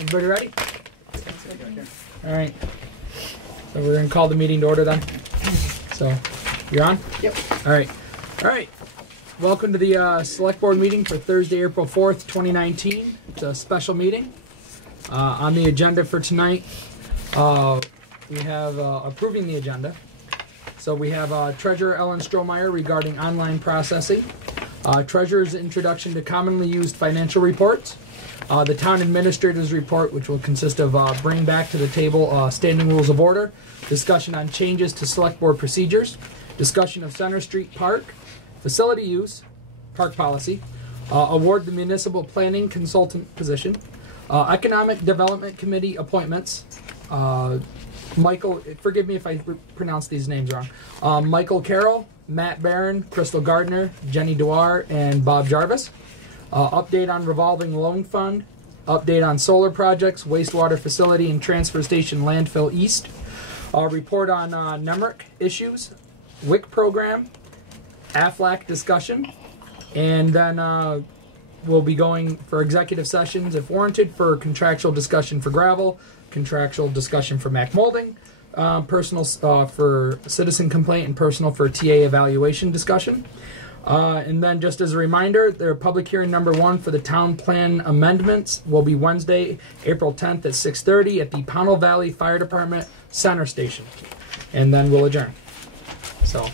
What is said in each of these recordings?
Everybody ready? All right. So we're going to call the meeting to order then. So, you're on? Yep. All right. All right. Welcome to the Select Board meeting for Thursday, April 4th, 2019. It's a special meeting. On the agenda for tonight, we have approving the agenda. So we have Treasurer Ellen Strohmeyer regarding online processing, Treasurer's introduction to commonly used financial reports, the Town Administrator's report, which will consist of bring back to the table standing rules of order, discussion on changes to Select Board procedures, discussion of Center Street Park, facility use, park policy, award the municipal planning consultant position, Economic Development Committee appointments, Michael, forgive me if I pronounce these names wrong, Michael Carroll, Matt Barron, Crystal Gardner, Jenny Dewar, and Bob Jarvis. Update on revolving loan fund, update on solar projects, wastewater facility and transfer station landfill east, report on NEMRIC issues, WIC program, AFLAC discussion, and then we'll be going for executive sessions if warranted for contractual discussion for gravel, contractual discussion for MAC molding, personal for citizen complaint, and personal for TA evaluation discussion. And then just as a reminder, their public hearing number 1 for the town plan amendments will be Wednesday, April 10th at 6:30 at the Pownal Valley Fire Department Center Station. And then we'll adjourn. So,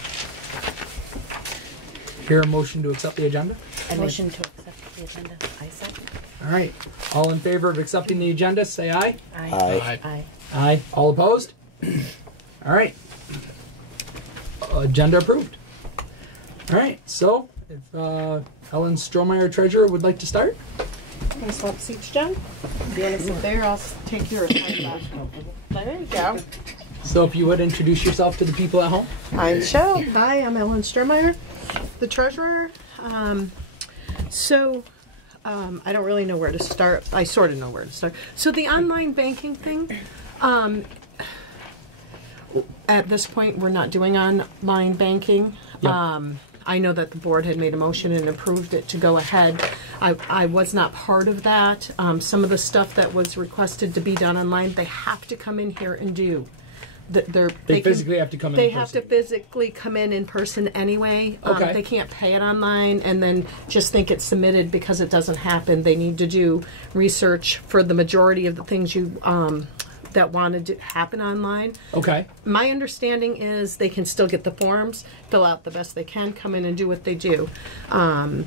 hear a motion to accept the agenda? A motion to accept the agenda. I second. All right. All in favor of accepting the agenda, say aye. Aye. Aye. Aye. Aye. All opposed? All right. Agenda approved. All right. So, if Ellen Strohmeyer, Treasurer, would like to start. I'm going to swap seats, Jen. If you want to sit there, I'll take yours. There you go. So, if you would introduce yourself to the people at home. I shall. Hi, I'm Ellen Strohmeyer, the treasurer. I don't really know where to start. I sort of know where to start. So the online banking thing, at this point, we're not doing online banking. Yep. I know that the board had made a motion and approved it to go ahead. I was not part of that. Some of the stuff that was requested to be done online, they have to come in here and do. They physically have to come in They person. have to physically come in person anyway. Okay. They can't pay it online and then just think it's submitted because it doesn't happen. They need to do research for the majority of the things you that want to happen online. Okay. My understanding is they can still get the forms, fill out the best they can, come in and do what they do. The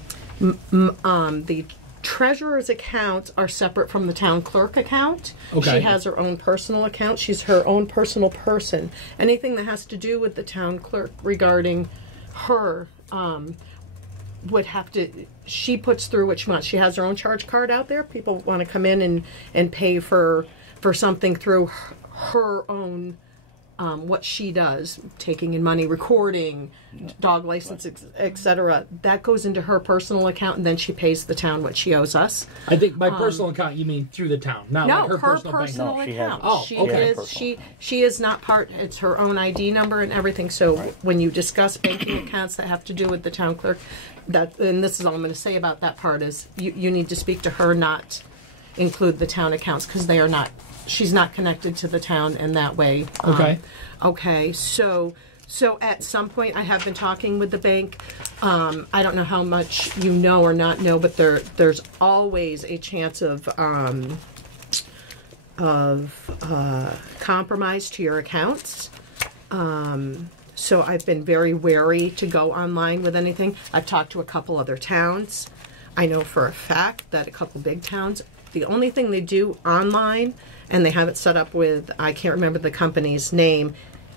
treasurer's accounts are separate from the town clerk account. Okay. She has her own personal account. She's her own personal person. Anything that has to do with the town clerk regarding her would have to, she puts through what she wants. She has her own charge card out there. People want to come in and pay for something through her own what she does, taking in money, recording, dog license, etc. That goes into her personal account, and then she pays the town what she owes us. I think by personal account you mean through the town, not No, like her personal bank. personal No, she account. has- Oh, she okay. is she is not part. It's her own ID number and everything. So when you discuss banking accounts that have to do with the town clerk, and this is all I'm going to say about that part is you need to speak to her, not include the town accounts because they are not. She's not connected to the town in that way. Okay. Okay. So at some point, I have been talking with the bank. I don't know how much you know or not know, but there's always a chance of compromise to your accounts. So I've been very wary to go online with anything. I've talked to a couple other towns. I know for a fact that a couple big towns, the only thing they do online, and they have it set up with, I can't remember the company's name,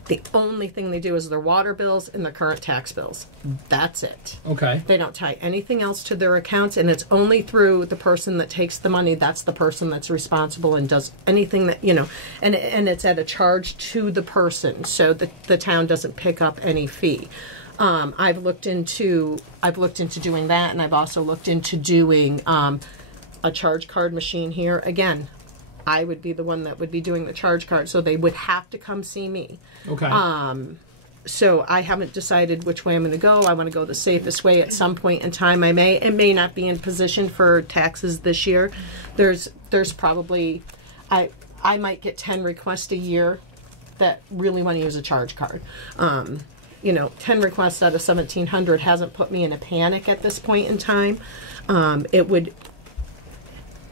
the only thing they do is their water bills and their current tax bills. That's it. Okay. They don't tie anything else to their accounts, and it's only through the person that takes the money. That's the person that's responsible and does anything that, and it's at a charge to the person, so that the town doesn't pick up any fee. I've looked into doing that, and I've also looked into doing a charge card machine here. Again, I would be the one that would be doing the charge card, so they would have to come see me. Okay. So I haven't decided which way I'm going to go. I want to go the safest way. At some point in time, I may not be in position for taxes this year. There's probably, I might get 10 requests a year that really want to use a charge card. 10 requests out of 1,700 hasn't put me in a panic at this point in time.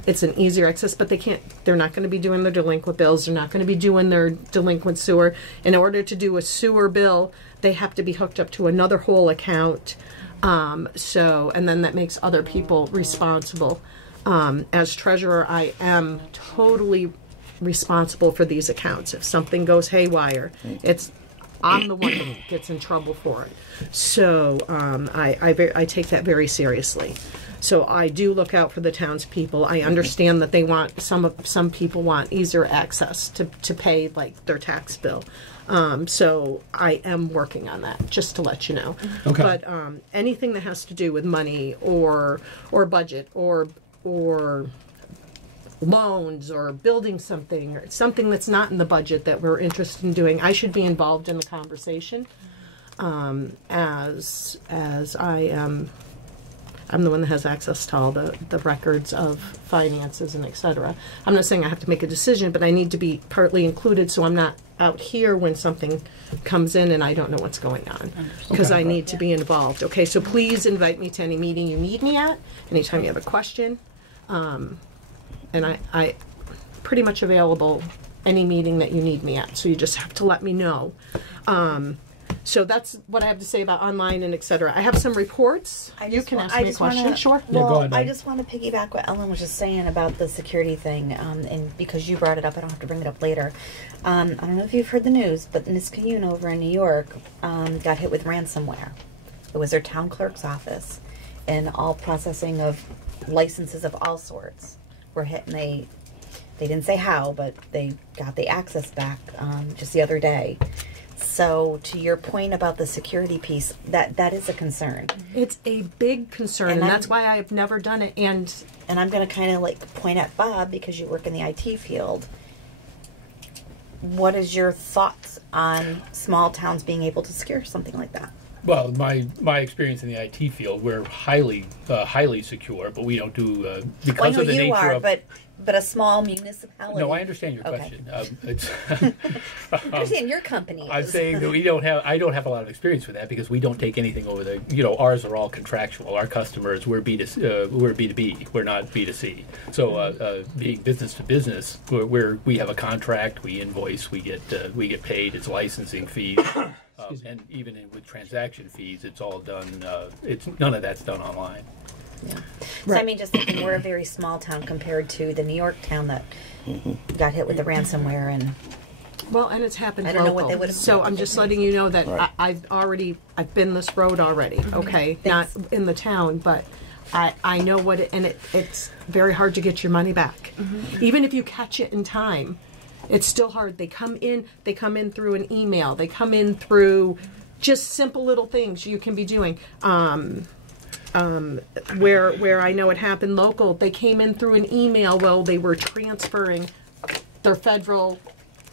It's an easier access, but they're not going to be doing their delinquent bills. They're not going to be doing their delinquent sewer. In order to do a sewer bill, they have to be hooked up to another whole account. And then that makes other people responsible. As treasurer, I am totally responsible for these accounts. If something goes haywire, I'm the one that gets in trouble for it. So I take that very seriously. So I do look out for the townspeople. I understand that they want some people want easier access to pay like their tax bill. So I am working on that, just to let you know. Okay. But anything that has to do with money or budget or loans or building something or something that's not in the budget that we're interested in doing, I should be involved in the conversation. As I'm the one that has access to all the records of finances and et cetera. I'm not saying I have to make a decision, but I need to be partly included so I'm not out here when something comes in and I don't know what's going on. Because I need to be involved. Okay, so please invite me to any meeting you need me at, anytime you have a question. And I pretty much available any meeting that you need me at. So you just have to let me know. So that's what I have to say about online and et cetera. I have some reports. You can ask me a question. Sure. Yeah, go ahead, I just want to piggyback what Ellen was just saying about the security thing, and because you brought it up, I don't have to bring it up later. I don't know if you've heard the news, but Niskayuna over in New York got hit with ransomware. It was their town clerk's office, and all processing of licenses of all sorts were hit, and they didn't say how, but they got the access back just the other day. So to your point about the security piece, that is a concern. It's a big concern, and that's why I've never done it. And I'm going to kind of like point at Bob, because you work in the IT field. What is your thoughts on small towns being able to secure something like that? Well, my experience in the IT field, we're highly secure, but we don't do because of the nature of. But a small municipality. No, I understand your question. It's I understand your company. I'm saying that I don't have a lot of experience with that because we don't take anything over the. Ours are all contractual. Our customers, we're B2B. We're not B2C. So being business to business, we have a contract. We invoice. We get paid. It's licensing fees. And even with transaction fees, it's all done. None of that's done online. Yeah. So I mean, just thinking, we're a very small town compared to the New York town that got hit with the ransomware, and and it's happened. I don't know local. what they would have. So I'm just letting you know that I've been this road already. Okay, not in the town, but I know what it, and it's very hard to get your money back, even if you catch it in time. It's still hard. They come in through an email. They come in through just simple little things you can be doing. Where I know it happened local, they came in through an email while they were transferring their federal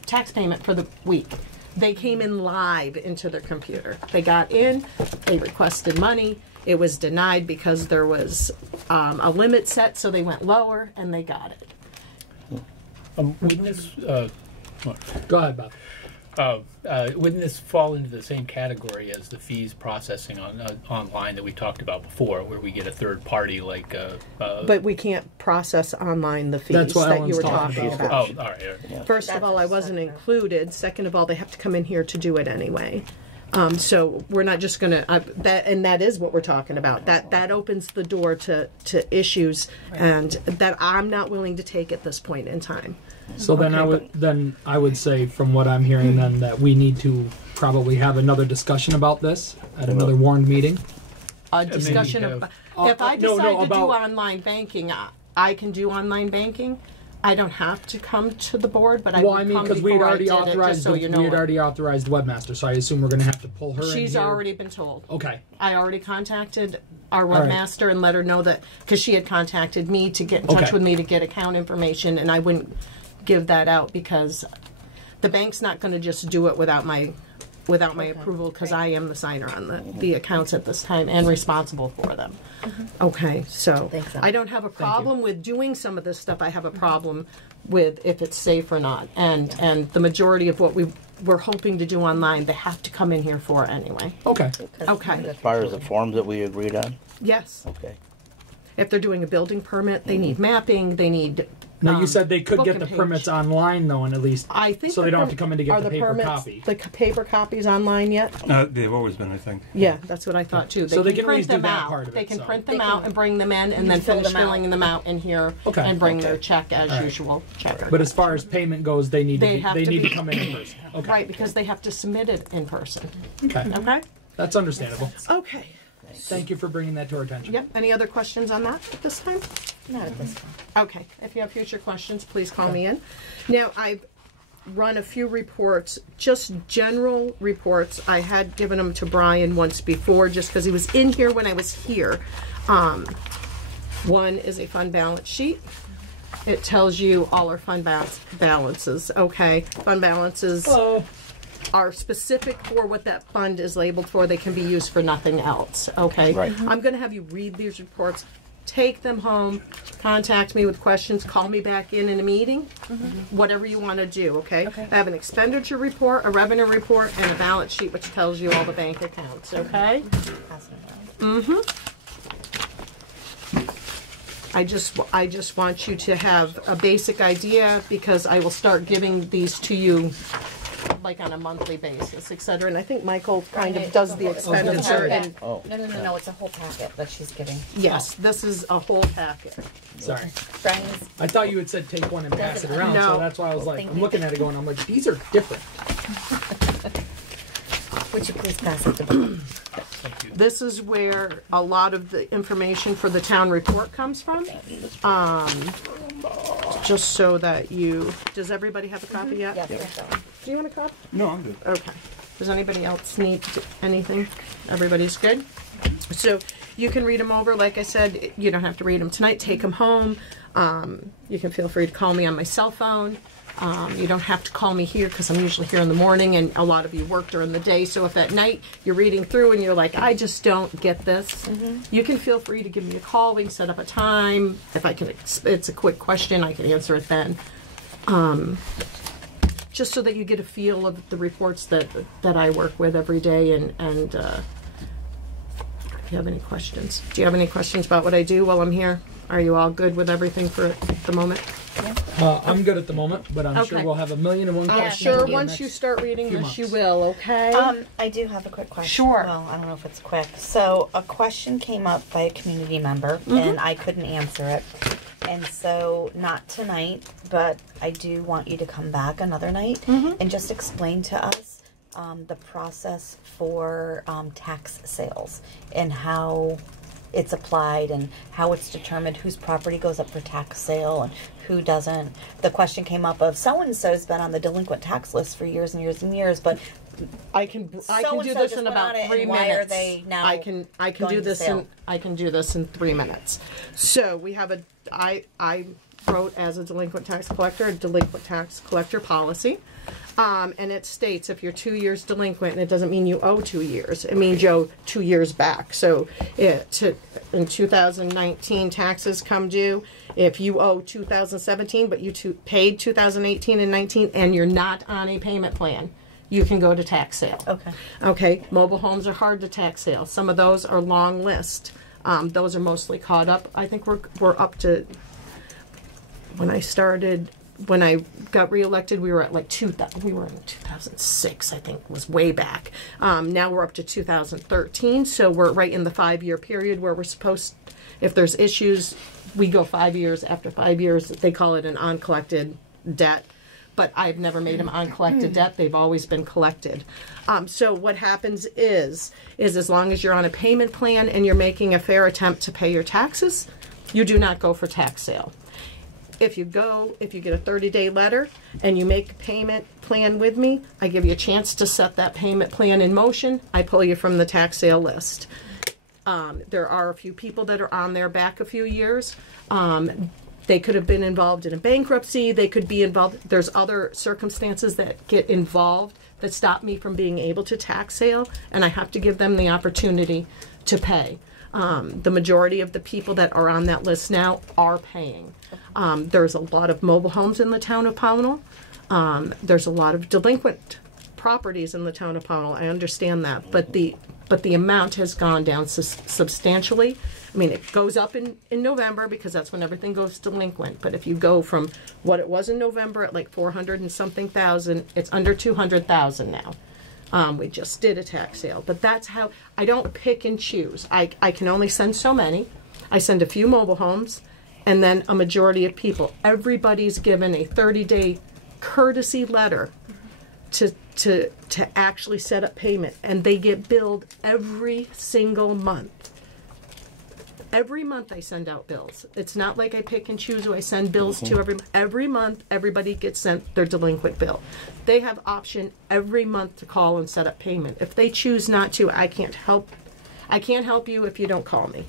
tax payment for the week. They came in live into their computer. They got in, they requested money. It was denied because there was a limit set, so they went lower and they got it. Wouldn't this Go ahead, Bob. Wouldn't this fall into the same category as the fees processing online that we talked about before, where we get a third party like? But we can't process online the fees That's what that Ellen's you were talking talking about. about. Oh, all right. Yeah. First of all, I wasn't included. Second of all, they have to come in here to do it anyway. So we're not just going to that is what we're talking about. That opens the door to issues, and that I'm not willing to take at this point in time. So then I would say, from what I'm hearing, then that we need to probably have another discussion about this at another warned meeting. A discussion of if I decide to do online banking, I can do online banking. I don't have to come to the board, but well, I mean, because we had already authorized authorized webmaster, so I assume we're going to have to pull her. She's already been told. Okay. I already contacted our webmaster and let her know that, because she had contacted me to get in touch with me to get account information, and I wouldn't give that out because the bank's not going to just do it without my without my approval because I am the signer on the accounts at this time and responsible for them. Okay, so Thanks, Ellen. I don't have a problem with doing some of this stuff. I have a problem with if it's safe or not. And the majority of what we're hoping to do online, they have to come in here for anyway. Okay. Okay. As far as the forms that we agreed on? Yes. Okay. If they're doing a building permit, they need mapping, they need. Now you said they could book get and the page. permits online though, and at least I think so they don't have to come in to get are the paper permits, copy. The paper copies online yet? They've always been, I think. Yeah, that's what I thought too. So they can can always print do them that out. part of They it, can so. print them They out can- and bring them in, and then fill finish them out. filling them out in here, Okay. and bring Okay. their check as All right. usual. Check. But as far as payment goes, they need They to have they to need be- to come in person. Okay. Right, because they have to submit it in person. Okay. Okay. That's understandable. Okay. Thank you for bringing that to our attention. Yep. Any other questions on that at this time? Not at this time. Okay. If you have future questions, please call me in. Now, I've run a few reports, just general reports. I had given them to Brian once before just because he was in here when I was here. One is a fund balance sheet. It tells you all our fund balances, okay? Fund balances are specific for what that fund is labeled for. They can be used for nothing else, okay? Right. I'm going to have you read these reports, take them home, contact me with questions, call me back in a meeting, whatever you want to do, okay? I have an expenditure report, a revenue report, and a balance sheet which tells you all the bank accounts, okay? Pass it around. I just want you to have a basic idea because I will start giving these to you like on a monthly basis, et cetera. And I think Michael kind of does the expenditure. And Oh. No, it's a whole packet that she's giving. yes, this is a whole packet. Sorry. Brian's, I thought you had said take one and pass it around, No. so that's why I was like, Thank I'm you. looking at it going, I'm like, these are different. would you please pass it to Brian? This is where a lot of the information for the town report comes from. Just so that you, does everybody have a copy yet? Yes, that's all. Do you want a copy? No, I'm good. Okay. Does anybody else need anything? Everybody's good? So you can read them over. Like I said, you don't have to read them tonight. Take them home. You can feel free to call me on my cell phone. You don't have to call me here because I'm usually here in the morning and a lot of you work during the day. So if at night you're reading through and you're like, I just don't get this, you can feel free to give me a call. We can set up a time. If I can, it's a quick question, I can answer it then. Just so that you get a feel of the reports that I work with every day and if you have any questions. Do you have any questions about what I do while I'm here? Are you all good with everything for the moment? I'm good at the moment, but I'm sure Okay. we'll have a million and one I'm questions. sure over the once next you start reading few this, you months. will, okay? I do have a quick question. Sure. Well, I don't know if it's quick. So a question came up by a community member, and I couldn't answer it. And so, not tonight, but I do want you to come back another night and just explain to us the process for tax sales and how it's applied and how it's determined whose property goes up for tax sale and who doesn't. The question came up of so-and-so's been on the delinquent tax list for years and years and years, but I can do so-and-so this just in went about on it, 3 and minutes. why are they now I can going do to this sale? in 3 minutes. So we have I wrote as a delinquent tax collector policy. And it states if you're 2 years delinquent, and it doesn't mean you owe 2 years. It means you owe 2 years back. So in 2019, taxes come due. If you owe 2017, but you paid 2018 and 19, and you're not on a payment plan, you can go to tax sale. Okay. Okay. Mobile homes are hard to tax sale. Some of those are long list. Those are mostly caught up. I think we're up to, when I got reelected, we were at like we were in 2006, I think, was way back. Now we're up to 2013, so we're right in the 5-year period where we're supposed, if there's issues, we go 5 years. After 5 years, they call it an uncollected debt. But I've never made them uncollected debt. They've always been collected. So what happens is as long as you're on a payment plan and you're making a fair attempt to pay your taxes, you do not go for tax sale. If you get a 30-day letter and you make a payment plan with me, I give you a chance to set that payment plan in motion. I pull you from the tax sale list. There are a few people that are on there back a few years. They could have been involved in a bankruptcy. They could be involved. There's other circumstances that get involved that stop me from being able to tax sale, and I have to give them the opportunity to pay. The majority of the people that are on that list now are paying. There's a lot of mobile homes in the town of Pownal. There's a lot of delinquent properties in the town of Pownal. I understand that, but the amount has gone down substantially. I mean, it goes up in November because that's when everything goes delinquent. But if you go from what it was in November at like 400 and something thousand, it's under 200,000 now. We just did a tax sale, but that's how I don't pick and choose. I can only send so many. I send a few mobile homes, and then a majority of people. Everybody's given a 30-day courtesy letter to actually set up payment, and they get billed every single month. Every month I send out bills. It's not like I pick and choose who I send bills to every month. Everybody gets sent their delinquent bill. They have option every month to call and set up payment. If they choose not to, I can't help you if you don't call me.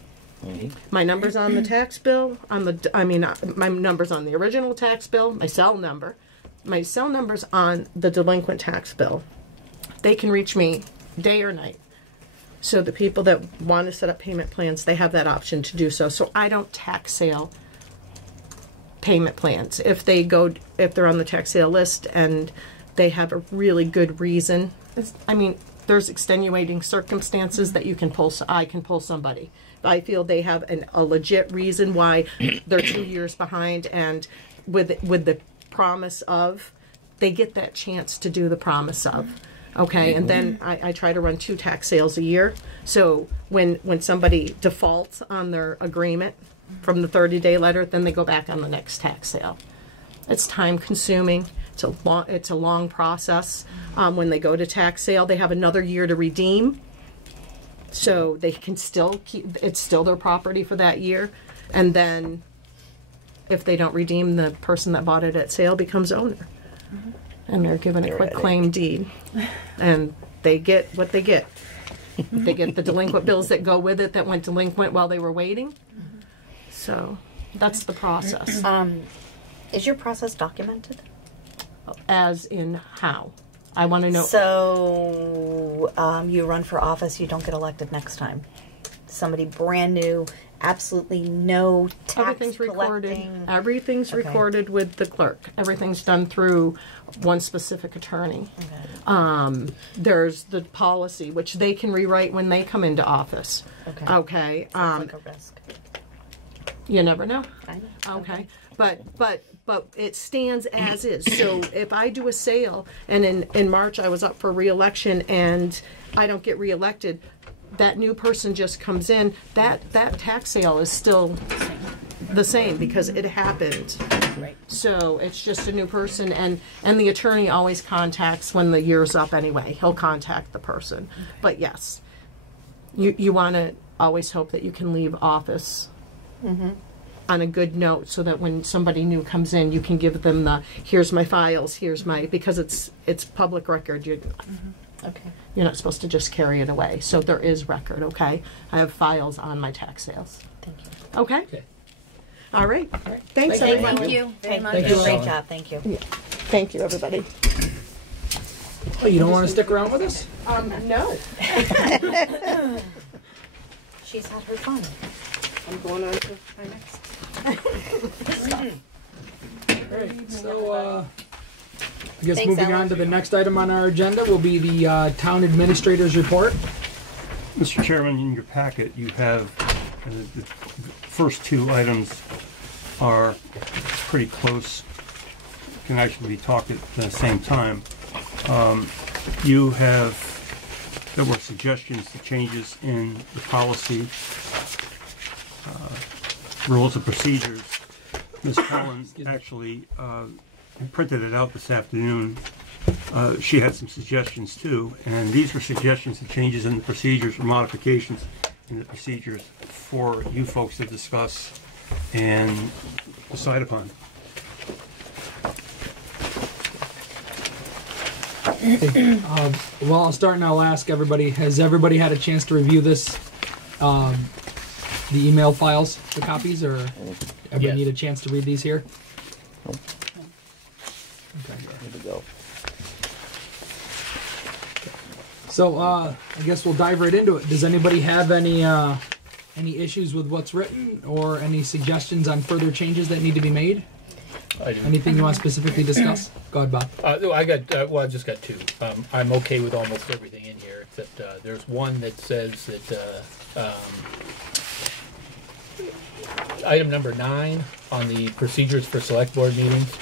My number's on the tax bill. My number's on the original tax bill. My cell number's on the delinquent tax bill. They can reach me day or night. So the people that want to set up payment plans, they have that option to do so. So I don't tax sale payment plans. If they're on the tax sale list and they have a really good reason, there's extenuating circumstances that I can pull somebody. I feel they have a legit reason why they're 2 years behind, and with the promise of, they get that chance to do the promise of. Okay, and then I try to run 2 tax sales a year. So when somebody defaults on their agreement from the 30-day letter, then they go back on the next tax sale. It's time consuming. It's a long process. When they go to tax sale, they have another year to redeem. So they can still it's still their property for that year. And then if they don't redeem, the person that bought it at sale becomes owner. And they're given a quick claim deed, and they get what they get. They get the delinquent bills that go with it that went delinquent while they were waiting. So that's the process. Is your process documented? As in how? I want to know. So you run for office, you don't get elected next time. Somebody brand new, absolutely no tax Everything's recorded. collecting. Everything's recorded with the clerk. Everything's done through one specific attorney. Okay. There's the policy, which they can rewrite when they come into office. Okay. Sounds like a risk. You never know. I know. Okay. But it stands as is. So if I do a sale, and in March I was up for re-election and I don't get re-elected, that new person just comes in, that tax sale is still the same because it happened. Right. So it's just a new person, and the attorney always contacts when the year's up anyway. He'll contact the person. But yes, you want to always hope that you can leave office on a good note, so that when somebody new comes in, you can give them the, here's my files, because it's public record. Okay. You're not supposed to just carry it away. So there is record, okay? I have files on my tax sales. Thank you. Okay? Okay. All right. Thanks, Thank everyone. Thank you very much. Thank you, Great Ellen. job. Thank you. Thank you, everybody. Oh, you don't want to stick around with us? No. She's had her fun. I'm going on to my next. Great. So, I guess Thanks, moving Ellen. on to the next item on our agenda will be the town administrator's report. Mr. Chairman, in your packet, you have the first 2 items are pretty close, can actually be talked at the same time. There were suggestions to changes in the policy, rules of procedures. Ms. Cullen actually printed it out this afternoon. She had some suggestions too, and these were suggestions to changes in the procedures or modifications in the procedures for you folks to discuss and decide upon. Well, I'll start and I'll ask everybody, has everybody had a chance to review this, the email files, the copies, or Everybody Yes. need a chance to read these here? Nope. Okay. Here we go. So I guess we'll dive right into it. Does anybody have any issues with what's written, or any suggestions on further changes that need to be made? Anything you want to specifically discuss? Go ahead, Bob. I just got two. I'm okay with almost everything in here, except there's one that says that item number 9 on the procedures for select board meetings.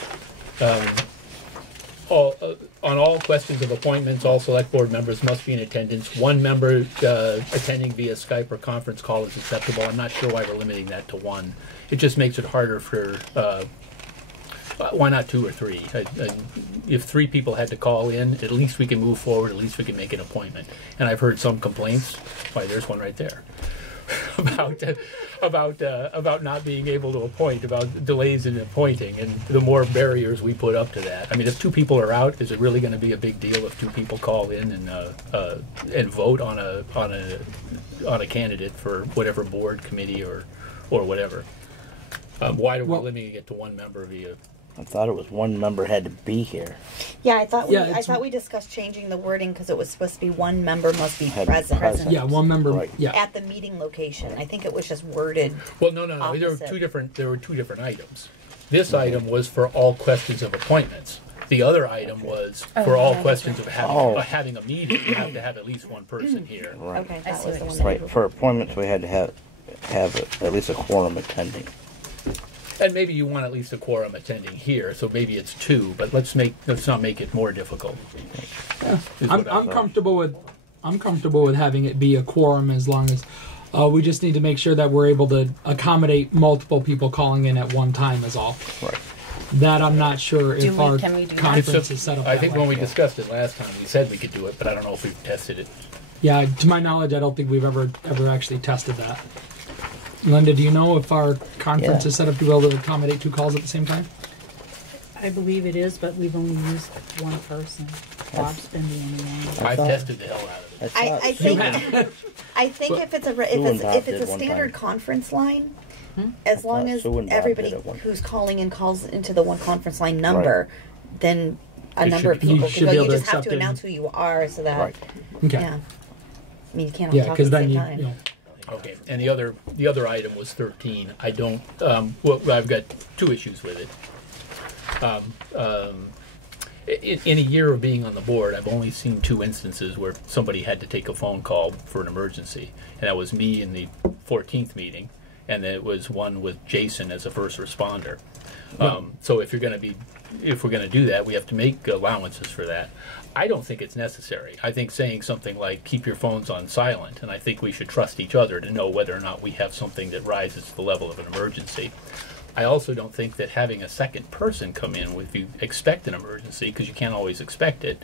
On all questions of appointments, all select board members must be in attendance. One member attending via Skype or conference call is acceptable. I'm not sure why we're limiting that to one. It just makes it harder for. Why not 2 or 3? If 3 people had to call in, at least we can move forward. At least we can make an appointment. And I've heard some complaints. Why, there's one right there. about not being able to appoint, about delays in appointing, and the more barriers we put up to that. I mean, if 2 people are out, is it really going to be a big deal if 2 people call in and vote on a candidate for whatever board, committee, or whatever? Why are we limiting it to 1 member via? I thought it was 1 member had to be here. Yeah, I thought Yeah, it's- we discussed changing the wording because it was supposed to be 1 member must be Had to be present. present. Yeah, 1 member. Right. Yeah. At the meeting location. I think it was just worded. Well, no. There were Opposite. There were two different items. This item was for all questions of appointments. The other item was for all questions of having a meeting. You have to have at least 1 person here. Right. Okay, I that see was the what one. you're Right. that- For appointments, we had to have at least a quorum attending. And maybe you want at least a quorum attending here, so maybe it's 2. But let's not make it more difficult. Is I'm what I- comfortable with having it be a quorum, as long as we just need to make sure that we're able to accommodate multiple people calling in at one time is all. Right. That I'm not sure if our can we do that? conference is set up I that think way. when we discussed it last time, we said we could do it, but I don't know if we've tested it. Yeah, to my knowledge, I don't think we've ever actually tested that. Linda, do you know if our conference Yeah. is set up to be able to accommodate 2 calls at the same time? I believe it is, but we've only used 1 person. Bob's been the only one. I've thought- tested the hell out of it. I think I think if it's a Sue and Bob if it's did a one standard time. conference line, as long thought as Sue and Bob everybody did it one. who's calling in calls into the one conference line number, then a You number of should- you people should can go. be You able to just have accept to it. announce who you are, so that Right. Okay. yeah. I mean, you can't all Yeah, talk at because the then same you time. know. Okay, and the other item was 13. I don't. Well, I've got 2 issues with it. In a year of being on the board, I've only seen 2 instances where somebody had to take a phone call for an emergency, and that was me in the 14th meeting, and then it was one with Jason as a first responder. So if we're going to do that, we have to make allowances for that. I don't think it's necessary. I think saying something like keep your phones on silent, and I think we should trust each other to know whether or not we have something that rises to the level of an emergency. I also don't think that having a second person come in if you expect an emergency, because you can't always expect it,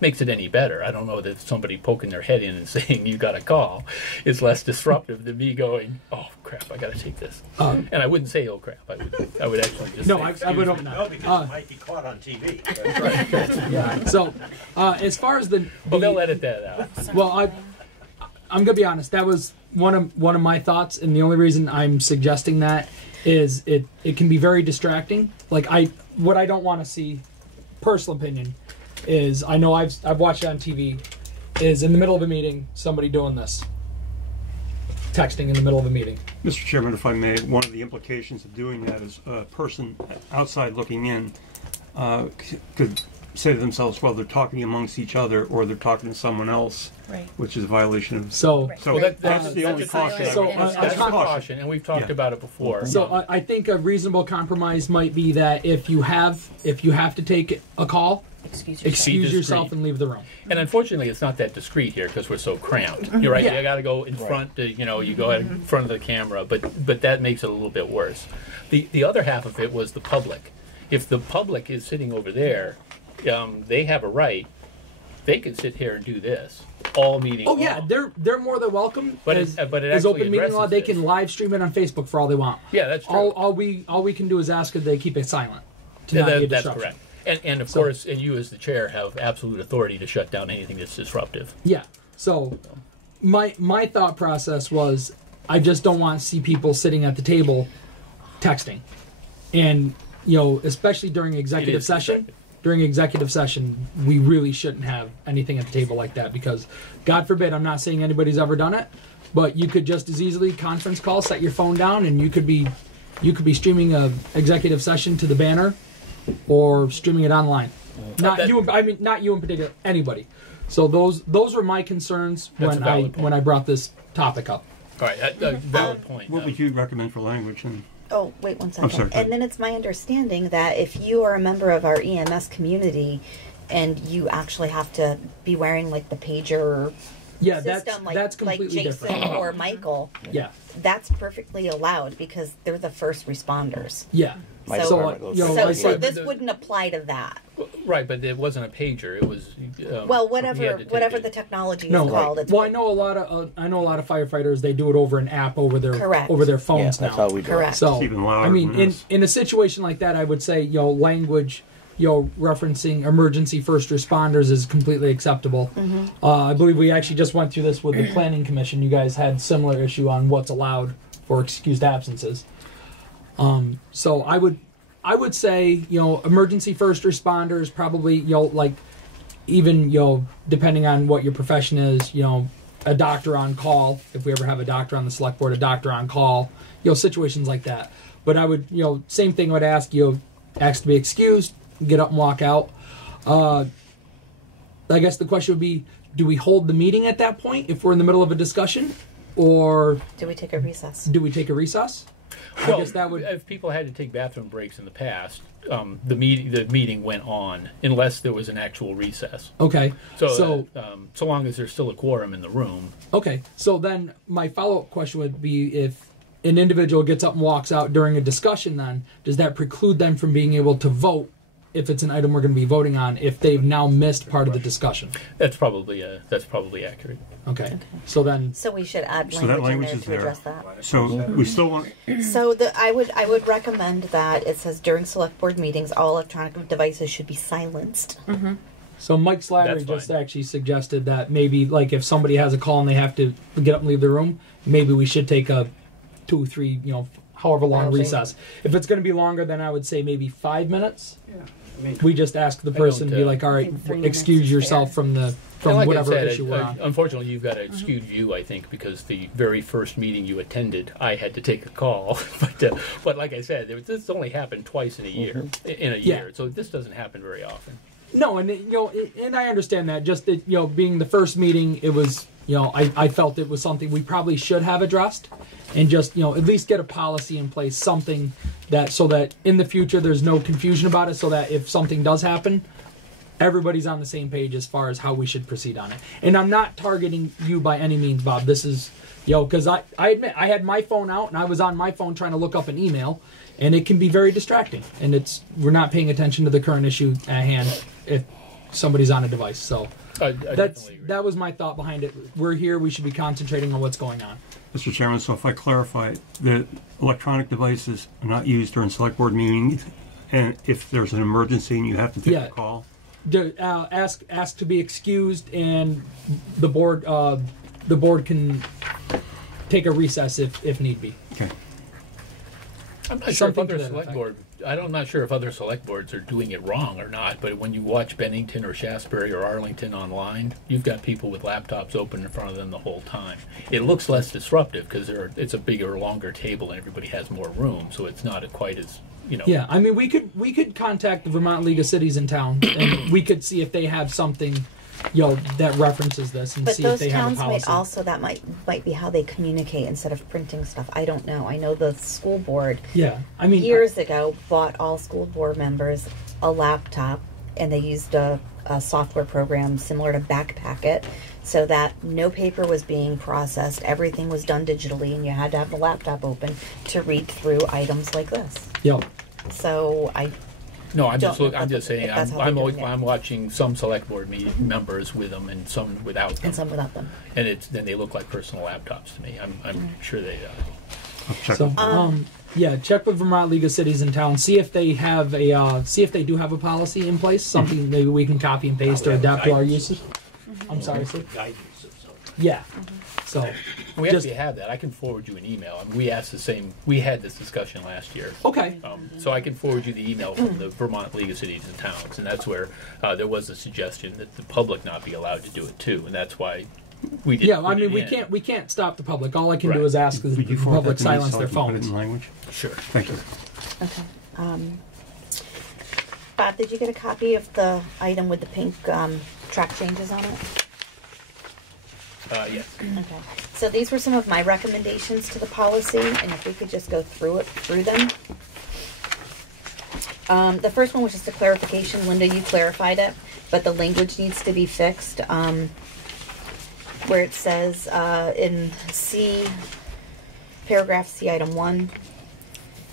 makes it any better. I don't know that somebody poking their head in and saying you got a call is less disruptive than me going, oh crap, I got to take this. And I wouldn't say oh crap. I would actually just No, say, I "Excuse would me." hope not. No, because it might be caught on TV. Yeah. So, as far as the Well, they'll edit that out. well, I'm gonna be honest. That was one of my thoughts, and the only reason I'm suggesting that is it can be very distracting. Like what I don't want to see, personal opinion, is I know I've watched it on TV, is in the middle of a meeting somebody doing this, texting in the middle of a meeting. Mr. Chairman, if I may, one of the implications of doing that is a person outside looking in could say to themselves, well, they're talking amongst each other or they're talking to someone else, Right. which is a violation of... So. So Well, that's the only that's caution. So, That's a a caution, and we've talked Yeah. about it before. So I think a reasonable compromise might be that if you have to take a call, Excuse yourself. excuse discreet. yourself and leave the room. And unfortunately, it's not that discreet here because we're so cramped. You're right. Yeah. You got to go in front. You go in front of the camera, but that makes it a little bit worse. The other half of it was the public. If the public is sitting over there, they have a right. They can sit here and do this all meeting. Oh yeah, long. they're more than welcome. But as, it as actually open meeting law, addresses they this. can live stream it on Facebook for all they want. Yeah, that's true. All we can do is ask that they keep it silent to Yeah, not be a that's disruption. correct. And of So- course, and you as the chair have absolute authority to shut down anything that's disruptive. Yeah. So my thought process was I just don't want to see people sitting at the table texting, and especially during executive is session. effective. During executive session, we really shouldn't have anything at the table like that because, God forbid, I'm not saying anybody's ever done it, but you could just as easily conference call, set your phone down, and you could be streaming a executive session to the banner, or streaming it online. Not you in particular, anybody. So those were my concerns That's a valid point. when I brought this topic up. All right, valid point. What would you recommend for language? And Oh, wait one second. sorry, go ahead. And then it's my understanding that if you are a member of our EMS community and you actually have to be wearing like the pager Yeah, system, that's completely like Jason different. or Michael, Yeah, that's perfectly allowed because they're the first responders. yeah. My So- department goes you know, through So, like- so Right, this but wouldn't apply to that. Right, but it wasn't a pager. It was Well, you whatever had to take whatever it. the technology No, is called. It's well, I know a lot of firefighters. They do it over an app over their Correct. over their Yeah, phones that's now. how we do Correct. it. So It's even louder I mean, than this. in a situation like that, I would say language, referencing emergency first responders is completely acceptable. I believe we actually just went through this with the planning commission. You guys had similar issue on what's allowed for excused absences. So I would say emergency first responders probably like even depending on what your profession is a doctor on call, if we ever have a doctor on the select board, a doctor on call, situations like that. But I would same thing, I would ask to be excused, get up and walk out. I guess the question would be, do we hold the meeting at that point if we're in the middle of a discussion, or Do we take a recess? do we take a recess? Well, I guess that would. If people had to take bathroom breaks in the past, the meeting went on unless there was an actual recess. Okay. So so long as there's still a quorum in the room. Okay, so then my follow-up question would be, if an individual gets up and walks out during a discussion, then does that preclude them from being able to vote if it's an item we're going to be voting on, if they've now missed part of the discussion? That's probably accurate. Okay, so then, So we should add So that language language in is there to there. address that. So we still want, So I would recommend that it says during select board meetings, all electronic devices should be silenced. so Mike Slattery That's just fine. actually suggested that maybe, like, if somebody has a call and they have to get up and leave the room, maybe we should take a 2, 3, however long Penalty. recess. If it's going to be longer, then I would say maybe 5 minutes. We just ask the person to be like, all right, think 3 minutes excuse is yourself fair. from Like I whatever said, issue we're on. unfortunately, you've got a skewed view, I think, because the very first meeting you attended, I had to take a call. But like I said, this only happened twice in a year. In a Yeah. year, so this doesn't happen very often. No, and and I understand that. Just that, being the first meeting, it was I felt it was something we probably should have addressed, and just at least get a policy in place, something that so that in the future there's no confusion about it, so that if something does happen, everybody's on the same page as far as how we should proceed on it. And I'm not targeting you by any means, Bob. This is because I admit I had my phone out and I was on my phone trying to look up an email, and it can be very distracting, and we're not paying attention to the current issue at hand if somebody's on a device. So I definitely agree. that was my thought behind it. We're here, we should be concentrating on what's going on. Mr. Chairman, so if I clarify, the electronic devices are not used during select board meetings, and if there's an emergency and you have to take Yeah. a call, Ask to be excused, and the board can take a recess if need be. okay. I'm not sure if Something to other that select effect. board. I'm not sure if other select boards are doing it wrong or not. But when you watch Bennington or Shasbury or Arlington online, you've got people with laptops open in front of them the whole time. It looks less disruptive because it's a bigger, longer table and everybody has more room, so it's not quite as Yeah, I mean, we could contact the Vermont League of Cities in town, and we could see if they have something, that references this, and But see if those they have a towns might policy. also, that might be how they communicate instead of printing stuff. I don't know. I know the school board Yeah, I mean, years ago bought all school board members a laptop, and they used a software program similar to Backpacket, so that no paper was being processed. Everything was done digitally, and you had to have the laptop open to read through items like this. So No, I'm Don't- just saying. if that's how they're doing it. I'm watching some select board members with them and some without them, and some without them. and then they look like personal laptops to me. I'm sure they. I'll check So, with them. check with Vermont League of Cities in town. See if they have see if they do have a policy in place. Something maybe we can copy and paste or adapt to our uses. I'm sorry, Steve. Guidance of some Yeah. So We just actually have that. I can forward you an email. I mean, we asked the same. We had this discussion last year. okay. So I can forward you the email from the Vermont League of Cities and Towns, and that's where there was a suggestion that the public not be allowed to do it too, and that's why we did. Yeah, I mean we can't stop the public. All I can do Right. is ask the Would you forward public that to me silence so I their can put it phones. in language? Sure. Thank you. Okay. Bob, did you get a copy of the item with the pink track changes on it? Yes. Okay. So these were some of my recommendations to the policy, and if we could just go through them. The first one was just a clarification. Linda, you clarified it, but the language needs to be fixed. Where it says in C, paragraph C, item 1,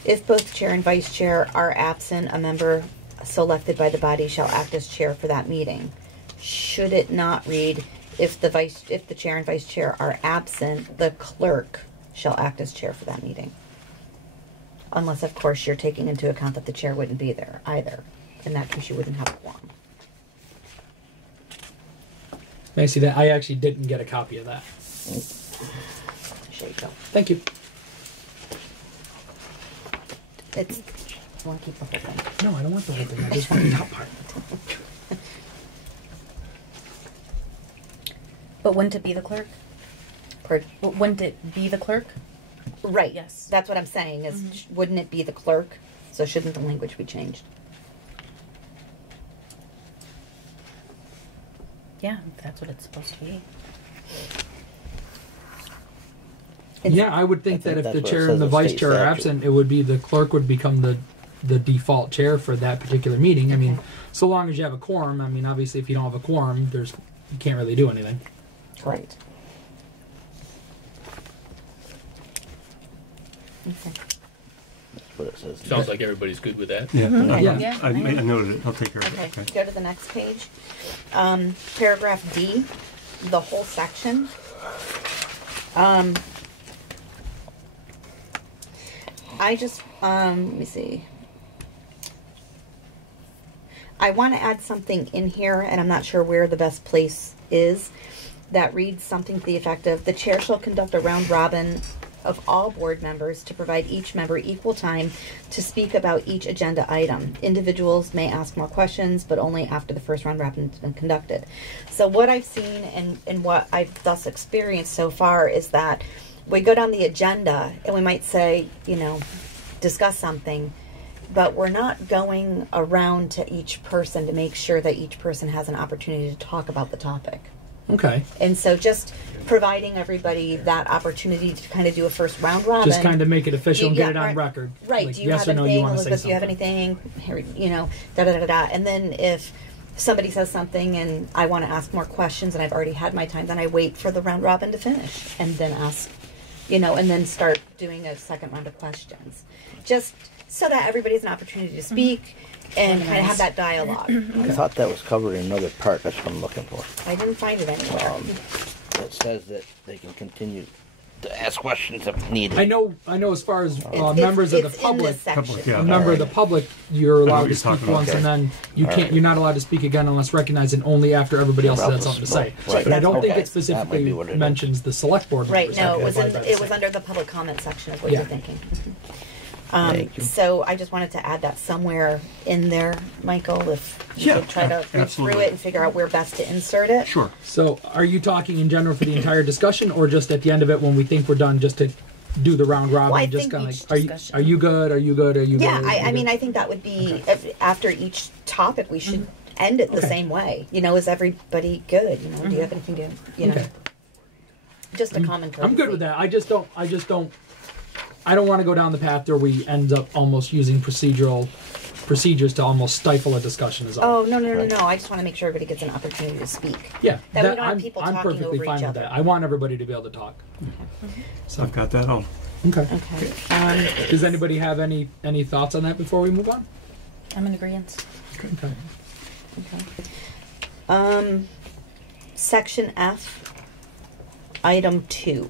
if both chair and vice chair are absent, a member so elected by the body shall act as chair for that meeting. Should it not read, if the chair and vice chair are absent, the clerk shall act as chair for that meeting? Unless, of course, you're taking into account that the chair wouldn't be there either. In that case, you wouldn't have a quorum. I see that. I actually didn't get a copy of that. There you go. Thank you. It's, I want to keep the whole thing. No, I don't want the whole thing. I just want the top part. But wouldn't it be the clerk? Wouldn't it be the clerk? Right. Yes. That's what I'm saying, is wouldn't it be the clerk? So shouldn't the language be changed? Yeah, if that's what it's supposed to be. Yeah, I would think I think that if the that's what it chair says and the in vice state chair are statute. absent, it would be the clerk would become the default chair for that particular meeting. I mean, so long as you have a quorum. I mean, obviously, if you don't have a quorum, you can't really do anything. Right. Okay. That's what it says. Sounds like everybody's good with that. Yeah. Yeah. I noted it. I'll take care of Okay, it. Okay. go to the next page. Paragraph D, the whole section. I just, let me see. I want to add something in here, and I'm not sure where the best place is, that reads something to the effect of, the chair shall conduct a round robin of all board members to provide each member equal time to speak about each agenda item. Individuals may ask more questions, but only after the first round robin has been conducted. So what I've seen and what I've thus experienced so far is that we go down the agenda and we might say, discuss something, but we're not going around to each person to make sure that each person has an opportunity to talk about the topic. Okay. And so just providing everybody that opportunity to kind of do a first round robin. Just kind of make it official and get it on right, record. Right. Like, Do you yes have or no, anything, you want to say Elizabeth, do you have something. anything? Here, da-da-da-da. And then if somebody says something and I want to ask more questions and I've already had my time, then I wait for the round robin to finish and then ask, and then start doing a second round of questions. Just so that everybody has an opportunity to speak and kind of have that dialogue. I thought that was covered in another part. That's what I'm looking for. I didn't find it anywhere. It says that they can continue to ask questions if needed. I know. As far as It's- members of the it's in public, this section. Public, yeah. a member of the public, you're what allowed to you're speak talking about. once, Okay. and then you All can't. right. You're not allowed to speak again unless recognized, and only after everybody else has had something to say. Right. But I don't think Okay. it specifically That might be what it is. mentions the select board. Right, members no, have it to was abide by the it was same. under the public comment section of what Yeah. you're thinking. Thank you. So I just wanted to add that somewhere in there, Michael, if you Yeah, could try to read through absolutely. it and figure out where best to insert it. Sure. So, are you talking in general for the entire discussion, or just at the end of it when we think we're done, just to do the round robin? Well, I just think kind of each like, discussion. are you good? Are you good? Are you Yeah, good? I mean, I think that would be, after each topic, we should end it the Okay. same way. Is everybody good? Do you have anything to, Okay. just a common courtesy. I'm good with that. I just don't. I don't want to go down the path where we end up almost using procedures to almost stifle a discussion. Is all. Oh, no. I just want to make sure everybody gets an opportunity to speak. Yeah, That we don't have I'm, people I'm talking perfectly over fine each with other. that. I want everybody to be able to talk. So I've got that all. Okay. Okay. Does anybody have any thoughts on that before we move on? I'm in agreement. Okay. Section F, item 2.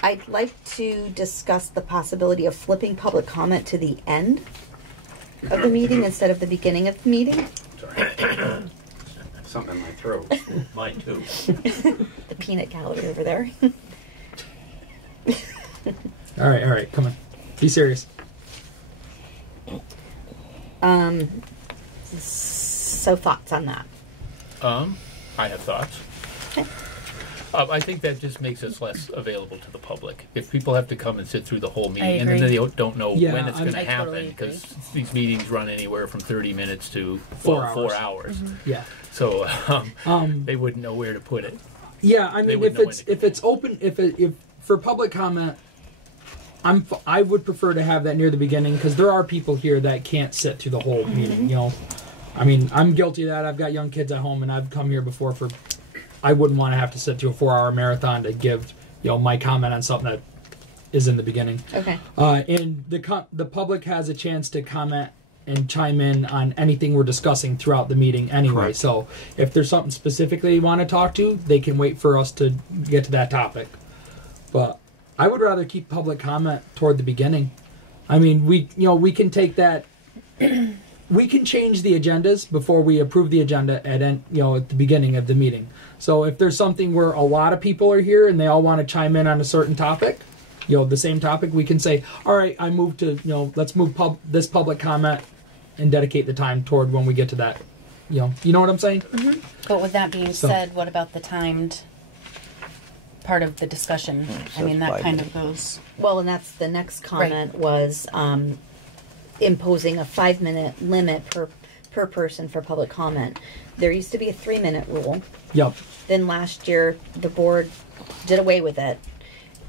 I'd like to discuss the possibility of flipping public comment to the end of the meeting instead of the beginning of the meeting. something in my throat. Mine too. The peanut gallery over there. All right, come on. Be serious. So thoughts on that? I have thoughts. I think that just makes us less available to the public. If people have to come and sit through the whole meeting, and then agree. they don't know Yeah, when it's going I to totally happen, because agree. these meetings run anywhere from 30 minutes to 4 hours. 4 hours. Yeah. So they wouldn't know where to put it. Yeah, I They mean, would know when to if it's open, if for public comment, I would prefer to have that near the beginning, because there are people here that can't sit through the whole meeting. You know, I mean, I'm guilty of that. I've got young kids at home, and I've come here before for. I wouldn't want to have to sit through a 4-hour marathon to give my comment on something that is in the beginning. Okay. And the public has a chance to comment and chime in on anything we're discussing throughout the meeting anyway. Correct. So if there's something specifically they want to talk to, they can wait for us to get to that topic. But I would rather keep public comment toward the beginning. I mean, we can take that. We can change the agendas before we approve the agenda at the beginning of the meeting. So if there's something where a lot of people are here and they all want to chime in on a certain topic, the same topic, we can say, all right, I move to, let's move this public comment and dedicate the time toward when we get to that. You know what I'm saying? Mm-hmm. But with that being said, what about the timed part of the discussion? I mean, that kind of goes. Well, and that's the next comment was imposing a 5-minute limit per person for public comment. There used to be a 3-minute rule. Yep. Then last year, the board did away with it.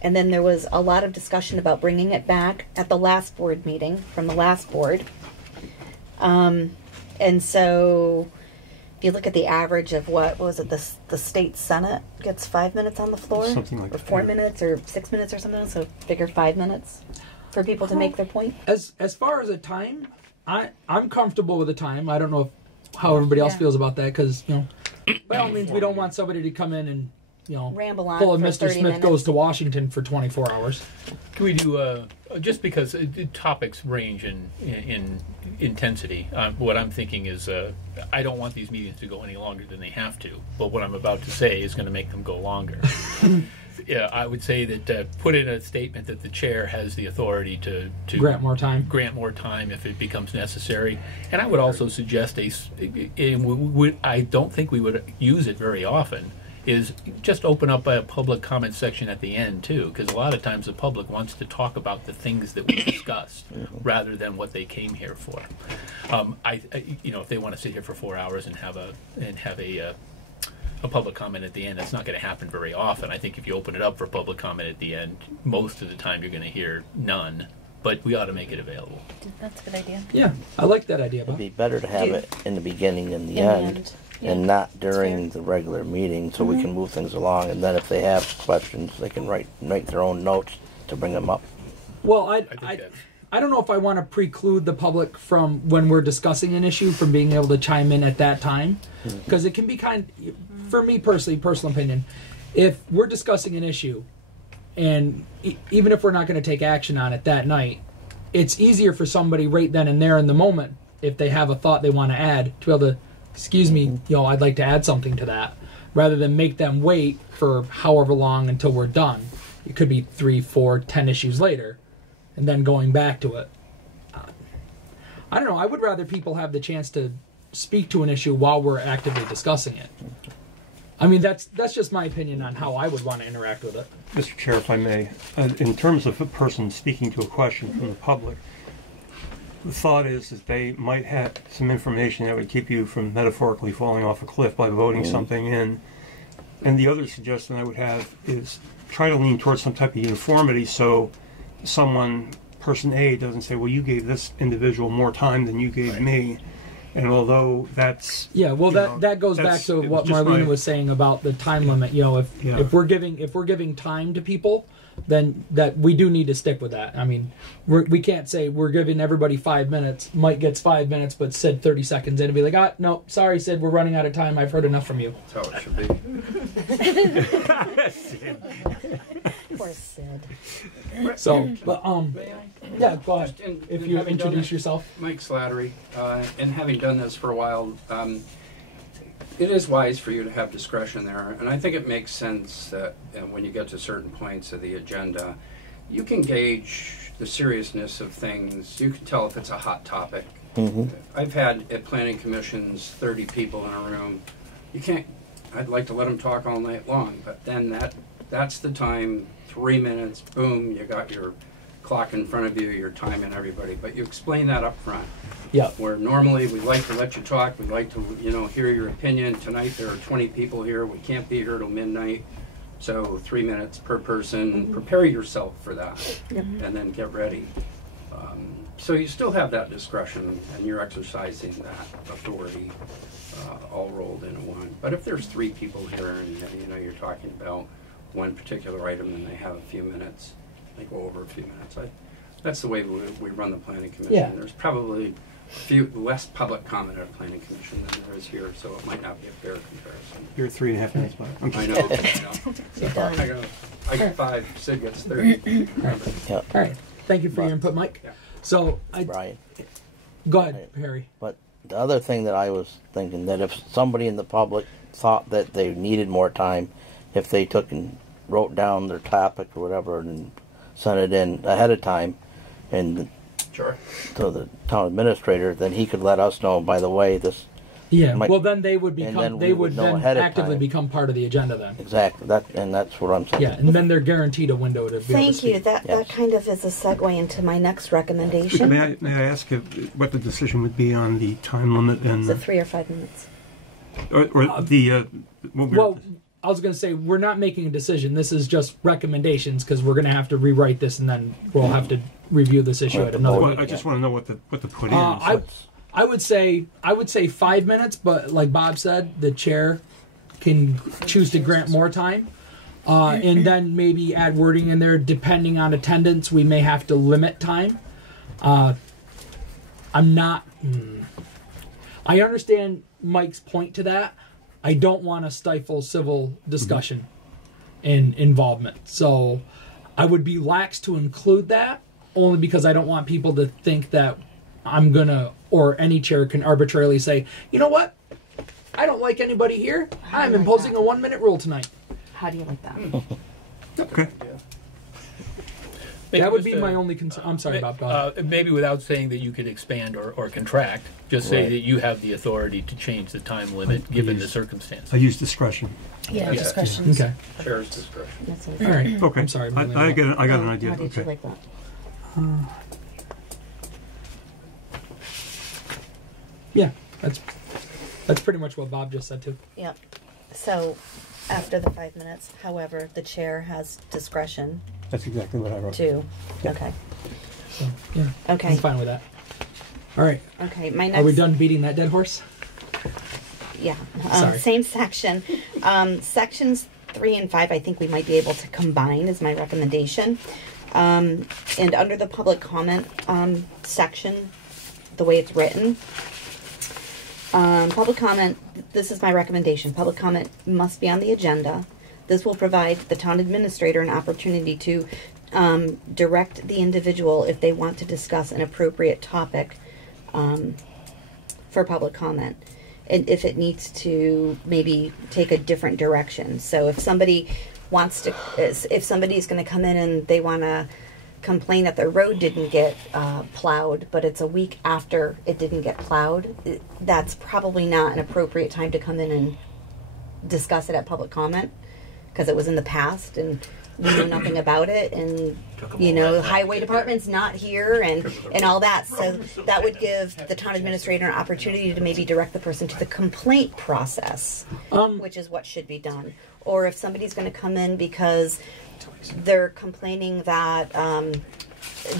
And then there was a lot of discussion about bringing it back at the last board meeting from the last board. And so if you look at the average of what was it, the state senate gets 5 minutes on the floor? Something like or that. 4 minutes or 6 minutes or something, so figure 5 minutes for people to make their point. As far as a time, I'm comfortable with a time. I don't know how everybody else feels about that, because by all means, we don't want somebody to come in and ramble on pull a for Mr. 30 Smith minutes. goes to Washington for 24 hours. Can we do just because topics range in intensity? What I'm thinking is I don't want these meetings to go any longer than they have to. But what I'm about to say is going to make them go longer. Yeah, I would say that put in a statement that the chair has the authority to Grant more time. Grant more time if it becomes necessary. And I would also suggest I don't think we would use it very often. Is just open up a public comment section at the end too, because a lot of times the public wants to talk about the things that we discussed rather than what they came here for. If they want to sit here for 4 hours and have a public comment at the end, that's not going to happen very often. I think if you open it up for public comment at the end, most of the time you're going to hear none. But we ought to make it available. That's a good idea. Yeah, I like that idea. It'd Bob. be better to have it in the beginning and the In the end, end. Yeah, and not that's during fair. the regular meeting, so we can move things along. And then if they have questions, they can make their own notes to bring them up. Well, I think that's I don't know if I want to preclude the public from, when we're discussing an issue, from being able to chime in at that time, because it can be for me personally, personal opinion, if we're discussing an issue, and even if we're not going to take action on it that night, it's easier for somebody right then and there in the moment, if they have a thought they want to add, to be able to, excuse me, I'd like to add something to that, rather than make them wait for however long until we're done. It could be 3, 4, 10 issues later, and then going back to it. I don't know. I would rather people have the chance to speak to an issue while we're actively discussing it. I mean, that's just my opinion on how I would want to interact with it. Mr. Chair, if I may, in terms of a person speaking to a question from the public, the thought is that they might have some information that would keep you from metaphorically falling off a cliff by voting something in. And the other suggestion I would have is try to lean towards some type of uniformity, so person A doesn't say, well, you gave this individual more time than you gave me. And although that's... Yeah, well, that goes back to what Marlena was saying about the time limit. If we're giving time to people, then that we do need to stick with that. I mean, we can't say we're giving everybody 5 minutes. Mike gets 5 minutes, but Sid 30 seconds, and it'd be like, no, sorry, Sid, we're running out of time. I've heard enough from you. That's how it should be. Poor Sid. So, but yeah, go ahead. Just in If you having done introduce it- yourself. Mike Slattery, and having done this for a while, it is wise for you to have discretion there, and I think it makes sense that when you get to certain points of the agenda, you can gauge the seriousness of things. You can tell if it's a hot topic. I've had at planning commissions 30 people in a room. You can't. I'd like to let them talk all night long, but then that's the time. 3 minutes, boom, you got your clock in front of you, your time and everybody. But you explain that up front. Yeah. Where normally we like to let you talk, we like to hear your opinion. Tonight there are 20 people here. We can't be here till midnight. So 3 minutes per person. Prepare yourself for that, and then get ready. So you still have that discretion, and you're exercising that authority, all rolled into one. But if there's 3 people here, and you're talking about one particular item, and they have a few minutes, they go over a few minutes. That's the way we run the planning commission. Yeah. There's probably less public comment at a planning commission than there is here, so it might not be a fair comparison. You're at 3.5 minutes, Bob. I know. I get 5, Sid gets 30. All right. Thank you for your input, Mike. Yeah. So, Brian. Go ahead, Harry. But the other thing that I was thinking, that if somebody in the public thought that they needed more time, if they took and wrote down their topic or whatever and sent it in ahead of time, and Sure. to the town administrator, then he could let us know, by the way, this. Yeah. Might- Well, then they would and become. then They we would would know then ahead of actively time. become part of the agenda. Then. Exactly. That's what I'm saying. Yeah, and then they're guaranteed a window to be able to Thank speak. you. That Yes. kind of is a segue into my next recommendation. May I ask what the decision would be on the time limit and Is it 3 or 5 minutes? or the what we were- Well, I was going to say we're not making a decision. This is just recommendations because we're going to have to rewrite this, and then we'll have to review this issue at another. well, meeting. I just want to know what the put in. I would say 5 minutes, but like Bob said, the chair can choose to grant more time, and then maybe add wording in there depending on attendance. We may have to limit time. I'm not. I understand Mike's point to that. I don't want to stifle civil discussion and involvement, so I would be lax to include that only because I don't want people to think that I'm gonna, or any chair can arbitrarily say, you know what? I don't like anybody here. I'm imposing a 1 minute rule tonight. How do you like that? Okay. Maybe That would just be my only concern. I'm sorry, Bob. Go ahead. Maybe without saying that you could expand or contract, just say Right. that you have the authority to change the time limit given the circumstance. I use discretion. Yeah, Yeah. discussion. Okay. Chair's discretion. That's All right. Okay. I'm sorry. I got an idea. How did Okay. you like that? Yeah, that's pretty much what Bob just said too. Yep. So, after the 5 minutes, however, the chair has discretion That's exactly what I wrote. to. Okay. So yeah, Okay. I'm fine with that. All right. Okay. My next. Are we done beating that dead horse? Yeah. Sorry. Same section. Sections 3 and 5, I think we might be able to combine, is my recommendation. And under the public comment section, the way it's written, public comment, this is my recommendation. Public comment must be on the agenda. This will provide the town administrator an opportunity to direct the individual if they want to discuss an appropriate topic for public comment. And if it needs to maybe take a different direction. So if somebody wants to, if somebody's going to come in and they want to complain that their road didn't get plowed, but it's a week after it didn't get plowed, that's probably not an appropriate time to come in and discuss it at public comment because it was in the past and we know nothing about it, and the highway department's not here and all that. So that would give the town administrator an opportunity to maybe direct the person to the complaint process, which is what should be done. Or if somebody's going to come in because they're complaining that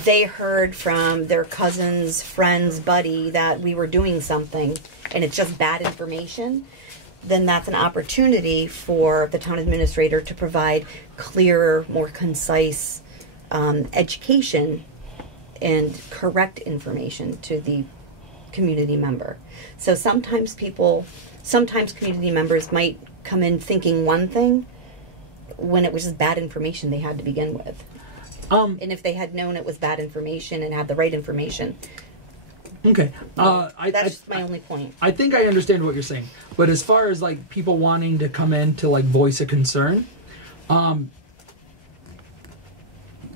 they heard from their cousin's friend's buddy that we were doing something and it's just bad information, then that's an opportunity for the town administrator to provide clearer, more concise education and correct information to the community member. So sometimes community members might come in thinking one thing when it was just bad information they had to begin with. And if they had known it was bad information and had the right information, Okay. That's my only point. I think I understand what you're saying, but as far as like people wanting to come in to like voice a concern,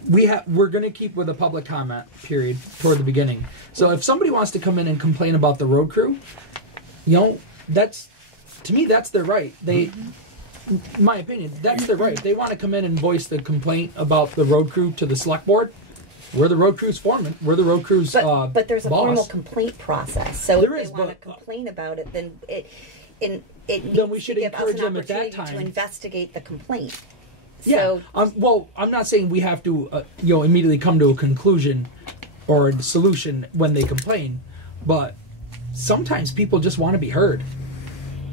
we're going to keep with a public comment period toward the beginning. So if somebody wants to come in and complain about the road crew, you know, that's, to me, that's their right. They, in my opinion, that's their right. They want to come in and voice the complaint about the road crew to the select board. We're the road crew's foreman. We're the road crew's but there's a boss. formal complaint process. So There if is, they want to but, complain about it, then it needs Then we should to give us encourage an them at that opportunity to time. investigate the complaint. Yeah. So Well, I'm not saying we have to, immediately come to a conclusion or a solution when they complain, but sometimes people just want to be heard,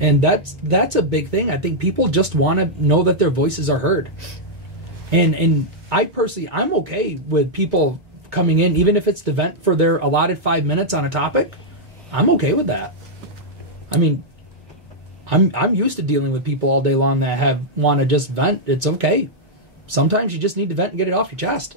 and that's a big thing. I think people just want to know that their voices are heard, and I personally, I'm okay with people coming in, even if it's to vent for their allotted 5 minutes on a topic. I'm okay with that. I mean, I'm used to dealing with people all day long that want to just vent. It's okay. Sometimes you just need to vent and get it off your chest.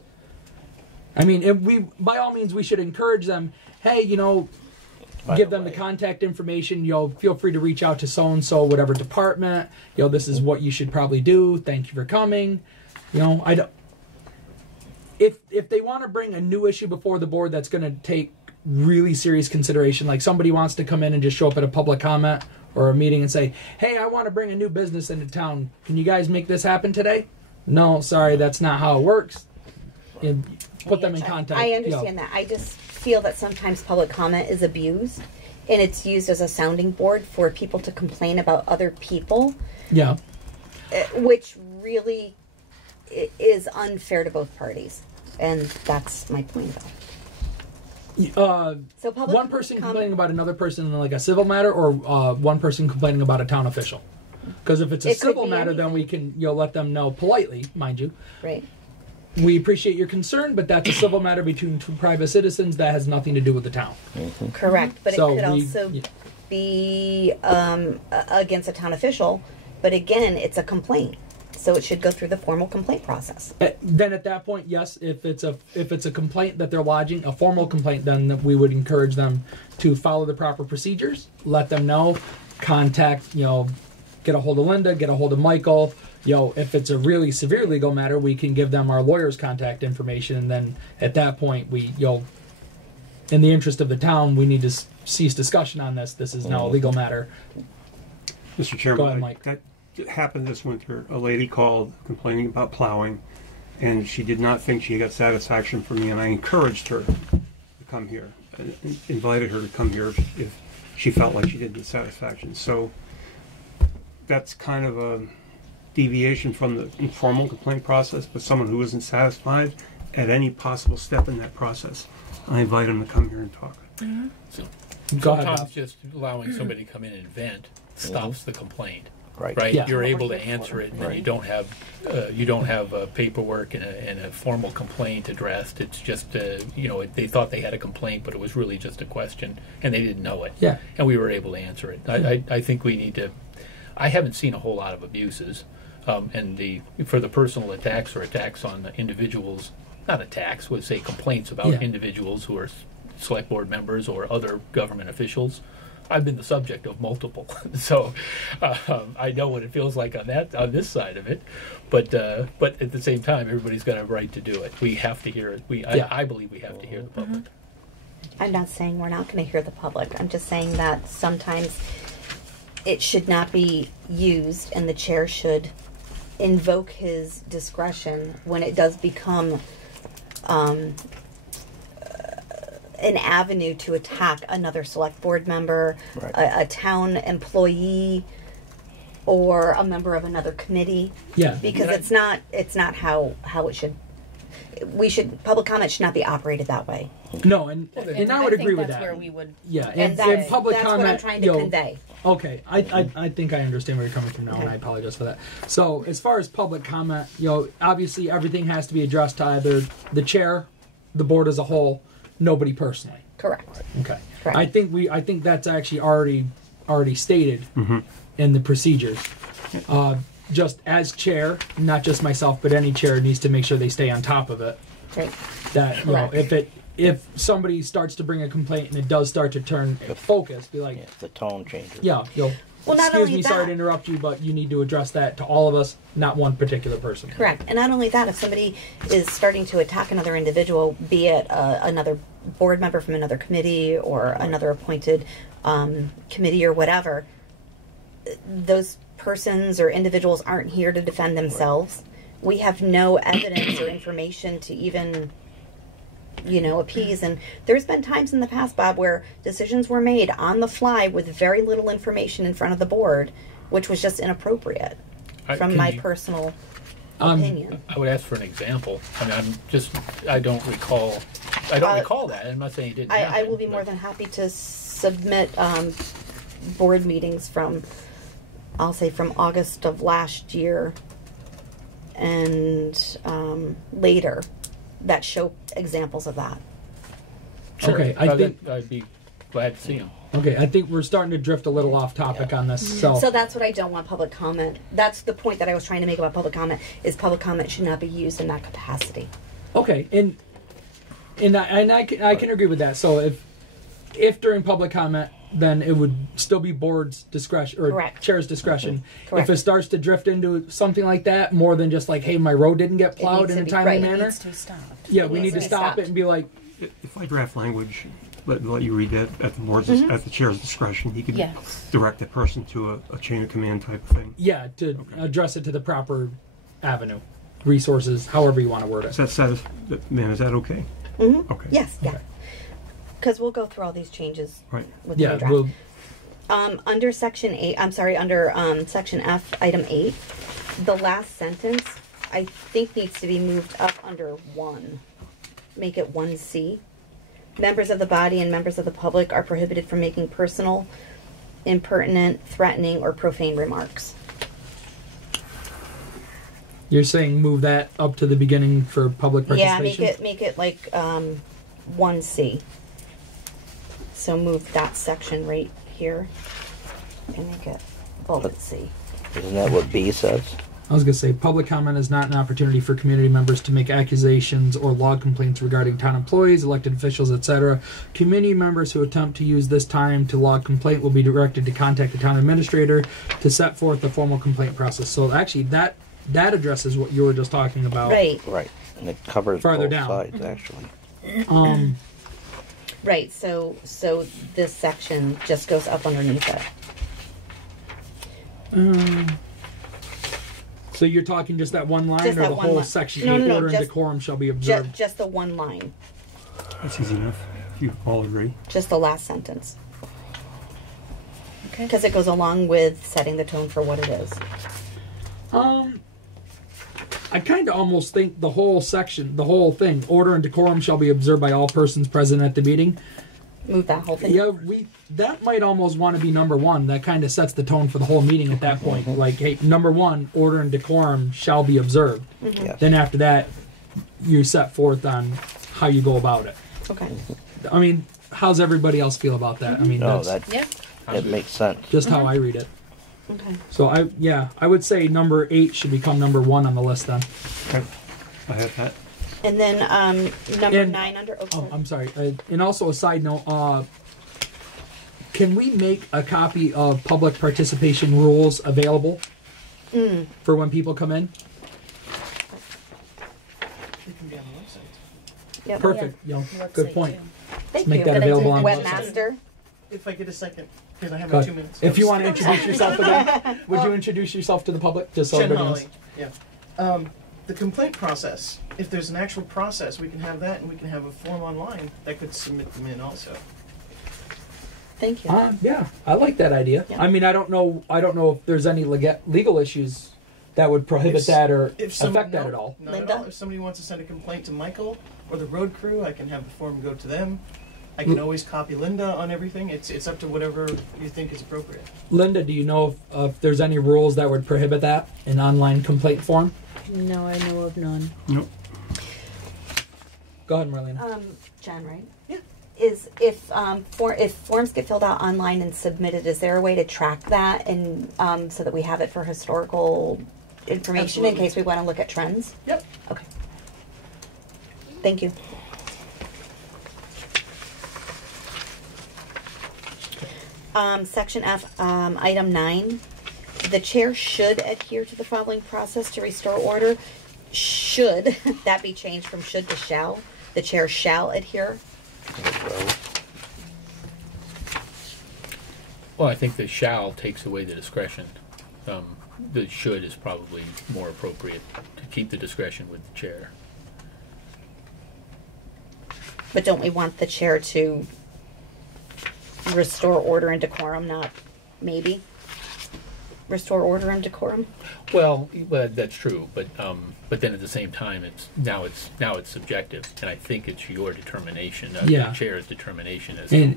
I mean, by all means, we should encourage them. Hey, give them the contact information. Feel free to reach out to so and so, whatever department. This is what you should probably do. Thank you for coming. I don't. If they want to bring a new issue before the board that's going to take really serious consideration, like somebody wants to come in and just show up at a public comment or a meeting and say, hey, I want to bring a new business into town. Can you guys make this happen today? No, sorry, that's not how it works. And put them in contact. I understand that. I just feel that sometimes public comment is abused, and it's used as a sounding board for people to complain about other people. Yeah. Which really is unfair to both parties. And that's my point, though. So one person complaining about another person in like a civil matter, or one person complaining about a town official. Because if it's a civil matter, then we can let them know politely, mind you. Right. We appreciate your concern, but that's a civil matter between two private citizens that has nothing to do with the town. Mm-hmm. Correct, but it could also be against a town official. But again, it's a complaint, so it should go through the formal complaint process. Then at that point, yes, if it's a complaint that they're lodging, a formal complaint, then we would encourage them to follow the proper procedures. Let them know, contact, get a hold of Linda, get a hold of Michael. If it's a really severe legal matter, we can give them our lawyer's contact information, and then at that point, in the interest of the town, we need to cease discussion on this. This is now a legal matter. Mr. Chairman, go ahead, Mike. That happened this winter. A lady called complaining about plowing, and she did not think she got satisfaction from me, and I encouraged her to come here, invited her to come here if she felt like she didn't get satisfaction. So that's kind of a deviation from the informal complaint process, but someone who isn't satisfied at any possible step in that process, I invite them to come here and talk. Mm-hmm. So sometimes just allowing somebody to come in and vent stops the complaint. Right. Yeah. You're able to answer it, and then you don't have paperwork and a formal complaint addressed. It's just they thought they had a complaint, but it was really just a question, and they didn't know it. Yeah. And we were able to answer it. I think we need to. I haven't seen a whole lot of abuses, and for the personal attacks or attacks on individuals, not attacks, would say complaints about individuals who are select board members or other government officials. I've been the subject of multiple, so I know what it feels like on this side of it. But at the same time, everybody's got a right to do it. We have to hear it. I believe we have to hear the public. I'm not saying we're not going to hear the public. I'm just saying that sometimes it should not be used, and the chair should invoke his discretion when it does become an avenue to attack another select board member, a town employee, or a member of another committee. Yeah. Because it's not how it should. Public comment should not be operated that way. No, and I would agree with that. That's where we would. Yeah, and public that's comment. what I'm trying to convey. Okay, I think I understand where you're coming from now, and I apologize for that. So, as far as public comment, obviously everything has to be addressed to either the chair, the board as a whole, nobody personally. Correct. Okay. Correct. I think that's actually already stated in the procedures. Just as chair, not just myself, but any chair needs to make sure they stay on top of it. Right. That if somebody starts to bring a complaint and it does start to turn focus, be like, Yeah, the tone changes. yeah, you'll. Well, not Excuse only me, sorry that- to interrupt you, but you need to address that to all of us, not one particular person. Correct. And not only that, if somebody is starting to attack another individual, be it another board member from another committee or another appointed committee or whatever, those persons or individuals aren't here to defend themselves. We have no evidence or information to even, appease. And there's been times in the past, Bob, where decisions were made on the fly with very little information in front of the board, which was just inappropriate from Can my you- personal opinion. I would ask for an example. I mean, I don't recall that. I'm not saying it didn't happen. I will be more than happy to submit board meetings from, I'll say, from August of last year and later that show examples of that. Sure. Okay, I think. I'd be glad to see them. Okay, I think we're starting to drift a little off topic on this. So, So that's what I don't want public comment. That's the point that I was trying to make about public comment, is public comment should not be used in that capacity. okay, and I can agree with that. So if during public comment, then it would still be board's discretion or Correct. chair's discretion. Correct. If it starts to drift into something like that, more than just like, hey, my road didn't get plowed needs in to a be- timely right, it manner. Needs to be stopped. Yeah, It we needs need to to be stop stopped. it and be like, If I draft language, let you read that at the board's, Mm-hmm. at the chair's discretion, he could Yes. direct the person to a chain of command type of thing. yeah, to address it to the proper avenue, resources, however you want to word it. Is that ma'am, is that okay? Mm-hmm. Okay. Yes, yeah. Okay. Because we'll go through all these changes Right. with the Yeah, draft. well, Under section 8, under section F, item 8, the last sentence, I think needs to be moved up under 1. Make it 1C. Members of the body and members of the public are prohibited from making personal, impertinent, threatening, or profane remarks. you're saying move that up to the beginning for public Yeah, participation? make it like 1C. So move that section right here and make it bullet C. Isn't that what B says? I was going to say, public comment is not an opportunity for community members to make accusations or log complaints regarding town employees, elected officials, etc. Community members who attempt to use this time to log complaint will be directed to contact the town administrator to set forth the formal complaint process. So actually, that addresses what you were just talking about. Right. Right. And it covers Farther both down. sides, actually. Right, so this section just goes up underneath it. So you're talking just that one line, Just or that the one whole line. section? No, 8, no, no, order and just- decorum shall be observed. Just the one line, That's easy enough, if you all agree. just the last sentence. Okay. Because it goes along with setting the tone for what it is. I kind of almost think the whole section, the whole thing, order and decorum shall be observed by all persons present at the meeting. Move that whole thing. Yeah, that might almost want to be number 1. That kind of sets the tone for the whole meeting at that point. Like, hey, number 1, order and decorum shall be observed. Yes. Then after that, you set forth on how you go about it. Okay. I mean, how's everybody else feel about that? I mean, No, that's that Yeah. it makes sense. just how I read it. Okay. So I would say number 8 should become number 1 on the list then. Okay. I have that. And then number And- 9 under. Oh, Oh, sorry. I'm sorry. And also a side note, can we make a copy of public participation rules available for when people come in? It can be on the website. Yep. Perfect. You know, good Website, point. too. Thank make you. that available on the website. Webmaster. If I get a second, because I have Go my ahead. 2 minutes. If you want to introduce yourself again, would you introduce yourself to the public just so Jen everybody knows? Holly, yeah. The complaint process, if there's an actual process, we can have that, and we can have a form online that could submit them in also. Thank you. Yeah, I like that idea. Yeah. I mean, I don't know if there's any legal issues that would prohibit If- that or If some- affect that no, at all. Not Linda? at all. If somebody wants to send a complaint to Michael or the road crew, I can have the form go to them. I can always copy Linda on everything. It's up to whatever you think is appropriate. Linda, do you know if there's any rules that would prohibit that in online complaint form? No, I know of none. Nope. Go ahead, Marlene. Jen, right? Yeah. Is if forms get filled out online and submitted, is there a way to track that and so that we have it for historical information in Absolutely. case we want to look at trends? Yep. Okay. Thank you. Section F, item 9. The chair should adhere to the following process to restore order. Should that be changed from should to shall? The chair shall adhere. Well, I think the shall takes away the discretion. The should is probably more appropriate to keep the discretion with the chair. But don't we want the chair to restore order and decorum, not maybe? Restore order and decorum? Well, that's true, but then at the same time, it's now subjective, and I think it's your determination, the chair's determination as to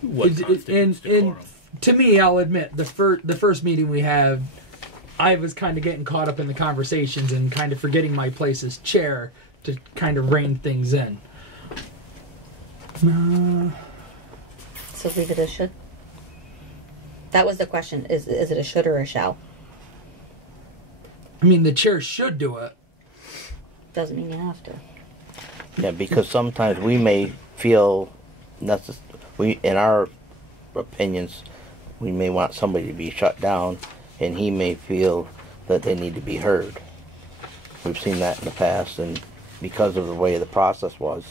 what constitutes decorum. To me, I'll admit the first meeting we had, I was kind of getting caught up in the conversations and kind of forgetting my place as chair to kind of rein things in. So leave it as should. That was the question. Is it a should or a shall? I mean, the chair should do it. Doesn't mean you have to. Yeah, because sometimes we may feel in our opinions, we may want somebody to be shut down, and he may feel that they need to be heard. We've seen that in the past, and because of the way the process was,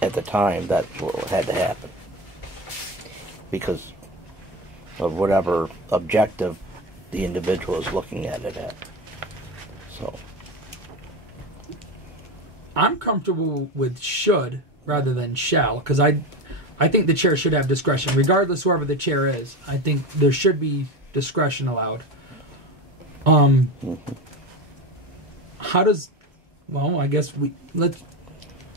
at the time, that's what had to happen. Because of whatever objective the individual is looking at it at. So I'm comfortable with should rather than shall, because I think the chair should have discretion, regardless whoever the chair is. I think there should be discretion allowed. How does? Well, I guess let's.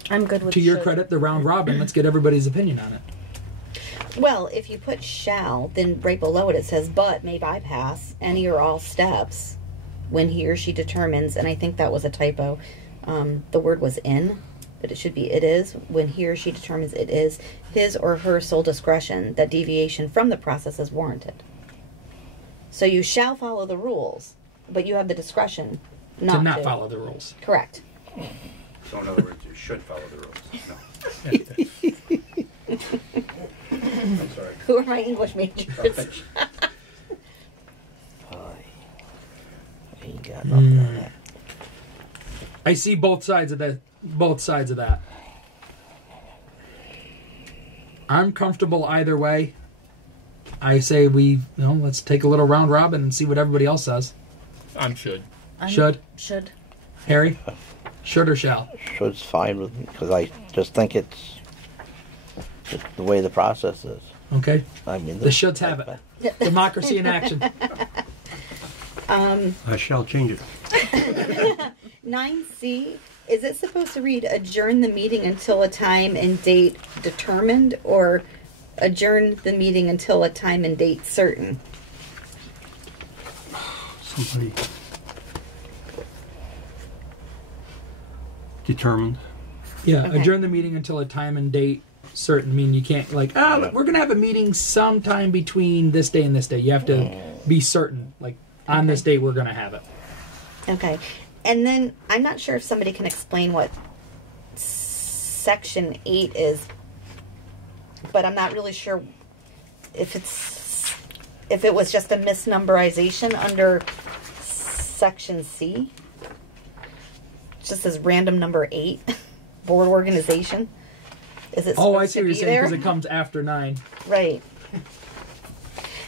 I'm good with. To your credit, the round robin. Let's get everybody's opinion on it. Well, if you put shall, then right below it says but may bypass any or all steps when he or she determines, and I think that was a typo. The word was in, but it should be it is, when he or she determines it is his or her sole discretion that deviation from the process is warranted. So you shall follow the rules, but you have the discretion not to not follow the rules. Correct. So in other words, you should follow the rules. No. I'm sorry. Who are my English majors? He got nothing on that. I see both sides of that. I'm comfortable either way. I say let's take a little round robin and see what everybody else says. Should. Should. Harry? Should or shall? Should's fine with me, because I just think it's the way the process is. Okay. I mean, the shoulds have it. Democracy in action. I shall change it. 9C, is it supposed to read adjourn the meeting until a time and date determined, or adjourn the meeting until a time and date certain? Somebody determined. Yeah, Okay. adjourn the meeting until a time and date certain. I mean, you can't we're going to have a meeting sometime between this day and this day. You have to be certain, on this date we're going to have it. Okay. And then I'm not sure if somebody can explain what Section 8 is, but I'm not really sure if it was just a misnumberization under Section C. It just says random number 8, board organization. Is it? Oh, I see what you're saying, because it comes after 9. Right.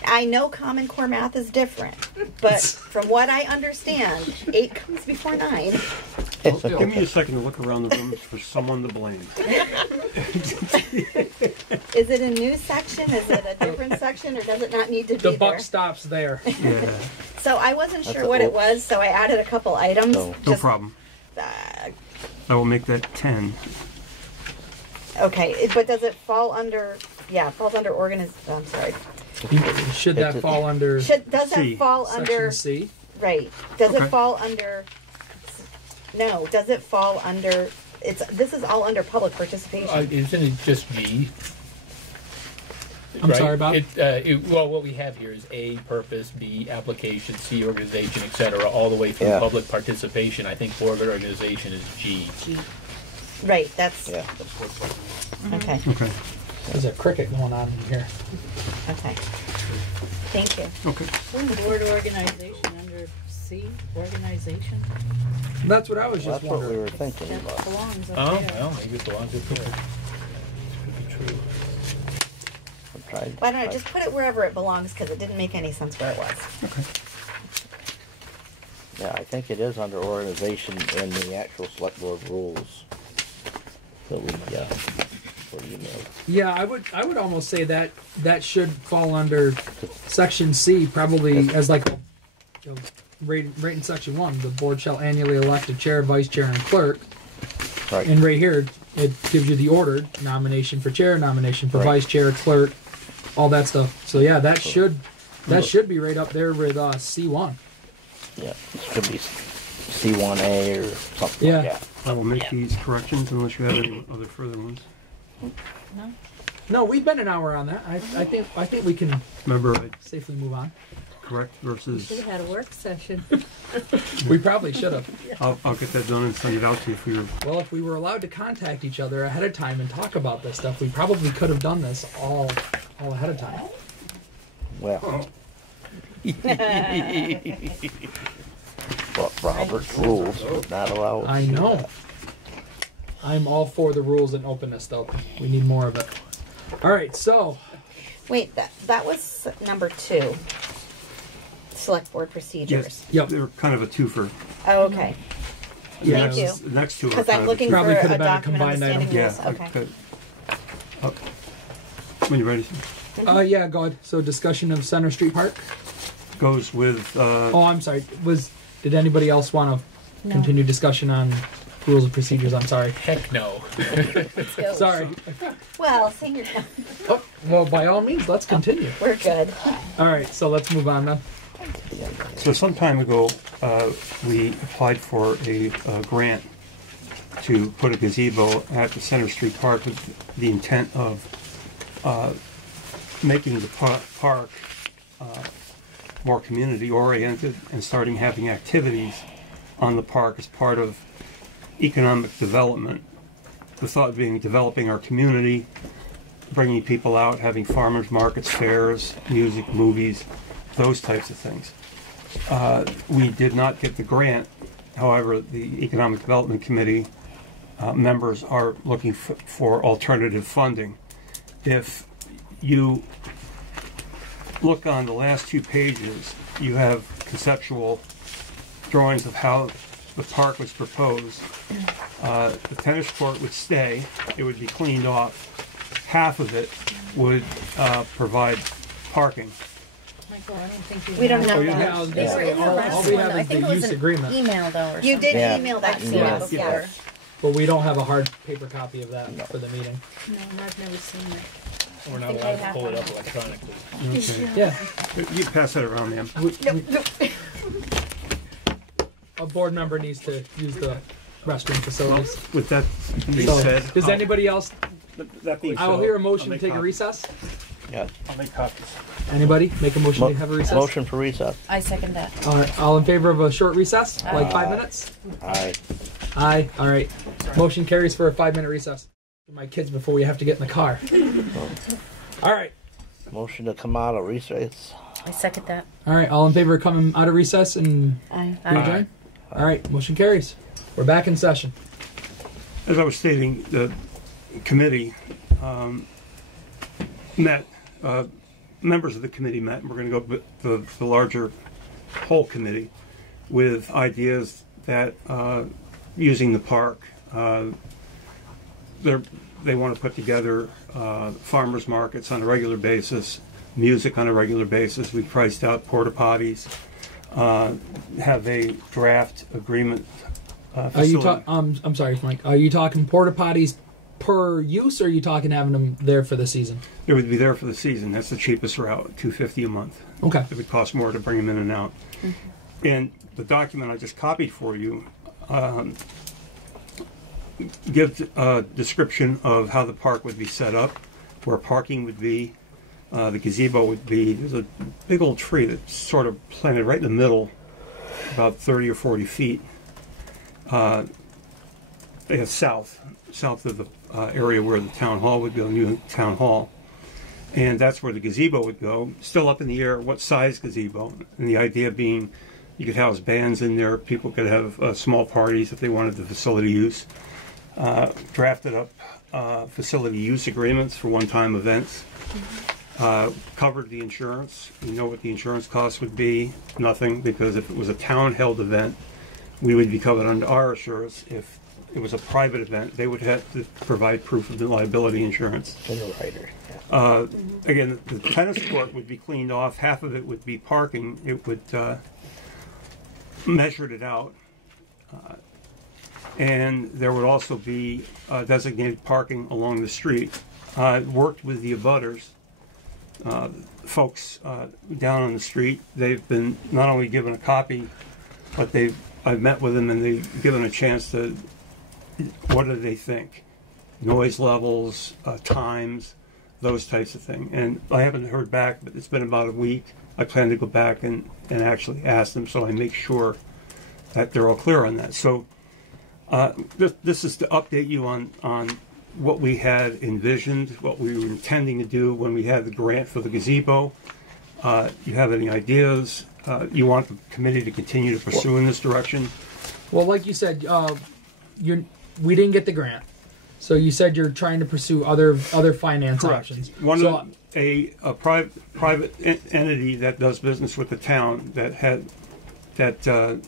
I know Common Core math is different, but from what I understand, 8 comes before 9. Give me a second to look around the room for someone to blame. Is it a new section? Is it a different section, or does it not need to be The there? buck stops there. Yeah, So I wasn't sure what it was, so I added a couple items. no problem. I will make that 10. Okay, but does it fall under? Yeah, it falls under I'm sorry. Should that fall under Does that C. fall Section under? C? Right. Does it Okay. fall under? No. Does it fall under? This is all under public participation. Isn't it just G? I'm sorry, Bob? Well, what we have here is A, purpose, B, application, C, organization, etc., all the way through Yeah. public participation. I think board organization is G. Right. That's Yeah. okay. Okay. There's a cricket going on in here. Okay. Thank you. Okay. Board organization under C, organization, That's what I was just That's what we wondering. were thinking that about. belongs up Oh, there. well, maybe it belongs up there. Could be true. We tried- I don't know, just put it wherever it belongs because it didn't make any sense where it was. Okay. Yeah, I think it is under organization in the actual select board rules that we, what do you know? Yeah, I would almost say that that should fall under section C, probably as like you know, right in section 1. The board shall annually elect a chair, vice chair, and clerk. Right. And right here, it gives you the order: nomination for chair, nomination for Right. vice chair, clerk, all that stuff. So yeah, that should be right up there with C1. Yeah, it should be C1A or something Yeah. like that. I will make these corrections unless you have any other further ones. No, we've been an hour on that. I think we can Remember, I safely move on. correct versus. Should have had a work session. We probably should have. I'll get that done and send it out to you for your. Well, if we were allowed to contact each other ahead of time and talk about this stuff, we probably could have done this all ahead of time. Well. But Robert's rules would not allow us I to do know. that. I'm all for the rules and openness, though. We need more of it. All right, so Wait, that was number 2. Select board procedures. Yes, Yep. they're kind of a twofer. Oh, okay. yeah, Thank you. The next two are Because kind I'm of a looking twofer. Probably for could a have been a document on the combined item. standing Yeah. rules. Okay. When you're ready, yeah, go ahead. So discussion of Center Street Park. goes with. Oh, I'm sorry. Did anybody else want to continue discussion on rules of procedures? I'm sorry. Heck no. Let's go. Sorry. Well, senior, Oh, well, by all means, let's continue. we're good. All right, so let's move on then. So some time ago, we applied for a grant to put a gazebo at the Center Street Park with the intent of making the park more community-oriented and starting having activities on the park as part of economic development. The thought being developing our community, bringing people out, having farmers markets, fairs, music, movies, those types of things. We did not get the grant. However, the Economic Development Committee members are looking for alternative funding. If you look on the last 2 pages, you have conceptual drawings of how the park was proposed. The tennis court would stay. It would be cleaned off. Half of it would provide parking. Michael, I don't think you We don't have have you that. have- They were in the all last we one, have though. is I think the it was use an agreement. Email though, or You something. did Yeah. email that to me Yeah. before. Yeah. But we don't have a hard paper copy of that for the meeting. No, I've never seen it. We're not think allowed I to have pull it one. up electronically. Okay. Yeah. You pass that around, ma'am. A board member needs to use the restroom facilities. With that being So, said, does anybody else? that being said, I will hear a motion I'll to take a make recess. Yeah. I'll make copies. Anybody make a motion to have a recess? Motion for recess. I second that. All right, all in favor of a short recess, like 5 minutes? Aye. Aye. All right. Motion carries for a 5-minute recess. My kids before we have to get in the car. All right. Motion to come out of recess. I second that. All right. All in favor of coming out of recess and Aye. rejoin? All right. Motion carries. We're back in session. As I was stating, the committee met, members of the committee met, and we're going to go with the larger whole committee with ideas that using the park, they want to put together farmers markets on a regular basis, music on a regular basis. We priced out porta potties, have a draft agreement. Are you facility. I'm sorry, Mike. Are you talking porta potties per use, or are you talking having them there for the season? It would be there for the season. That's the cheapest route, $250 a month. Okay. It would cost more to bring them in and out. And the document I just copied for you gives a description of how the park would be set up, where parking would be, the gazebo would be. There's a big old tree that's sort of planted right in the middle, about 30 or 40 feet. They have south of area where the town hall would go, new town hall. And that's where the gazebo would go. Still up in the air, what size gazebo? And the idea being you could house bands in there. People could have small parties if they wanted the facility use. Drafted up facility use agreements for one-time events. Covered the insurance. You know what the insurance costs would be? Nothing, because if it was a town-held event, we would be covered under our insurance. If it was a private event, they would have to provide proof of the liability insurance. And the writer. Again, the tennis court would be cleaned off. Half of it would be parking. It would measured it out. And there would also be designated parking along the street. Worked with the abutters. Folks down on the street, they've been not only given a copy, but I've met with them and they've given a chance to, what do they think? Noise levels, times, those types of things. And I haven't heard back, but it's been about a week. I plan to go back and actually ask them so I make sure that they're all clear on that. So this is to update you on what we had envisioned, what we were intending to do when we had the grant for the gazebo. You have any ideas? You want the committee to continue to pursue in this direction? Well, like you said, we didn't get the grant, so you said you're trying to pursue other finance Correct. options. A private entity that does business with the town that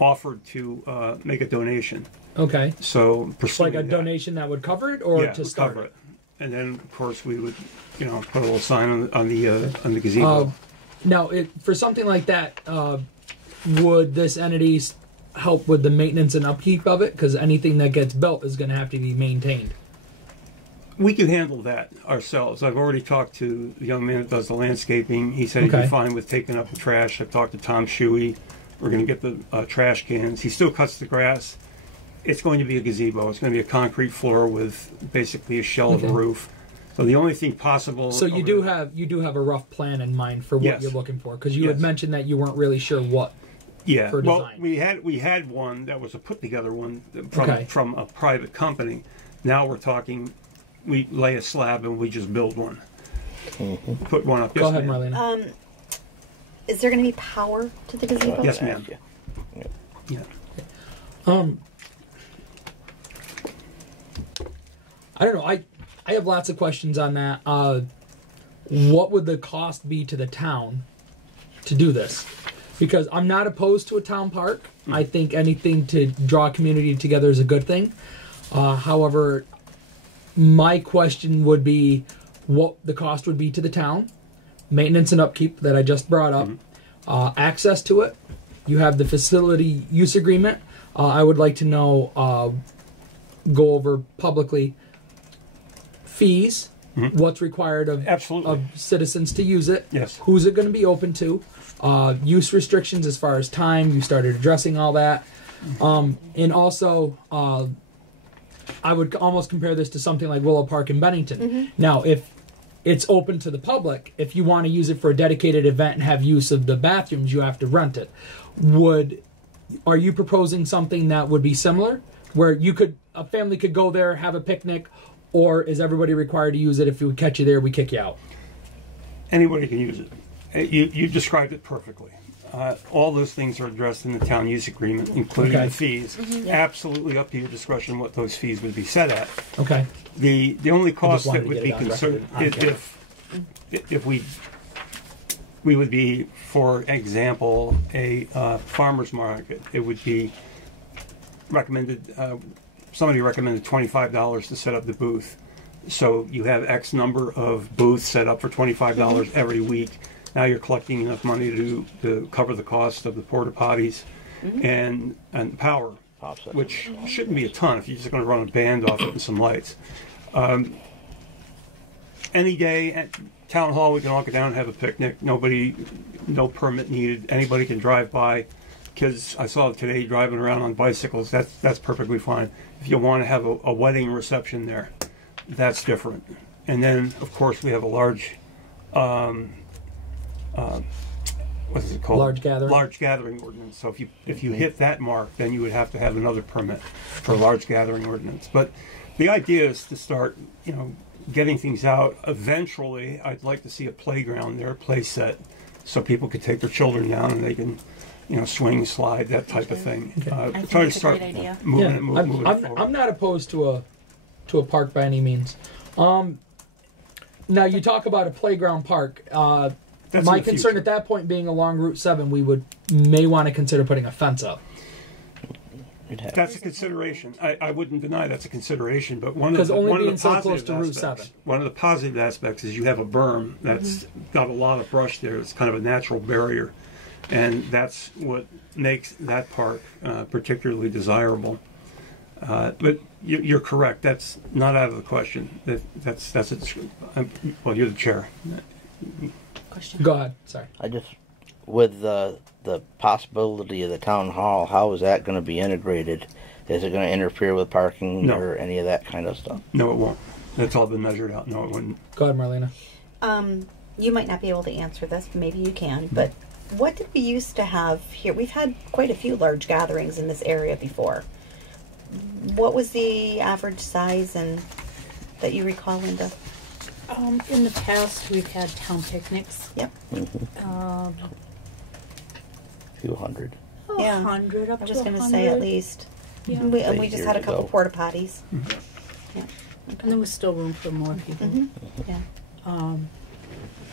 offered to make a donation. Okay. So like a donation that would cover it, or to start cover it. And then, of course, we would, put a little sign on the gazebo. Now, for something like that, would this entity help with the maintenance and upkeep of it? Because anything that gets built is going to have to be maintained. We can handle that ourselves. I've already talked to the young man that does the landscaping. He said he'd be fine with taking up the trash. I've talked to Tom Shuey. We're going to get the trash cans. He still cuts the grass. It's going to be a gazebo. It's going to be a concrete floor with basically a shell of a roof. So the only thing possible. So you do have a rough plan in mind for what you're looking for, because you had mentioned that you weren't really sure what. Yeah. For design. Well, we had one that was a put together one from a private company. Now we're talking. We lay a slab and we just build one. Mm-hmm. Put one up. Go ahead, Marlena. Is there going to be power to the gazebo? Yes, ma'am. Yeah. I don't know. I have lots of questions on that. What would the cost be to the town to do this? Because I'm not opposed to a town park. I think anything to draw a community together is a good thing. However, my question would be what the cost would be to the town, maintenance and upkeep that I just brought up, access to it. You have the facility use agreement. I would like to know, go over publicly, fees, what's required of citizens to use it, who's it going to be open to, use restrictions as far as time. You started addressing all that. And also, I would almost compare this to something like Willow Park in Bennington. Now, if it's open to the public, if you want to use it for a dedicated event and have use of the bathrooms, you have to rent it. Are you proposing something that would be similar, where a family could go there, have a picnic, or is everybody required to use it? If we catch you there, we kick you out? Anybody can use it. You described it perfectly. All those things are addressed in the town use agreement, including the fees. Absolutely up to your discretion what those fees would be set at. Okay. The only cost that would be concerned if we would be, for example, a farmer's market. It would be recommended. Somebody recommended $25 to set up the booth. So you have X number of booths set up for $25 every week. Now you're collecting enough money to cover the cost of the porta potties and power, which shouldn't be a ton if you're just going to run a band off it and some lights. Any day at Town Hall, we can all get down and have a picnic. No permit needed. Anybody can drive by. Kids, I saw today driving around on bicycles. That's perfectly fine. If you want to have a wedding reception there, that's different. And then, of course, we have a large, what is it called? Large gathering. Large gathering ordinance. So if you hit that mark, then you would have to have another permit for a large gathering ordinance. But The idea is to start, getting things out. Eventually, I'd like to see a playground there, a play set, so people could take their children down and they can, swing, slide, that type of thing. I think Try to it's a start great idea. moving it, moving it forward. I'm not opposed to a park by any means. Now you talk about a playground park. That's My in the concern future. at that point being along Route 7, we may want to consider putting a fence up. That's a consideration. I wouldn't deny that's a consideration, but one of Because the only being positive so close to Route aspects, 7. one of the positive aspects is you have a berm that's got a lot of brush there. It's kind of a natural barrier, and that's what makes that park particularly desirable. But you're correct. That's not out of the question. That's well, you're the chair. Question. Go ahead. Sorry. I just, with the possibility of the town hall, how is that going to be integrated? Is it going to interfere with parking No. or any of that kind of stuff? No, it won't. That's all been measured out. No, it wouldn't. Go ahead, Marlena. You might not be able to answer this, but maybe you can. But what did we used to have here? We've had quite a few large gatherings in this area before. What was the average size and that you recall, Linda? In the past, we've had town picnics. Yep. A few hundred. Yeah. 100 up I to was going to 100. say at least. Yeah. And we Eight just had a years couple ago. porta potties. Yeah. And there was still room for more people. Yeah.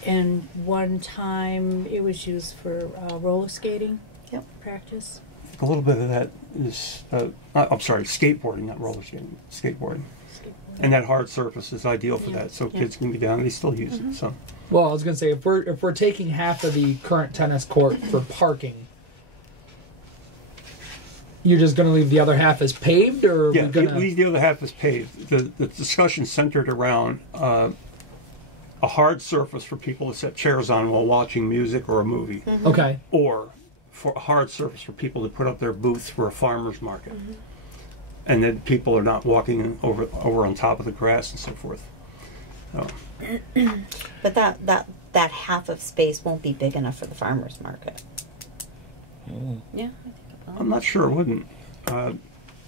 And one time it was used for roller skating Yep. practice. A little bit of that is, I'm sorry, skateboarding, not roller skating, skateboarding. And that hard surface is ideal for that, so kids can get down and they still use it. So Well, I was going to say if we're taking half of the current tennis court for parking, you're just going to leave the other half as paved, or are yeah, we going to? leave the other half is paved. The discussion centered around a hard surface for people to set chairs on while watching music or a movie, Okay. or for a hard surface for people to put up their booths for a farmer's market. And then people are not walking over on top of the grass and so forth. So, But that half of space won't be big enough for the farmer's market. Yeah. I'm not sure it wouldn't.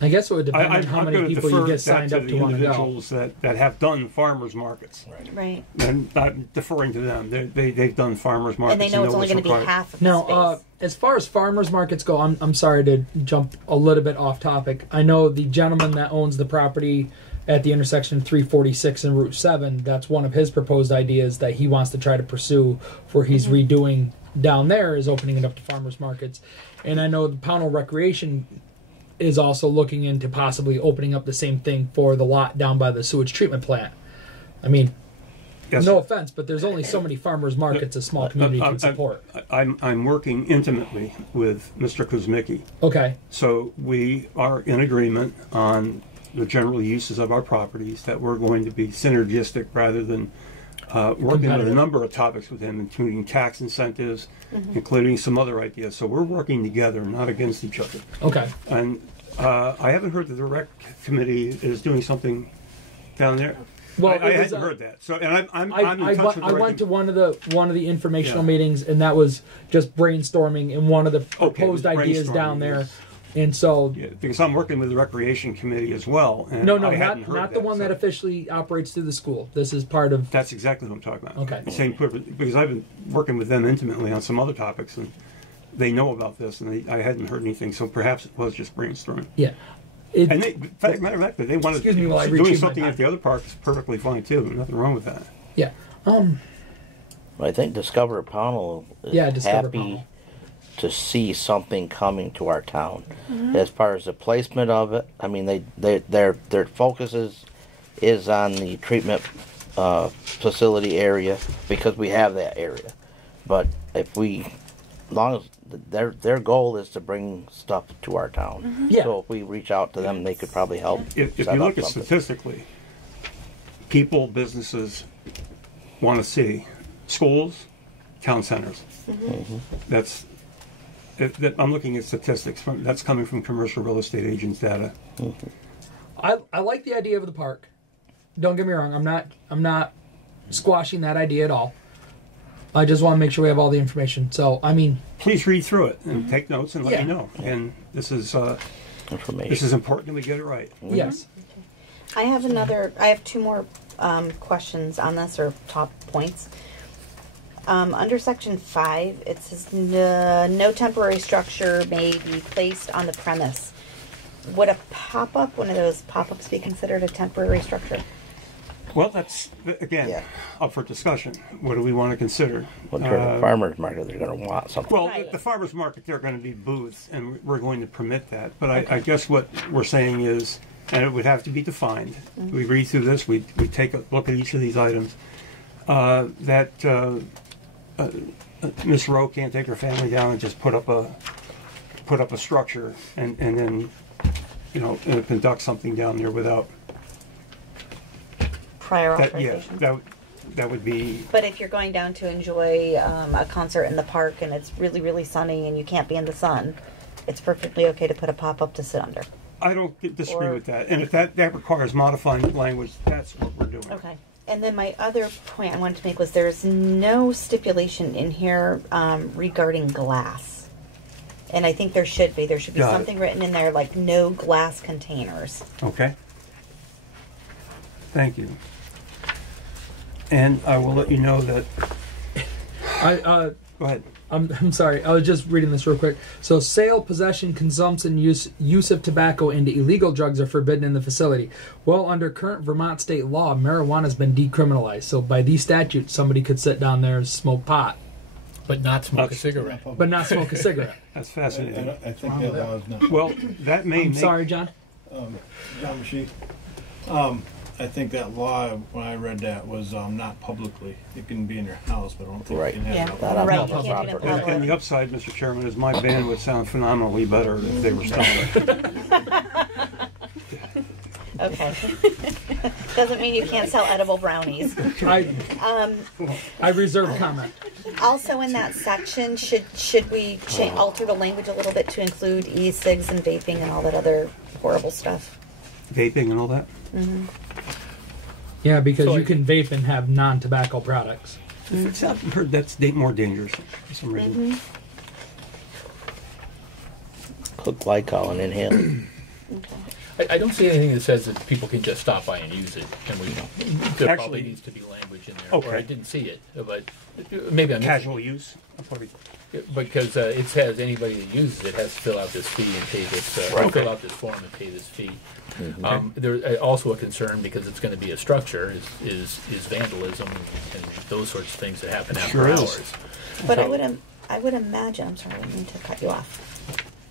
I guess it would depend on how I'm many going to people you defer get that signed to up the to want to go. individuals that have done farmers markets. Right. And I'm deferring to them. They've done farmers markets. And they know it's only what's going to be required. half of the Now, space. as far as farmers markets go, I'm sorry to jump a little bit off topic. I know the gentleman that owns the property at the intersection of 346 and Route 7, that's one of his proposed ideas that he wants to try to pursue where he's redoing down there is opening it up to farmers markets. And I know the Pownal Recreation is also looking into possibly opening up the same thing for the lot down by the sewage treatment plant. I mean, Yes, no sir. offense, but there's only so many farmers markets a small community can support. I'm working intimately with Mr. Kuzmicki. Okay. So we are in agreement on the general uses of our properties, that we're going to be synergistic rather than working on a Competitive. number of topics with him, including tax incentives, including some other ideas. So we're working together, not against each other. Okay. And I haven't heard that the rec committee is doing something down there. Well, I it was, hadn't heard that. So, and I'm I in touch with the went rec to one of the informational Yeah. meetings, and that was just brainstorming and one of the Okay, proposed it was ideas brainstorming, down there. yes. And so, Yeah, because I'm working with the recreation committee as well. And no, I hadn't heard not the one that so officially operates through the school. This is part of. That's exactly what I'm talking about. Okay. Same purpose, because I've been working with them intimately on some other topics, and they know about this, and I hadn't heard anything. So perhaps it was just brainstorming. Yeah. It, And matter of fact, they wanted Excuse me while I doing retrieve my something at packet. the other park is perfectly fine too. Nothing wrong with that. yeah. I think Discover Pownal is Yeah, Discover happy Pownal. to see something coming to our town. As far as the placement of it, I mean, their focus is on the treatment facility area because we have that area. But if we, as long as their goal is to bring stuff to our town, Yeah. so if we reach out to them, they could probably help. If set you look up at something. statistically, people, businesses want to see schools, town centers. That's. I'm looking at statistics. That's coming from commercial real estate agents' data. I like the idea of the park. Don't get me wrong. I'm not squashing that idea at all. I just want to make sure we have all the information. So I mean, Please read through it and take notes and let Yeah. me know. And this is Information. important that we get it right. yes. I have two more questions on this, or top points. Under section 5, it says no temporary structure may be placed on the premise. Would a pop-up, one of those pop-ups, be considered a temporary structure? Well, that's, again, Yeah. up for discussion. What do we want to consider? What kind of farmer's market they're going to want something? Well, Right. the farmer's market, they're going to be booths, and we're going to permit that. But I guess what we're saying is, and it would have to be defined. We read through this, we take a look at each of these items, that Miss Rowe can't take her family down and just put up a structure and then, conduct something down there without Prior that. Yeah, authorization? that would be. But if you're going down to enjoy a concert in the park and it's really, really sunny and you can't be in the sun, it's perfectly okay to put a pop-up to sit under. I don't disagree Or- with that. And if that requires modifying the language, that's what we're doing. Okay. And then my other point I wanted to make was there's no stipulation in here regarding glass. And I think there should be. There should be Got it. something written in there like no glass containers. Okay. Thank you. And I will let you know that. Go ahead. I'm sorry. I was just reading this real quick. So, sale, possession, consumption, use of tobacco, and illegal drugs are forbidden in the facility. Well, under current Vermont state law, marijuana has been decriminalized. So, by these statutes, somebody could sit down there and smoke pot, But not smoke a cigarette. but not smoke a cigarette. That's fascinating. I think that law is not. Well, that may I'm make. sorry, John. John Mashy. I think that law, when I read that, was not publicly. It can be in your house, but I don't think Right. you can have Yeah. it out. Not on Right, public you can't do it in property. public. And the upside, Mr. Chairman, is my band would sound phenomenally better if they were stopped. Okay. Doesn't mean you can't sell edible brownies. I reserve comment. Also in that section, should we alter the language a little bit to include e-cigs and vaping and all that other horrible stuff? Vaping and all that. Yeah, because So you can vape and have non-tobacco products. I've heard that's more dangerous for some reason. Put glycol and inhale. I don't see anything that says that people can just stop by and use it, and there Actually- probably needs to be language in there. Or Okay. I didn't see it, but maybe I'm missing Casual use. it. Because it says anybody that uses it has to fill out this fee and pay this, Right. fill out this form and pay this fee. There's also a concern, because it's going to be a structure, is vandalism and those sorts of things that happen after Sure is. hours. But So- I would imagine, I'm sorry, I didn't mean to cut you off.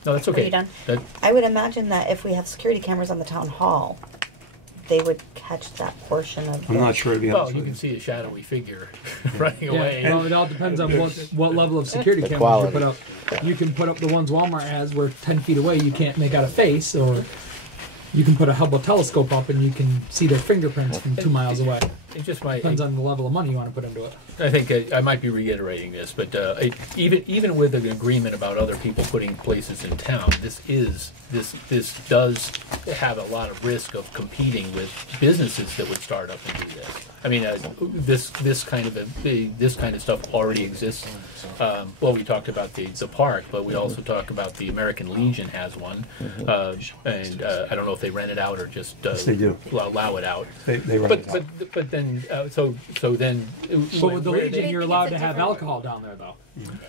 No, that's Are okay. you done? That- I would imagine that if we have security cameras on the town hall, they would catch that portion of I'm not sure to be well, honest you with can you. see a shadowy figure running away. Well, it all depends on what level of security The cameras quality. you put up. You can put up the ones Walmart has where 10 feet away you can't make out a face, or you can put a Hubble telescope up and you can see their fingerprints from 2 miles away. It just might. Depends on the level of money you want to put into it. I think I might be reiterating this, but even with an agreement about other people putting places in town, this does have a lot of risk of competing with businesses that would start up and do this. I mean, this kind of stuff already exists. Well, we talked about the park, but we also talk about the American Legion has one, and I don't know if they rent it out or just Yes, they do. allow it out. They run it out. But then so then. But with the where Legion, they- you're allowed to have alcohol down there, though.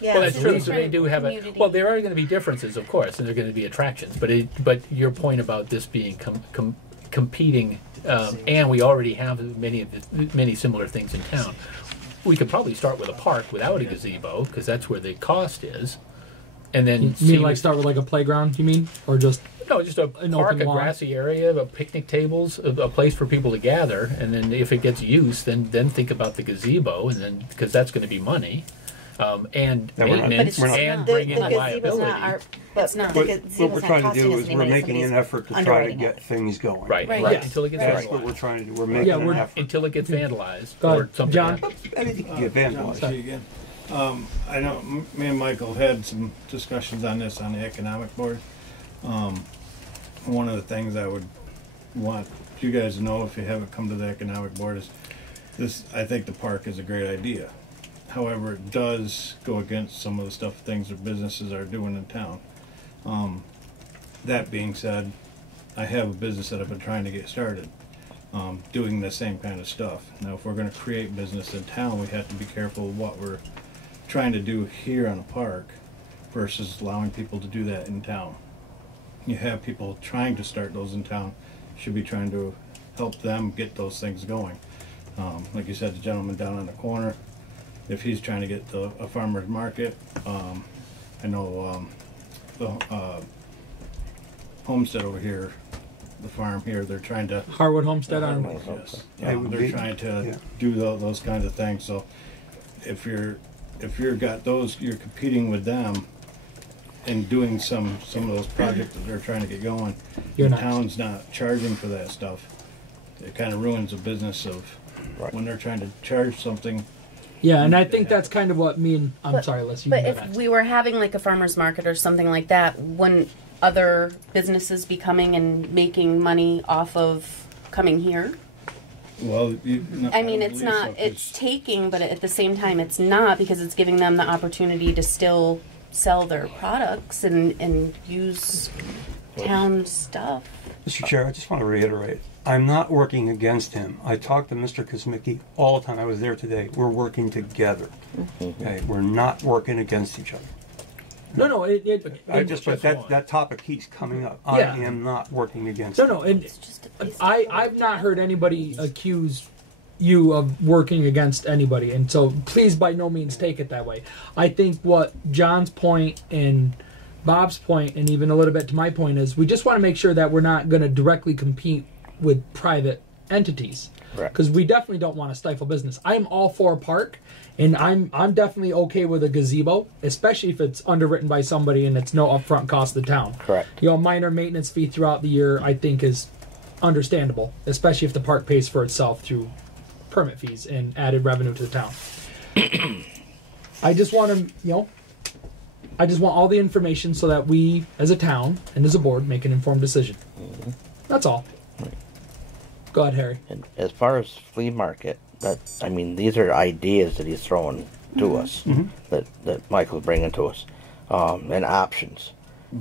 Yeah, well, that's so true. it's So they do have a. community. Well, there are going to be differences, of course, and there are going to be attractions. But your point about this being competing, and we already have many similar things in town. We could probably start with a park without a gazebo, because that's where the cost is, and then You mean like start with like a playground, you mean? Or just just a an park, open a lawn? grassy area, a picnic tables, a place for people to gather, and then if it gets use, then think about the gazebo, and then because that's going to be money, and No, we're not- maintenance, we're not- and The bringing gazebo's liability. not our, but It's not. the What gazebo's we're not trying to costing do us is any we're money, making an somebody's effort to try to underwriting get it. things going. Right, Right. right. Yes. Until it gets That's vandalized. what we're trying to do. We're making Yeah, an we're- effort. Until it gets vandalized Go ahead, or something John. happens. Anything can get John vandalized. Mashy again. I know me and Michael had some discussions on this on the economic board. One of the things I would want you guys to know if you haven't come to the economic board is this. I think the park is a great idea. However, it does go against some of the things that businesses are doing in town. That being said, I have a business that I've been trying to get started. doing the same kind of stuff. Now, if we're going to create business in town, we have to be careful of what we're trying to do here on a park versus allowing people to do that in town. You have people trying to start those in town, should be trying to help them get those things going. Like you said, the gentleman down on the corner, if he's trying to get a farmer's market, I know the homestead over here, the farm here, they're trying to Harwood Homestead on. yes, they're trying to do those kinds of things. So if you're got those, you're competing with them and doing some of those projects that they're trying to get going. You're the not. town's not charging for that stuff. It kind of ruins the business of when they're trying to charge something. Yeah, and I think that's kind of what me and I'm sorry, Liz. You But can go if next. we were having like a farmer's market or something like that, wouldn't other businesses be coming and making money off of coming here? Well, I mean, it's not, it's taking, but at the same time, it's not, because it's giving them the opportunity to still sell their products and use town stuff. Mr. Chair, I just want to reiterate, I'm not working against him. I talk to Mr. Kosmicki all the time. I was there today. We're working together. Okay, we're not working against each other. No, But that topic keeps coming up. Yeah. I am not working against No, and I've not heard anybody accuse you of working against anybody, and so please by no means take it that way. I think what John's point and Bob's point, and even a little bit to my point, is we just want to make sure that we're not going to directly compete with private entities, because we definitely don't want to stifle business. I'm all for a park, and I'm definitely okay with a gazebo, especially if it's underwritten by somebody and it's no upfront cost to the town. Correct. You know, minor maintenance fee throughout the year, I think, is understandable, especially if the park pays for itself through permit fees and added revenue to the town. I just want to, I just want all the information so that we, as a town and as a board, make an informed decision. That's all. Go ahead, Harry. And as far as flea market, these are ideas that he's throwing to us, that Michael's bringing to us, and options.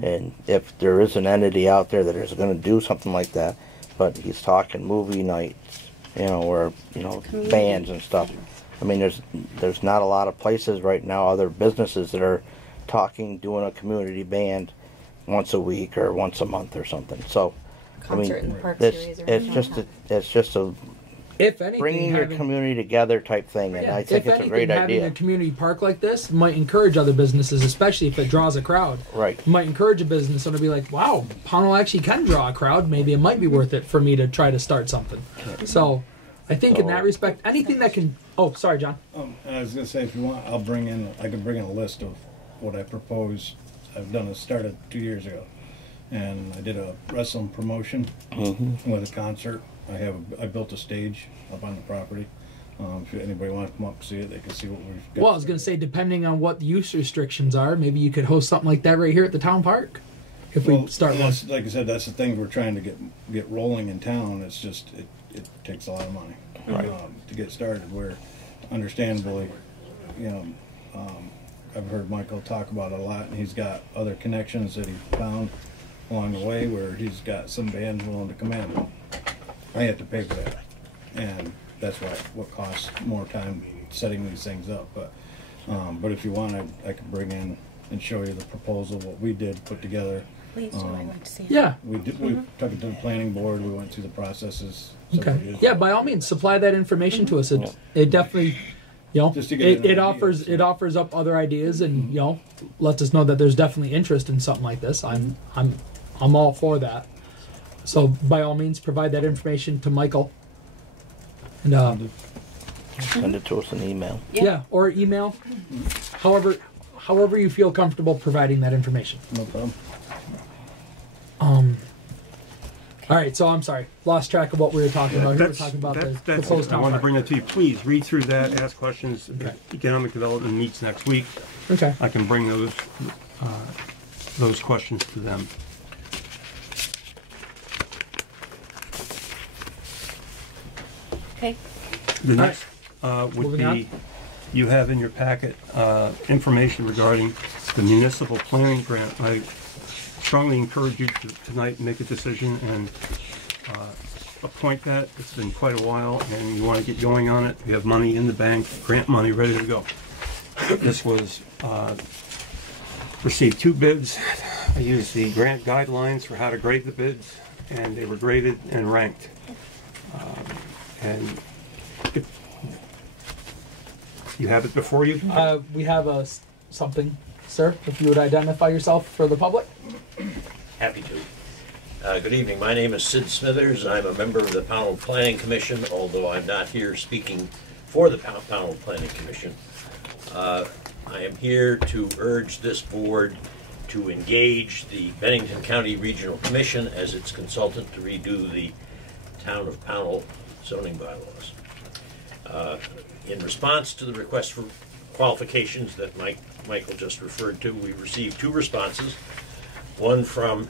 And if there is an entity out there that is going to do something like that, but he's talking movie nights, or bands and stuff. I mean, there's not a lot of places right now, other businesses that are doing a community band once a week or once a month or something. So, Concert in the park it's series or it's just a if anything, bringing your community together type thing, and I think if it's anything, a great having idea. a community park like this might encourage other businesses, especially if it draws a crowd. Right. It might encourage a business and to be like, wow, Pownal actually can draw a crowd. Maybe it might be worth it for me to try to start something. So, I think in that respect, anything that can. Oh, sorry, John. I was going to say, if you want, I can bring in a list of what I propose. Started 2 years ago, and I did a wrestling promotion with a concert. I built a stage up on the property. If anybody wants to come up and see it, they can see what we've got. Well, I was going to say, depending on what the use restrictions are, maybe you could host something like that right here at the town park. If we start one. Like I said, that's the thing we're trying to get rolling in town. It's just it takes a lot of money to get started. Where, understandably, I've heard Michael talk about it a lot, and he's got other connections that he found along the way where he's got some bands willing to come in. I have to pay for that, and that's what costs more time setting these things up. But if you want, I could bring in and show you the proposal, what we did put together. Please, I'd like to see it. Yeah. We took it to the planning board. We went through the processes. Okay. Yeah, by all means, supply that information to us. It definitely, Just to get it offers up other ideas, and lets us know that there's definitely interest in something like this. I'm all for that. So by all means, provide that information to Michael. And send it to us in email. Yeah, or email. However you feel comfortable providing that information. No problem. All right, so I'm sorry, lost track of what we were talking about. We were talking about the proposed I town wanted to park. bring that to you. Please read through that, ask questions. Economic Development meets next week. Okay. I can bring those questions to them. Okay. The next would Moving on. be, you have in your packet information regarding the municipal planning grant. I strongly encourage you to tonight make a decision and appoint that. It's been quite a while, and you want to get going on it. We have money in the bank, grant money ready to go. This was received 2 bids. I used the grant guidelines for how to grade the bids, and they were graded and ranked. And you have it before you? We have something, sir, if you would identify yourself for the public. Happy to. Good evening. My name is Sid Smithers. I'm a member of the Pownal Planning Commission, although I'm not here speaking for the Pownal Planning Commission. I am here to urge this board to engage the Bennington County Regional Commission as its consultant to redo the Town of Pownal zoning bylaws. In response to the request for qualifications that Michael just referred to, we received 2 responses, one from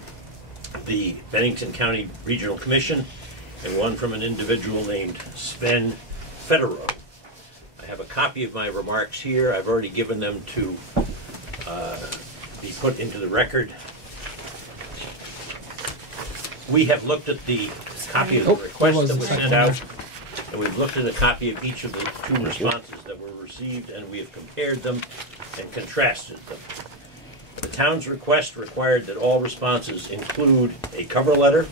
the Bennington County Regional Commission and one from an individual named Sven Federow. I have a copy of my remarks here. I've already given them to be put into the record. We have looked at the copy of the request that was sent out, and we've looked at a copy of each of the 2 responses that were received, and we have compared them and contrasted them. The town's request required that all responses include a cover letter,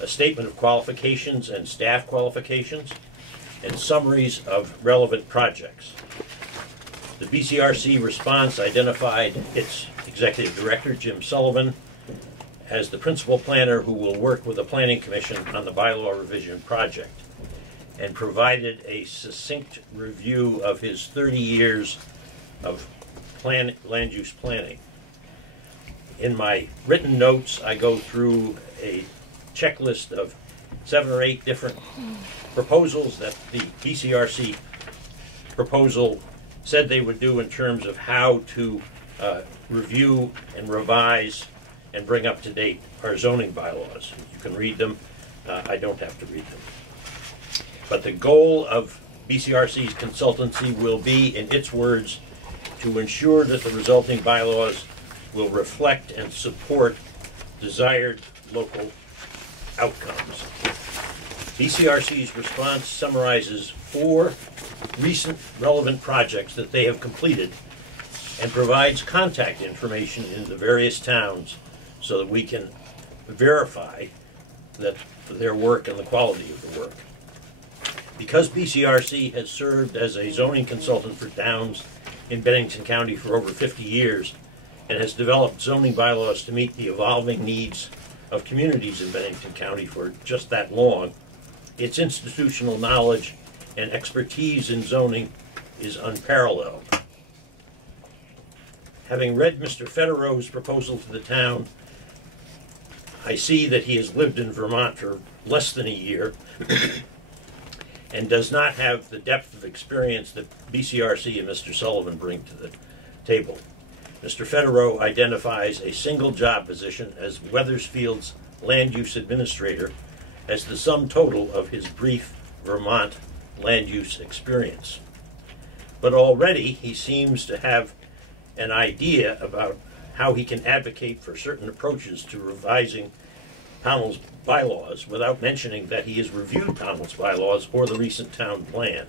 a statement of qualifications and staff qualifications, and summaries of relevant projects. The BCRC response identified its executive director, Jim Sullivan, as the principal planner who will work with the Planning Commission on the bylaw revision project, and provided a succinct review of his 30 years of land use planning. In my written notes, I go through a checklist of 7 or 8 different proposals that the BCRC proposal said they would do in terms of how to review and revise and bring up to date our zoning bylaws. You can read them. I don't have to read them. But the goal of BCRC's consultancy will be, in its words, to ensure that the resulting bylaws will reflect and support desired local outcomes. BCRC's response summarizes 4 recent relevant projects that they have completed and provides contact information in the various towns so that we can verify that their work and the quality of the work. Because BCRC has served as a zoning consultant for towns in Bennington County for over 50 years and has developed zoning bylaws to meet the evolving needs of communities in Bennington County for just that long, its institutional knowledge and expertise in zoning is unparalleled. Having read Mr. Federow's proposal to the town, I see that he has lived in Vermont for less than a year and does not have the depth of experience that BCRC and Mr. Sullivan bring to the table. Mr. Federow identifies a single job position as Weathersfield's land use administrator as the sum total of his brief Vermont land use experience. But already he seems to have an idea about how he can advocate for certain approaches to revising Pownal's bylaws without mentioning that he has reviewed Pownal's bylaws or the recent town plan.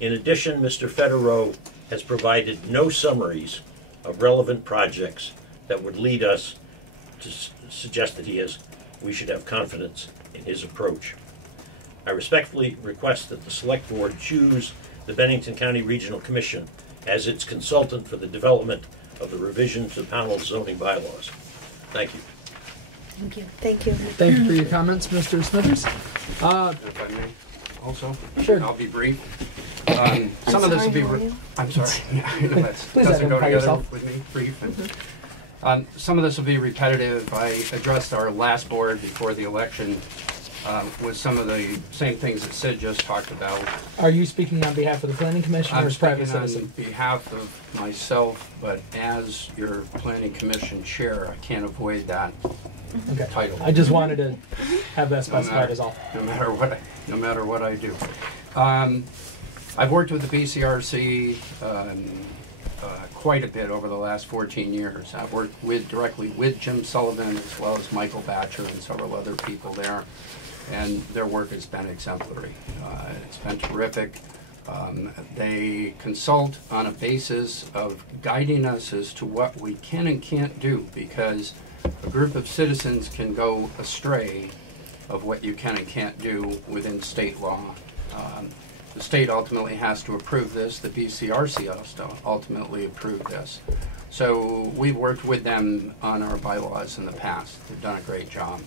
In addition, Mr. Federow has provided no summaries of relevant projects that would lead us to suggest that we should have confidence in his approach. I respectfully request that the Select Board choose the Bennington County Regional Commission as its consultant for the development of the revision to Pownal's zoning bylaws. Thank you. Thank you. Thank you. Thank you for your comments, Mr. Smithers. If I may, also, Sure. I'll be brief. Some of this will be. I'm sorry. I know that Please doesn't go identify together yourself. with me. Brief. And, some of this will be repetitive. I addressed our last board before the election with some of the same things that Sid just talked about. Are you speaking on behalf of the Planning Commission or I'm as private speaking citizen? on behalf of myself, but as your Planning Commission chair, I can't avoid that title. I just wanted to have that specified as all. No matter what I do. I've worked with the BCRC quite a bit over the last 14 years. I've worked directly with Jim Sullivan as well as Michael Batcher and several other people there. and their work has been exemplary. It's been terrific. They consult on a basis of guiding us as to what we can and can't do, because a group of citizens can go astray of what you can and can't do within state law. The state ultimately has to approve this. The BCRC has to ultimately approve this. So we've worked with them on our bylaws in the past. They've done a great job.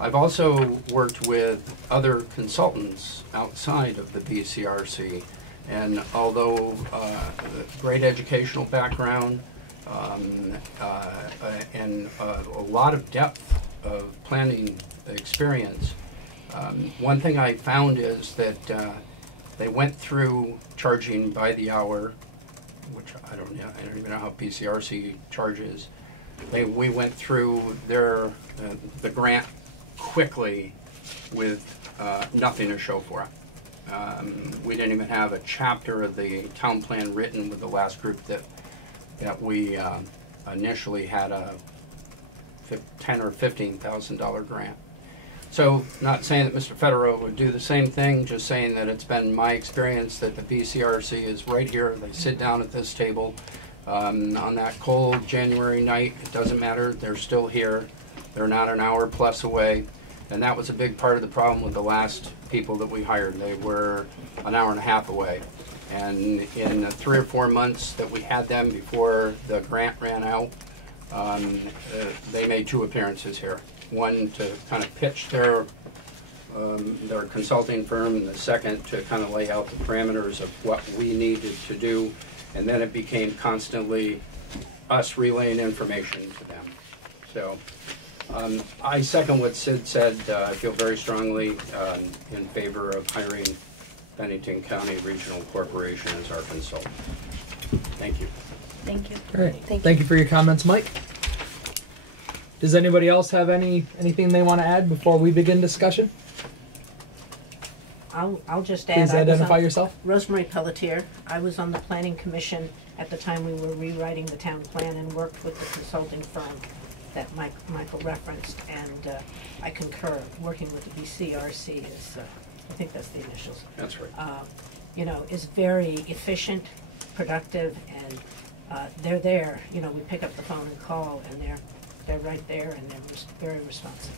I've also worked with other consultants outside of the BCRC, and although great educational background and a lot of depth of planning experience, one thing I found is that they went through charging by the hour, which I don't even know how BCRC charges. We went through the grant quickly with nothing to show for it. We didn't even have a chapter of the town plan written with the last group that we initially had a $10,000 or $15,000 grant. So, not saying that Mr. Federer would do the same thing, just saying that it's been my experience that the BCRC is right here. They sit down at this table on that cold January night. It doesn't matter. They're still here. They're not an hour plus away. And that was a big part of the problem with the last people that we hired. They were an hour and a half away. And in the 3 or 4 months that we had them before the grant ran out, they made 2 appearances here. One to kind of pitch their consulting firm, and the second to kind of lay out the parameters of what we needed to do. And then it became constantly us relaying information to them. So I second what Sid said. I feel very strongly in favor of hiring Bennington County Regional Corporation as our consultant. Thank you. Thank you. All right. Thank you for your comments, Mike. Does anybody else have anything they want to add before we begin discussion? I'll just add. Please identify yourself. Rosemary Pelletier. I was on the Planning Commission at the time we were rewriting the town plan and worked with the consulting firm that Michael referenced, and I concur. Working with the BCRC is, I think that's the initials. That's right. Is very efficient, productive, and they're there. We pick up the phone and call, and they're right there, and they're very responsive.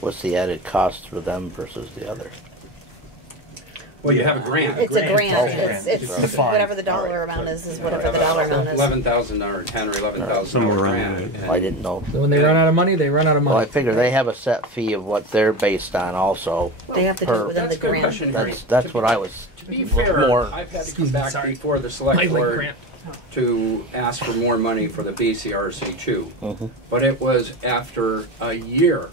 What's the added cost for them versus the other? Well, you have a grant. It's a grant. Okay. It's whatever the dollar amount is whatever the dollar amount is. $11,000 or $10,000 or $11,000 Somewhere around grant. there. And I didn't know. So when they run out of money, they run out of money. Well, I figure they have a set fee of what they're based on also. They have to do it within That's the a good grant. question. That's what I was To be fair, more. I've had to come back before the select board to ask for more money for the BCRC too. But it was after a year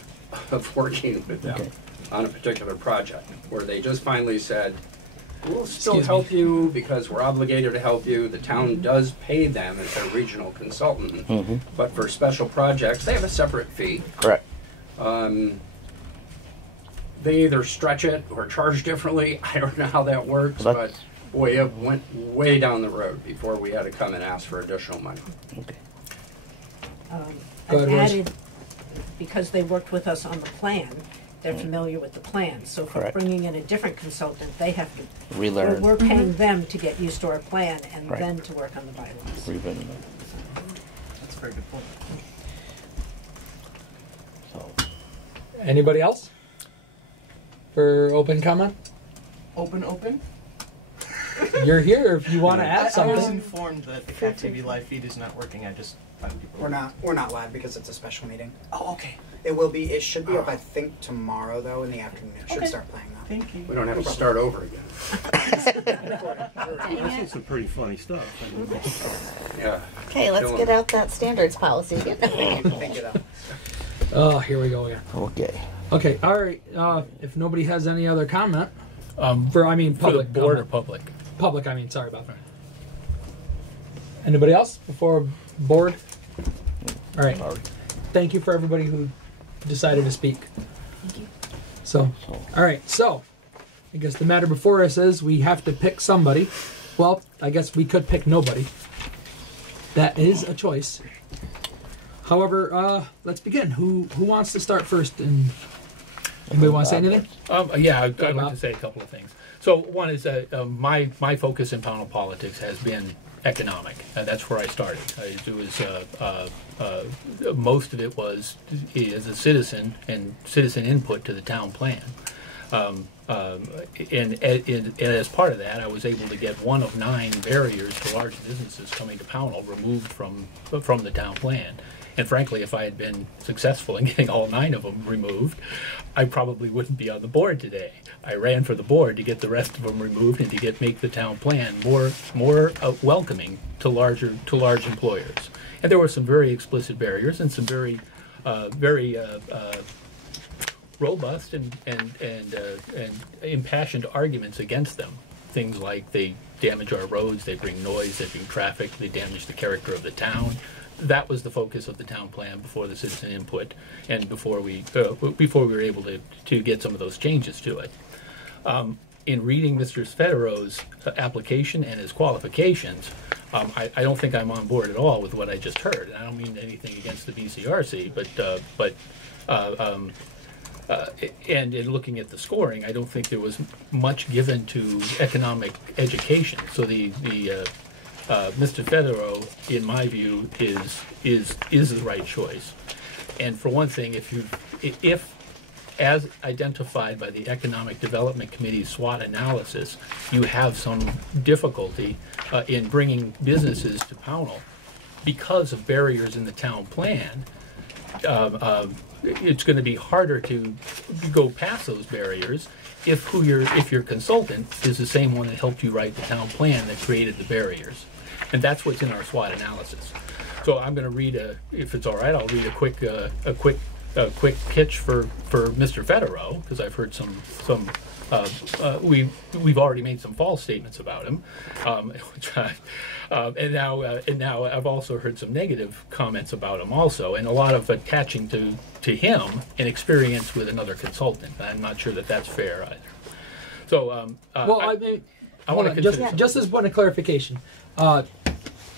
of working with them on a particular project where they just finally said, we'll still help you because we're obligated to help you. The town does pay them as their regional consultant, but for special projects, they have a separate fee. Correct. They either stretch it or charge differently. I don't know how that works, but boy, it went way down the road before we had to come and ask for additional money. I've added, because they worked with us on the plan, they're familiar with the plan. So for bringing in a different consultant, they have to relearn. We're paying them to get used to our plan and then to work on the bylaws. That's a very good point. So, Anybody else for open comment? Open? You're here if you want to add I was something. informed that the Cat TV live feed is not working. I just found people. We're not live because it's a special meeting. Oh, okay. It should be up, I think, tomorrow though in the afternoon. It should start playing now. Thank you. We don't have to start over again. I've seen some pretty funny stuff. Yeah. Okay, let's get out that standards policy. Thank you though. Oh, here we go again. Okay, all right. If nobody has any other comment, public for the board comment. or public? Public, sorry about that. Anybody else before board? All right. Thank you for everybody who decided to speak. Thank you. So, all right. So, I guess the matter before us is we have to pick somebody. Well, I guess we could pick nobody. That is a choice. However, let's begin. Who wants to start first in Anybody want to say anything? Yeah, I'd like to say a couple of things. So one is my focus in Pownal politics has been economic. That's where I started. It was most of it was as a citizen and citizen input to the town plan. And as part of that, I was able to get 1 of 9 barriers to large businesses coming to Pownal removed from the town plan. And frankly, if I had been successful in getting all 9 of them removed, I probably wouldn't be on the board today. I ran for the board to get the rest of them removed and to make the town plan more welcoming to large employers. And there were some very explicit barriers and some very robust and impassioned arguments against them. Things like they damage our roads, they bring noise, they bring traffic, they damage the character of the town. That was the focus of the town plan before the citizen input and before we were able to get some of those changes to it. In reading Mr. Federo's application and his qualifications, I don't think I'm on board at all with what I just heard. I don't mean anything against the BCRC, and in looking at the scoring, I don't think there was much given to economic education. So Mr. Federo, in my view, is the right choice. And for one thing, if as identified by the Economic Development Committee's SWOT analysis, you have some difficulty in bringing businesses to Pownal because of barriers in the town plan, it's going to be harder to go past those barriers if your consultant is the same one that helped you write the town plan that created the barriers. And that's what's in our SWOT analysis. So I'm going to read if it's all right, I'll read a quick pitch for Mr. Federo, because I've heard we've already made some false statements about him, and now I've also heard some negative comments about him also, and a lot of attaching to him an experience with another consultant. I'm not sure that that's fair either. So I want to just as one clarification.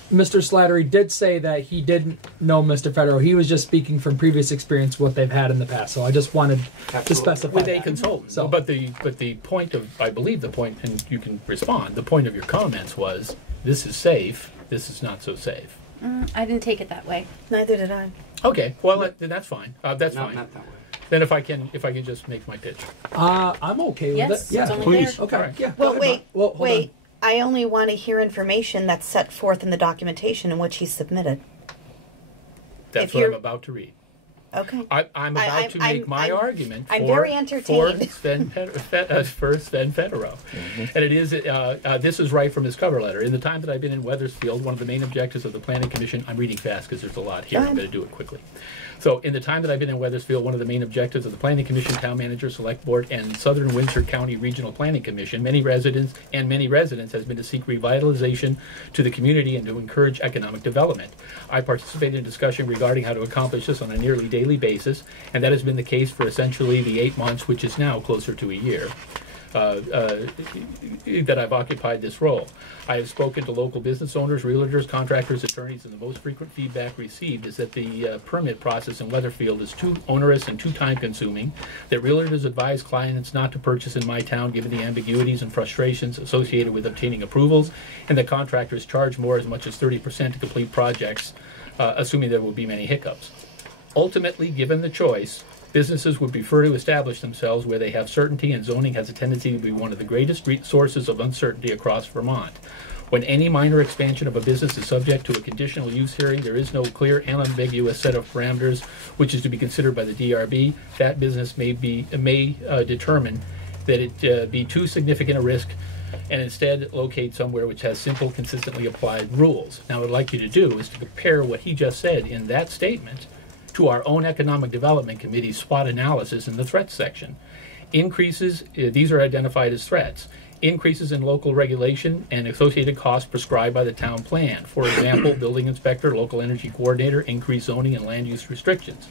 Mr. Slattery did say that he didn't know Mr. Federo. He was just speaking from previous experience, what they've had in the past. So I just wanted to specify with a consultant. So, but the point of, I believe the point, and you can respond. The point of your comments was this is safe. This is not so safe. I didn't take it that way. Neither did I. Okay, well then that's fine. That's No, fine. not that way. Then if I can just make my pitch. I'm okay with Yes, it. Yeah, it's only please. fair. Okay. Right. Yeah. Well, go ahead, Bob. Hold wait. I only want to hear information that's set forth in the documentation in which he submitted. That's If what you're- I'm about to read. Okay. I'm about to make my argument I'm for, very entertained. for Sven Federo. And it is, this is right from his cover letter. In the time that I've been in Wethersfield, one of the main objectives of the Planning Commission, I'm reading fast because there's a lot here, I'm going to do it quickly. So in the time that I've been in Wethersfield, one of the main objectives of the Planning Commission, Town Manager, Select Board, and Southern Windsor County Regional Planning Commission, many residents has been to seek revitalization to the community and to encourage economic development. I participated in discussion regarding how to accomplish this on a nearly daily basis, and that has been the case for essentially the 8 months, which is now closer to a year, that I've occupied this role. I have spoken to local business owners, realtors, contractors, attorneys, and the most frequent feedback received is that the permit process in Weatherfield is too onerous and too time-consuming, that realtors advise clients not to purchase in my town given the ambiguities and frustrations associated with obtaining approvals, and that contractors charge more, as much as 30%, to complete projects, assuming there will be many hiccups. Ultimately, given the choice, businesses would prefer to establish themselves where they have certainty, and zoning has a tendency to be one of the greatest sources of uncertainty across Vermont. When any minor expansion of a business is subject to a conditional use hearing, there is no clear and unambiguous set of parameters which is to be considered by the DRB. That business may determine that it be too significant a risk and instead locate somewhere which has simple, consistently applied rules. Now, what I'd like you to do is to compare what he just said in that statement to our own Economic Development Committee SWOT analysis in the threats section. Increases, these are identified as threats. Increases in local regulation and associated costs prescribed by the town plan. For example, building inspector, local energy coordinator, increased zoning and land use restrictions.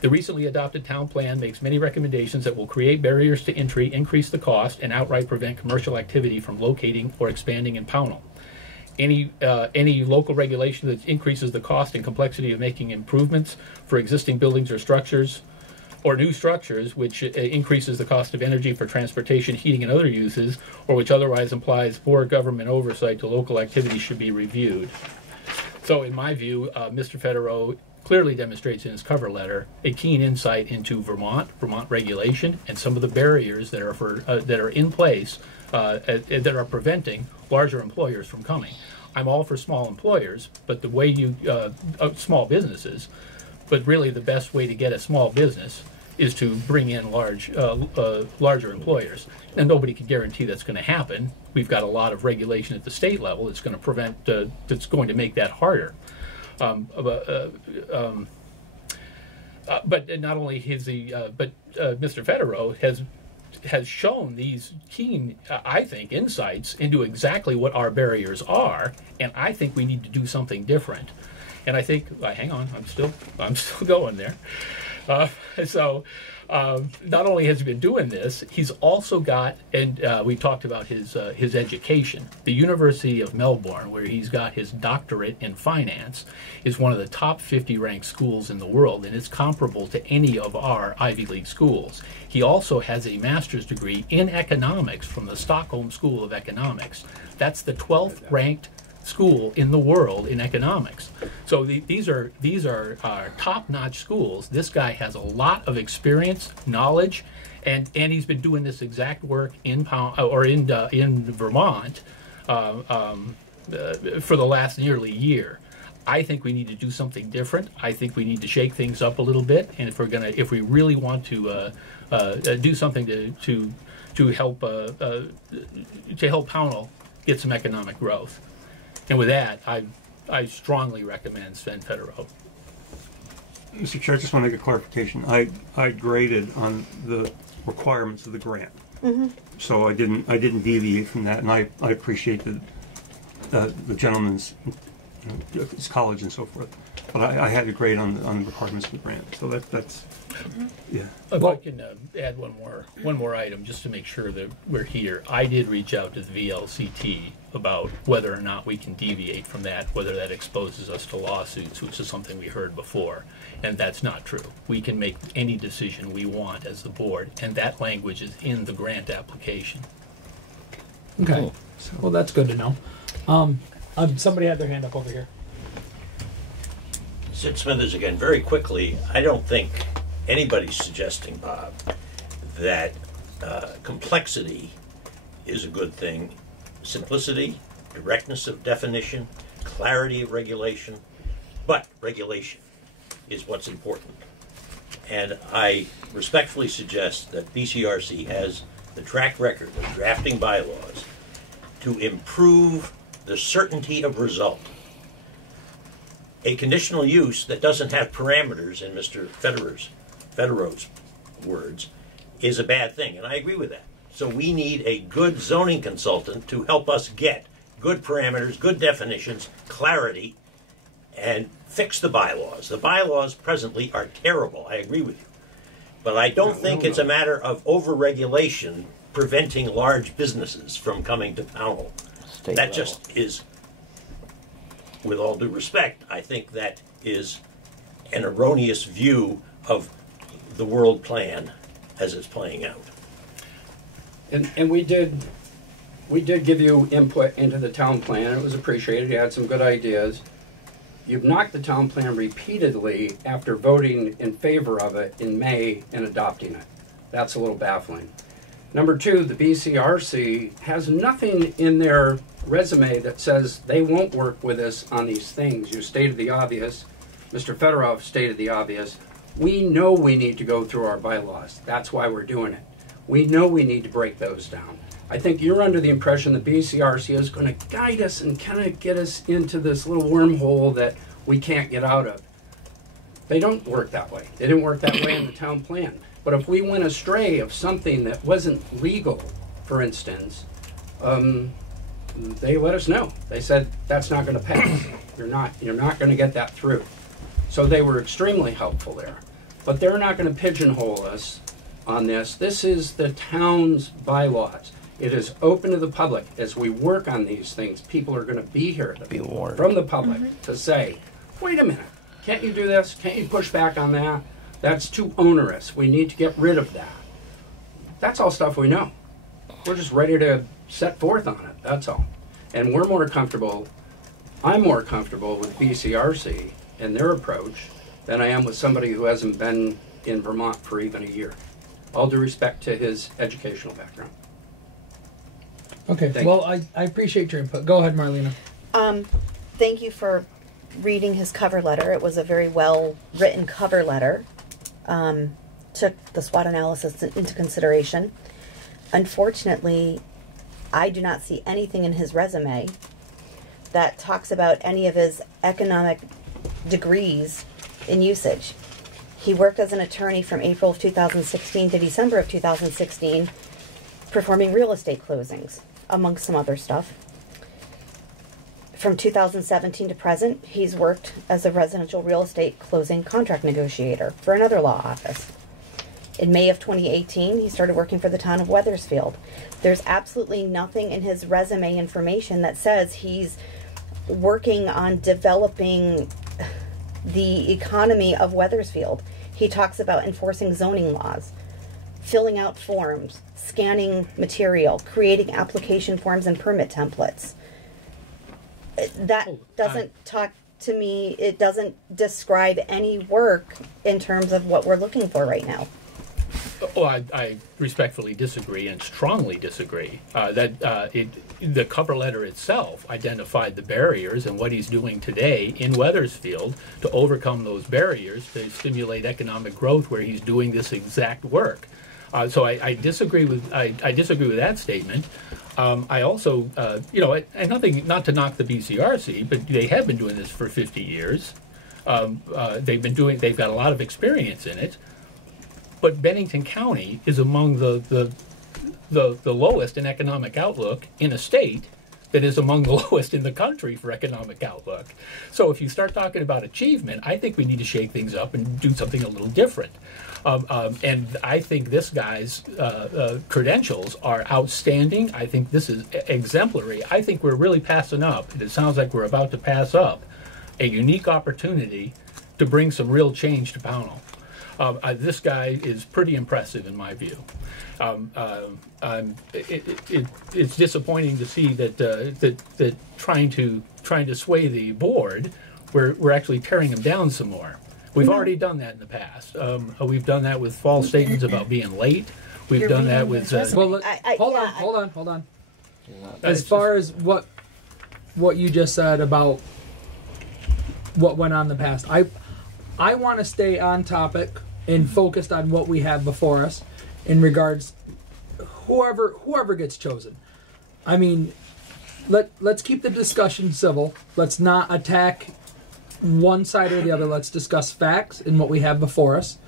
The recently adopted town plan makes many recommendations that will create barriers to entry, increase the cost, and outright prevent commercial activity from locating or expanding in Pownal. Any local regulation that increases the cost and complexity of making improvements for existing buildings or structures or new structures, which increases the cost of energy for transportation, heating, and other uses, or which otherwise implies poor government oversight to local activities should be reviewed. So in my view, Mr. Federow clearly demonstrates in his cover letter a keen insight into Vermont regulation, and some of the barriers that are in place that are preventing larger employers from coming. I'm all for small employers, but the way you small businesses, but really the best way to get a small business is to bring in larger employers, and nobody can guarantee that's going to happen. We've got a lot of regulation at the state level that's going to prevent that's going to make that harder. But not only but Mr. Federow has shown these keen, I think, insights into exactly what our barriers are, and I think we need to do something different. And I think, hang on, I'm still going there. Not only has he been doing this, he's also got, and we talked about his education. The University of Melbourne, where he's got his doctorate in finance, is one of the top 50 ranked schools in the world, and it's comparable to any of our Ivy League schools. He also has a master's degree in economics from the Stockholm School of Economics. That's the 12th ranked school in the world in economics. So these are top-notch schools. This guy has a lot of experience, knowledge, and he's been doing this exact work in Vermont for the last nearly year. I think we need to do something different. I think we need to shake things up a little bit, and if we really want to do something to help Pownal get some economic growth. And with that, I strongly recommend Sven Federow. Mr. Chair, I just want to make a clarification. I graded on the requirements of the grant, so I didn't deviate from that, and I appreciate the gentleman's his college and so forth. But I had to grade on the requirements of the grant, so that's yeah. If I can add one more item just to make sure that we're here. I did reach out to the VLCT about whether or not we can deviate from that, whether that exposes us to lawsuits, which is something we heard before, and that's not true. We can make any decision we want as the board, and that language is in the grant application. Okay, well that's good to know. Somebody had their hand up over here. Sid Smithers again. Very quickly, I don't think anybody's suggesting, Bob, that complexity is a good thing. Simplicity, directness of definition, clarity of regulation, but regulation is what's important. And I respectfully suggest that BCRC has the track record of drafting bylaws to improve the certainty of result. A conditional use that doesn't have parameters, in Mr. Federow's words, is a bad thing, and I agree with that. So we need a good zoning consultant to help us get good parameters, good definitions, clarity, and fix the bylaws. The bylaws presently are terrible, I agree with you. But I don't think it's a matter of over-regulation preventing large businesses from coming to Pownal. That just is, with all due respect, I think that is an erroneous view of the world plan as it's playing out. And we did give you input into the town plan. It was appreciated. You had some good ideas. You've knocked the town plan repeatedly after voting in favor of it in May and adopting it. That's a little baffling. Number two, the BCRC has nothing in their resume that says they won't work with us on these things. You stated the obvious. Mr. Federow stated the obvious. We know we need to go through our bylaws. That's why we're doing it. We know we need to break those down. I think you're under the impression the BCRC is going to guide us and kind of get us into this little wormhole that we can't get out of. They don't work that way. They didn't work that way in the town plan. But if we went astray of something that wasn't legal, for instance, they let us know. They said, that's not going to pass. You're not going to get that through. So they were extremely helpful there. But they're not going to pigeonhole us on this. This is the town's bylaws. It is open to the public. As we work on these things, people are going to be here from the public to say, wait a minute, can't you do this? Can't you push back on that? That's too onerous. We need to get rid of that. That's all stuff we know. We're just ready to set forth on it, that's all. And we're more comfortable, I'm more comfortable with BCRC and their approach than I am with somebody who hasn't been in Vermont for even a year. All due respect to his educational background. Okay, I appreciate your input. Go ahead, Marlena. Thank you for reading his cover letter. It was a very well written cover letter. Took the SWOT analysis into consideration. Unfortunately, I do not see anything in his resume that talks about any of his economic degrees in usage. He worked as an attorney from April of 2016 to December of 2016, performing real estate closings, amongst some other stuff. From 2017 to present, he's worked as a residential real estate closing contract negotiator for another law office. In May of 2018, he started working for the town of Wethersfield. There's absolutely nothing in his resume information that says he's working on developing the economy of Wethersfield. He talks about enforcing zoning laws, filling out forms, scanning material, creating application forms and permit templates. That doesn't talk to me, it doesn't describe any work in terms of what we're looking for right now. Oh, I respectfully disagree and strongly disagree. The cover letter itself identified the barriers and what he's doing today in Wethersfield to overcome those barriers to stimulate economic growth where he's doing this exact work. So I disagree with that statement. I also, and not to knock the BCRC, but they have been doing this for 50 years. They've got a lot of experience in it. But Bennington County is among the lowest in economic outlook in a state that is among the lowest in the country for economic outlook. So if you start talking about achievement, I think we need to shake things up and do something a little different. And I think this guy's credentials are outstanding. I think this is exemplary. I think we're really passing up, and it sounds like we're about to pass up, a unique opportunity to bring some real change to Pownal. This guy is pretty impressive in my view. It's disappointing to see that trying to sway the board, we're actually tearing him down some more. We've already done that in the past. We've done that with false statements about being late. We've done that with. Hold on. As far as what you just said about what went on in the past, I want to stay on topic and focused on what we have before us in regards whoever gets chosen. I mean, let's keep the discussion civil. Let's not attack one side or the other. Let's discuss facts and what we have before us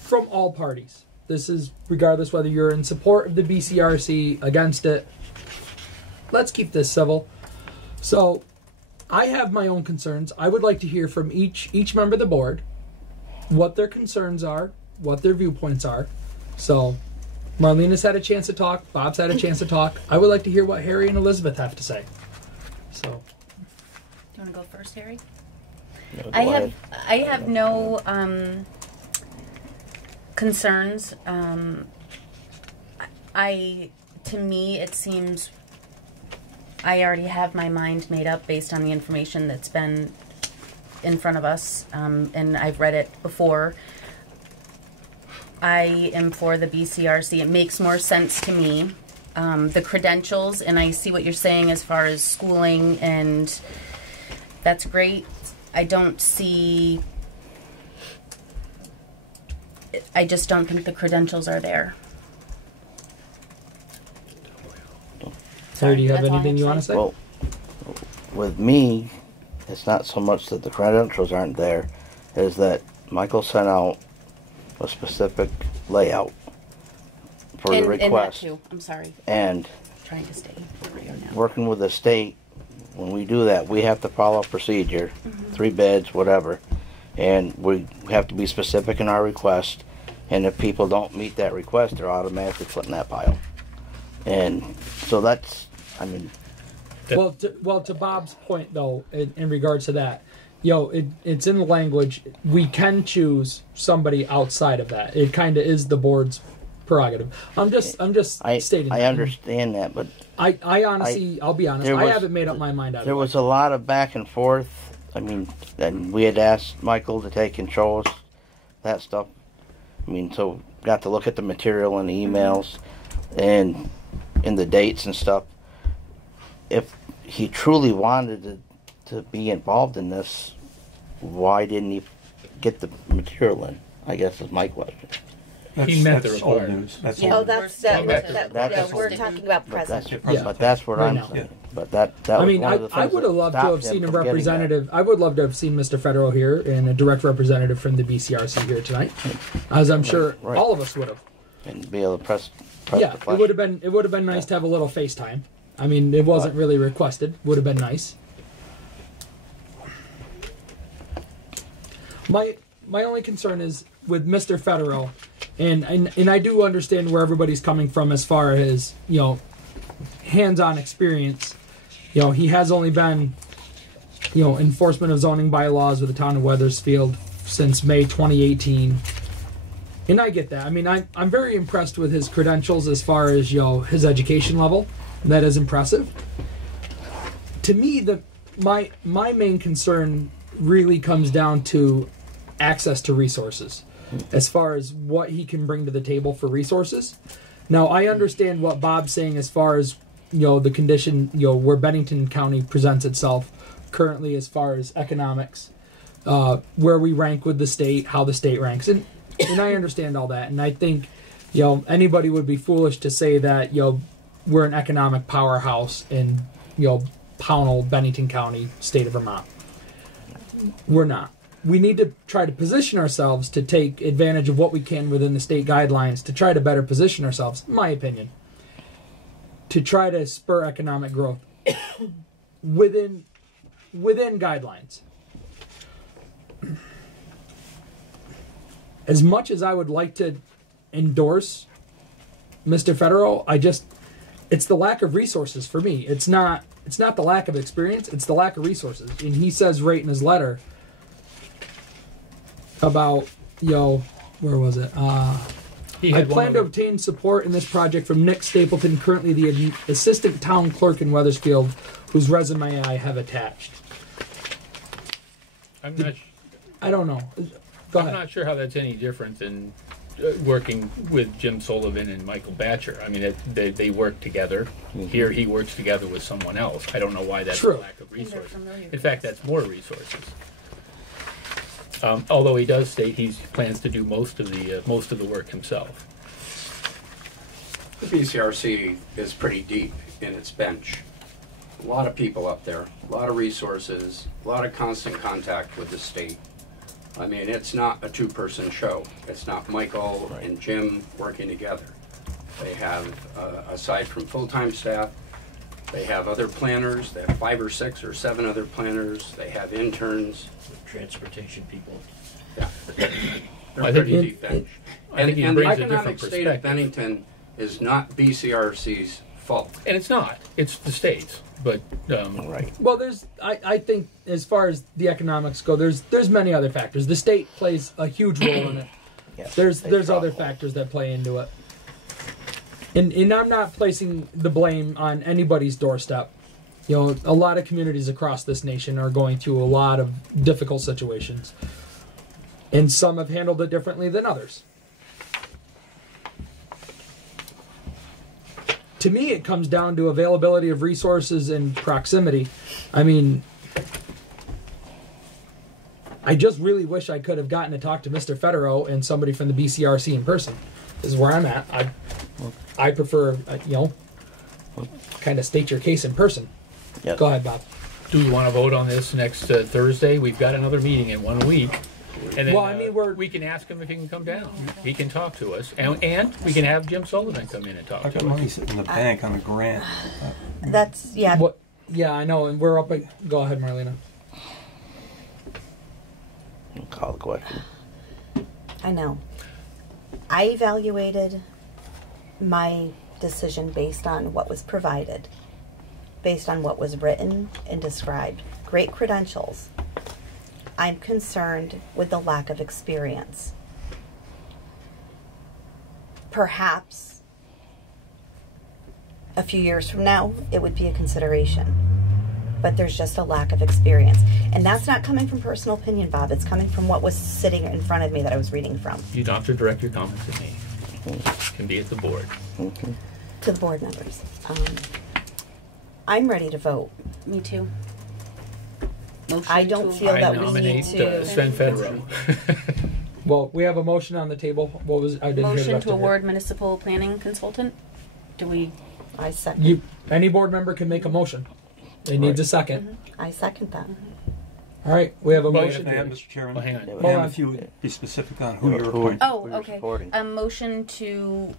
from all parties. This is regardless whether you're in support of the BCRC, against it. Let's keep this civil. So I have my own concerns. I would like to hear from each member of the board what their concerns are, what their viewpoints are. So Marlena's had a chance to talk. Bob's had a chance to talk. I would like to hear what Harry and Elizabeth have to say. So, do you want to go first, Harry? No, I have no concerns. To me, it seems I already have my mind made up based on the information that's been in front of us, and I've read it before. I am for the BCRC. It makes more sense to me. The credentials, and I see what you're saying as far as schooling, and that's great. I just don't think the credentials are there. Sorry, do you have anything you want to say? Well, with me, it's not so much that the credentials aren't there, is that Michael sent out a specific layout for the request. And that too. I'm sorry. And trying to stay now. Working with the state, when we do that, we have to follow a procedure, 3 beds, whatever, and we have to be specific in our request. And if people don't meet that request, they're automatically put in that pile. And so that's, I mean. Well, to Bob's point, though, in regards to that, it's in the language. We can choose somebody outside of that. It kind of is the board's prerogative. I'm just stating. I understand that, but I honestly, I'll be honest. I haven't made up my mind out of it. There was a lot of back and forth. I mean, and we had asked Michael to take control of that stuff. I mean, so got to look at the material and the emails and the dates and stuff. If he truly wanted to be involved in this, why didn't he get the material in? I guess is my question. He meant the That's old requirement. news. That's Oh, old news. we're talking about present. But that's what I'm saying. But that I was mean, one of the I things would that have loved to stopped have seen him a from getting that. representative. I would love to have seen Mr. Federal here and a direct representative from the BCRC here tonight, as I'm sure Right. all of us would have. And be able to press Yeah, the it flesh. would have been nice to have a little FaceTime. I mean, it wasn't really requested. Would have been nice. My only concern is with Mr. Federal, and I do understand where everybody's coming from as far as, hands-on experience. He has only been, enforcement of zoning bylaws with the town of Weathersfield since May 2018. And I get that. I mean, I'm very impressed with his credentials as far as, his education level. That is impressive. To me, my main concern really comes down to access to resources, as far as what he can bring to the table for resources. Now, I understand what Bob's saying as far as, the condition, where Bennington County presents itself currently as far as economics, where we rank with the state, how the state ranks. And I understand all that. And I think, anybody would be foolish to say that, we're an economic powerhouse in, Pownal, Bennington County, state of Vermont. We're not. We need to try to position ourselves to take advantage of what we can within the state guidelines to try to better position ourselves, in my opinion, to try to spur economic growth within guidelines. As much as I would like to endorse Mr. Federal, it's the lack of resources for me. It's not the lack of experience, it's the lack of resources. And he says right in his letter about, where was it? I plan to obtain support in this project from Nick Stapleton, currently the assistant town clerk in Weathersfield, whose resume I have attached. I don't know. Go ahead. I'm not sure how that's any different than working with Jim Sullivan and Michael Batcher. I mean, they work together. Mm-hmm. Here he works together with someone else. I don't know why that's a lack of resources. In fact, that's more resources. Although he does state he plans to do most of the work himself. The BCRC is pretty deep in its bench. A lot of people up there, a lot of resources, a lot of constant contact with the state. I mean, it's not a two-person show. It's not Michael and Jim working together. They have, aside from full-time staff, they have other planners. They have 5 or 6 or 7 other planners. They have interns. Transportation people. Yeah. They're a pretty deep bench. And the economic state of Bennington is not BCRC's fault. And it's not. It's the state's. But right. Well, I think as far as the economics go, there's many other factors. The state plays a huge role in it. Yes, there's other factors that play into it. And I'm not placing the blame on anybody's doorstep. A lot of communities across this nation are going through a lot of difficult situations. And some have handled it differently than others. To me, it comes down to availability of resources and proximity. I mean, I just really wish I could have gotten to talk to Mr. Federer and somebody from the BCRC in person. This is where I'm at. I prefer, kind of state your case in person. Yes. Go ahead, Bob. Do we want to vote on this next Thursday? We've got another meeting in 1 week. And then, well, I mean, we can ask him if he can come down. He can talk to us. And we can have Jim Sullivan come in and talk to us. I got money sitting in the bank on a grant. That's, yeah. What? Yeah, I know, and we're up at... Go ahead, Marlena. Call the question. I know. I evaluated my decision based on what was provided, based on what was written and described. Great credentials. I'm concerned with the lack of experience. Perhaps a few years from now, it would be a consideration. But there's just a lack of experience. And that's not coming from personal opinion, Bob. It's coming from what was sitting in front of me that I was reading from. You don't have to direct your comments at me. It can be at the board. To the board members. I'm ready to vote. Me too. I don't feel that we need to. Sven Federo. Well, we have a motion on the table. What was, I didn't hear the Motion rest to of it. award municipal planning consultant? Do we? I second. Any board member can make a motion. It needs a second. I second that. All right, we have a Well, motion. if I have, Mr. Chairman, Well, hang on. Hold ma'am, on. if you would be specific on who you're appointing. Oh, Who you're okay. supporting. A motion to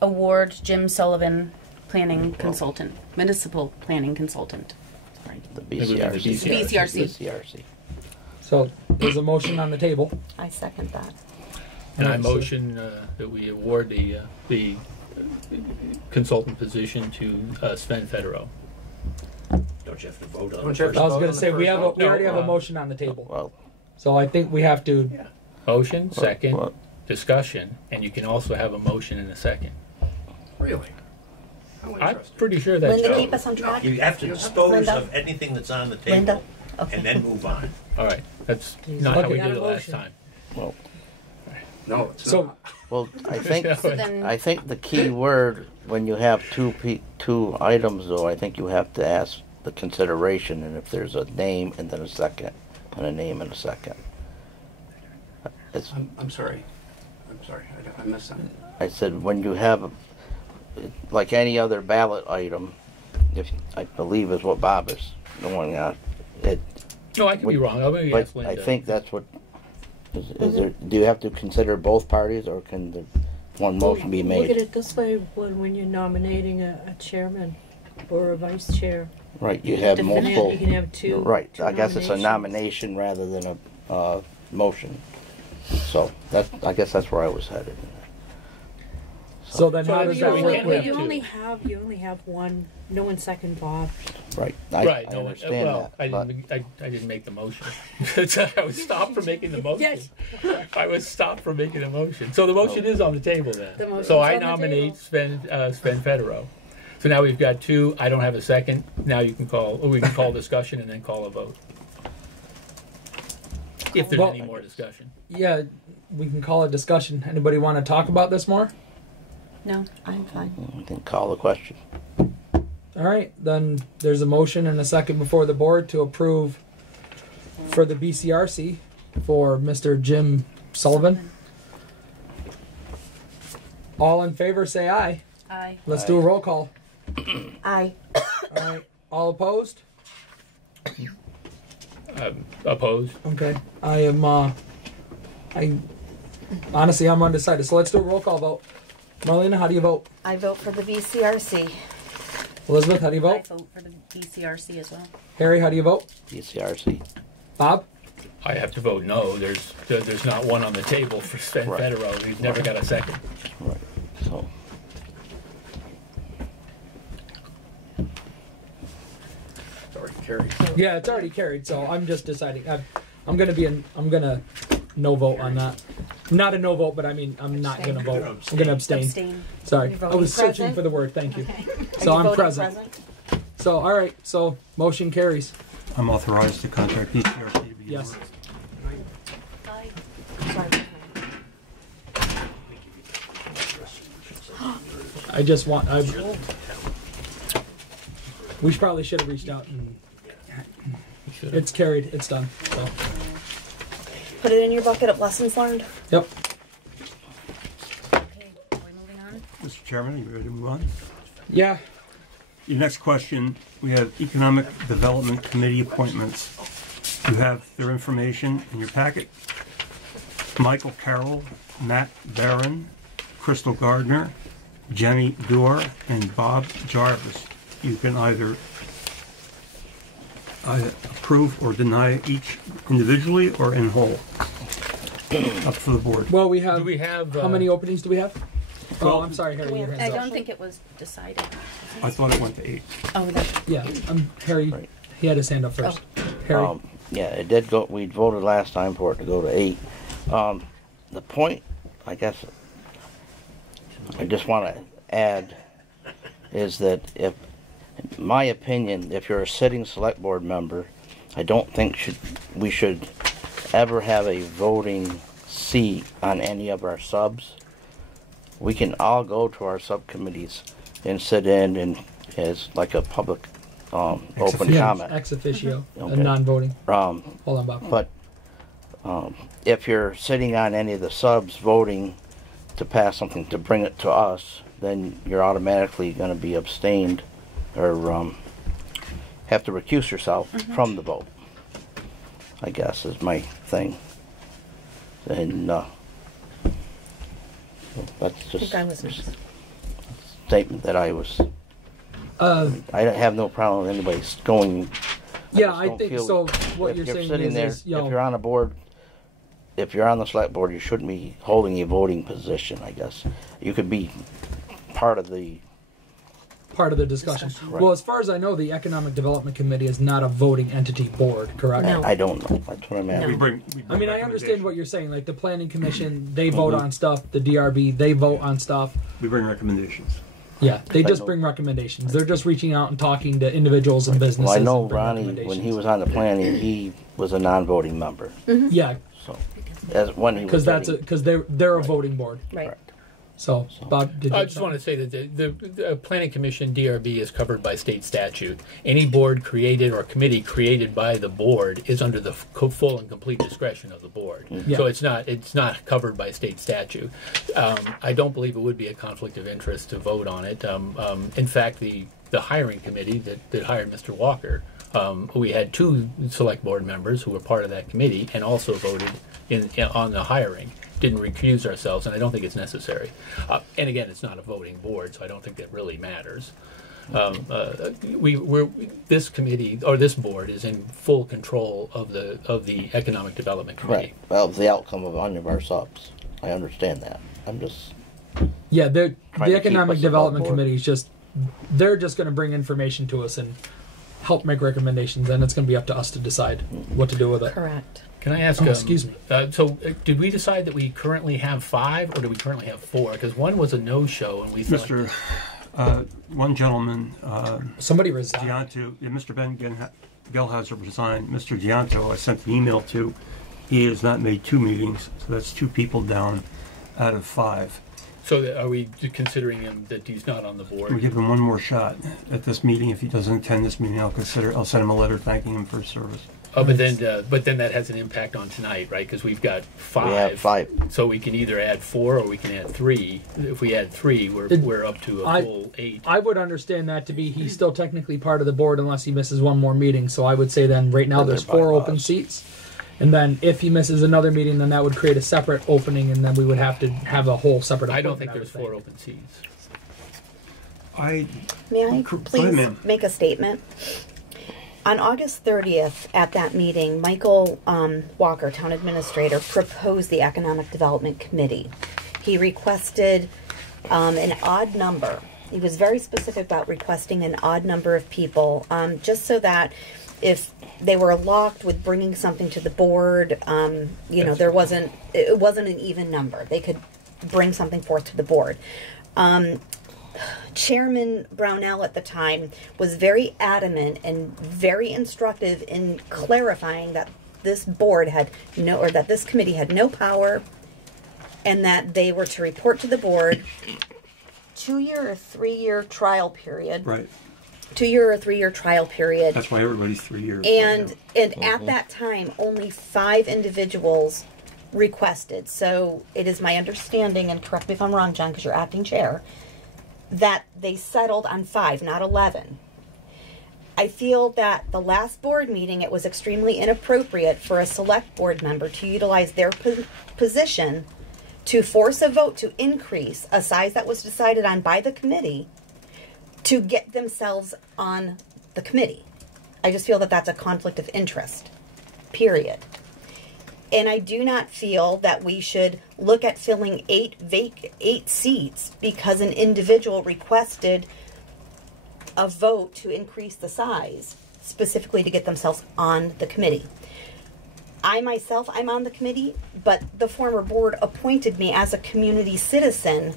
award Jim Sullivan planning consultant, municipal planning consultant. Sorry. The BCRC. BCRC. So there's a motion on the table. I second that. And I Alright, so- motion that we award the consultant position to Sven Federo. Don't you have to vote on Don't it you have first? to I was vote going on to the say we first have vote? we already have a No, motion on the table. Well, So I think we have to. Motion, second, well, discussion, and you can also have a motion and a second. Really? How I'm interesting. pretty sure that's Linda, Joe. keep us on track. You have to dispose Linda? of anything that's on the table Linda? Okay. and then move on. All right, that's not how Okay. we Got did a it last motion. time. well, No, it's So not. well, I think So then, I think the key word when you have two items, though, I think you have to ask the consideration, and if there's a name and then a second, and a name and a second. It's, I'm sorry. I'm sorry. I missed that. I said when you have, like any other ballot item, if I believe is what Bob is going on. It, No, I could be wrong. I'll maybe but ask Linda. I think that's what. Is there? Do you have to consider both parties, or can the one motion be Look at made? it this way, when you're nominating a chairman or a vice chair. Right, you have Definitive. multiple. You can have two. Right, two I guess it's a nominations. nomination rather than a motion. So I guess that's where I was headed. So then So how then does you that only- work we with? have two. You only have one. No one second Bob. Right, Right, I no, understand well, that. But I didn't make the motion. I was stopped from making the motion. Yes. I was stopped from making the motion. So the motion is on the table then. The motion's So I on the nominate table. Sven Federo. So now we've got two. I don't have a second. Now you can call. Or we can call discussion and then call a vote. If there's Well- any more discussion. Yeah, we can call it discussion. Anybody want to talk about this more? no. I'm fine. we can call the question. All right, then there's a motion and a second before the board to approve for the BCRC for Mr. Jim Sullivan. All in favor, say aye. Aye. Let's do a roll call. Aye. All right, all opposed? Opposed? Okay, I am. I honestly, I'm undecided. So let's do a roll call vote. Marlena, how do you vote? I vote for the VCRC. Elizabeth, how do you I vote? vote for the BCRC as well. Harry, how do you vote? BCRC. Bob? I have to vote no. There's not one on the table for Sven Right. Federo. He's never got a second. Right. So It's already carried. Yeah, it's already carried. So I'm just deciding. I'm gonna no vote on that. Not a no vote, but I mean I'm not gonna vote. I'm gonna abstain. Abstain. Sorry, You're I was voting searching present? for the word. Thank you. Are So you I'm voting present. So all right. So motion carries. I'm authorized to contact BCRC to be Yes. awarded. Sorry. I just want. We probably should have reached out and. It's carried. It's done. So. Put it in your bucket of lessons learned. Yep. Okay, are we moving on? Mr. Chairman, are you ready to move on? Yeah. Your next question, we have Economic Development Committee appointments. You have their information in your packet. Michael Carroll, Matt Barron, Crystal Gardner, Jenny Dorr, and Bob Jarvis. You can either approve or deny each individually or in whole. Up to the board. Well, we have. Do we have How many openings do we have? Oh, I'm sorry, Harry. Your I hand's up. don't think it was decided. I thought it went to 8. Oh, that. Yeah, Harry. Right. He had his hand up first. Oh. Harry? Yeah, it did go. We voted last time for it to go to 8. The point, I guess, I just want to add is that if, in my opinion, if you're a sitting select board member, I don't think we should ever have a voting seat on any of our subs. We can all go to our subcommittees and sit in and as like a public open comment. Ex officio, Okay. and non-voting. Hold on, Bob. But if you're sitting on any of the subs voting to pass something to bring it to us, then you're automatically going to be abstained or have to recuse yourself from the vote, I guess is my thing. And that's just a statement that I was... I have no problem with anybody going... Yeah, I think so. What you're saying sitting is, there, if you're on a board, if you're on the select board, you shouldn't be holding a voting position, I guess. You could be part of the discussion. Right. Well, as far as I know, the Economic Development Committee is not a voting entity board, correct? No. I don't know. That's what I'm asking. We bring I mean, I understand what you're saying. Like the Planning Commission, they vote on stuff. The DRB, they vote on stuff. We bring recommendations. Yeah, they just bring recommendations. They're just reaching out and talking to individuals and businesses. Well, I know and bring Ronnie, when he was on the planning, he was a non-voting member. Yeah, So, when he was because they're a voting board. Right. So, Bob, did you I just want to say that the Planning Commission, DRB, is covered by state statute. Any board created or committee created by the board is under the full and complete discretion of the board. Yeah. So it's not covered by state statute. I don't believe it would be a conflict of interest to vote on it. In fact, the hiring committee that hired Mr. Walker, we had 2 select board members who were part of that committee and also voted on the hiring. Didn't recuse ourselves, and I don't think it's necessary. And again, it's not a voting board, so I don't think that really matters. This committee or this board is in full control of the Economic Development Committee. Right. Well, the outcome of any of our subs. I understand that. I'm just... Yeah, the trying to Economic keep us Development above board. Committee is just, they're just going to bring information to us and help make recommendations, and it's going to be up to us to decide what to do with it. Correct. Can I ask? Excuse me. Did we decide that we currently have 5, or do we currently have 4? Because one was a no-show, and we thought. One gentleman, somebody resigned. Gianto, Mr. Ben Gelhauser resigned. Mr. Gianto, I sent an email to. He has not made 2 meetings, so that's 2 people down out of 5. So are we considering him that he's not on the board? We give him one more shot at this meeting. If he doesn't attend this meeting, I'll send him a letter thanking him for his service. Oh, but then that has an impact on tonight, right? Because we've got 5. We have 5. So we can either add 4 or we can add 3. If we add 3, we're up to a full 8. I would understand that to be he's still technically part of the board unless he misses one more meeting. So I would say then right now there's 4 open seats. And then if he misses another meeting, then that would create a separate opening, and then we would have to have a whole separate. I don't think there's 4 open seats. May I please make a statement? On August 30th, at that meeting, Michael Walker, Town Administrator, proposed the Economic Development Committee. He requested an odd number. He was very specific about requesting an odd number of people, just so that if they were locked with bringing something to the board, it wasn't an even number. They could bring something forth to the board. Chairman Pownal at the time was very adamant and very instructive in clarifying that this board had that this committee had no power, and that they were to report to the board 2-year or 3-year trial period. Right. 2-year or 3-year trial period. That's why everybody's 3 years. And at that time, only 5 individuals requested. So it is my understanding, and correct me if I'm wrong, John, because you're acting chair, that they settled on 5, not 11. I feel that the last board meeting, it was extremely inappropriate for a select board member to utilize their position to force a vote to increase a size that was decided on by the committee to get themselves on the committee. I just feel that that's a conflict of interest, period. And I do not feel that we should look at filling 8 seats because an individual requested a vote to increase the size. specifically to get themselves on the committee. I myself, I'm on the committee, but the former board appointed me as a community citizen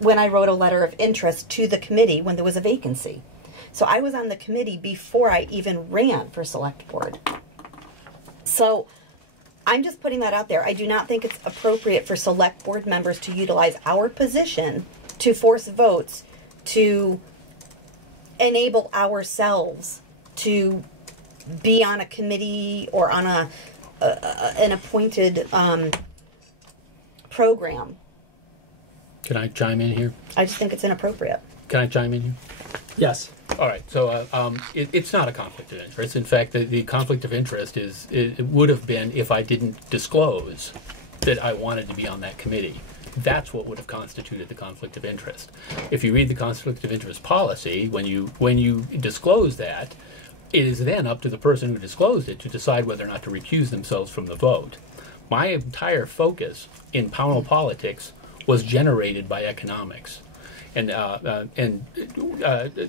when I wrote a letter of interest to the committee when there was a vacancy. So I was on the committee before I even ran for select board. So I'm just putting that out there. I do not think it's appropriate for select board members to utilize our position to force votes to enable ourselves to be on a committee or on an appointed program. Can I chime in here? I just think it's inappropriate. Can I chime in here? Yes. All right. So it's not a conflict of interest. In fact, the conflict of interest it would have been if I didn't disclose that I wanted to be on that committee. That's what would have constituted the conflict of interest. If you read the conflict of interest policy, when you disclose that, it is then up to the person who disclosed it to decide whether or not to recuse themselves from the vote. My entire focus in Pownal politics was generated by economics. And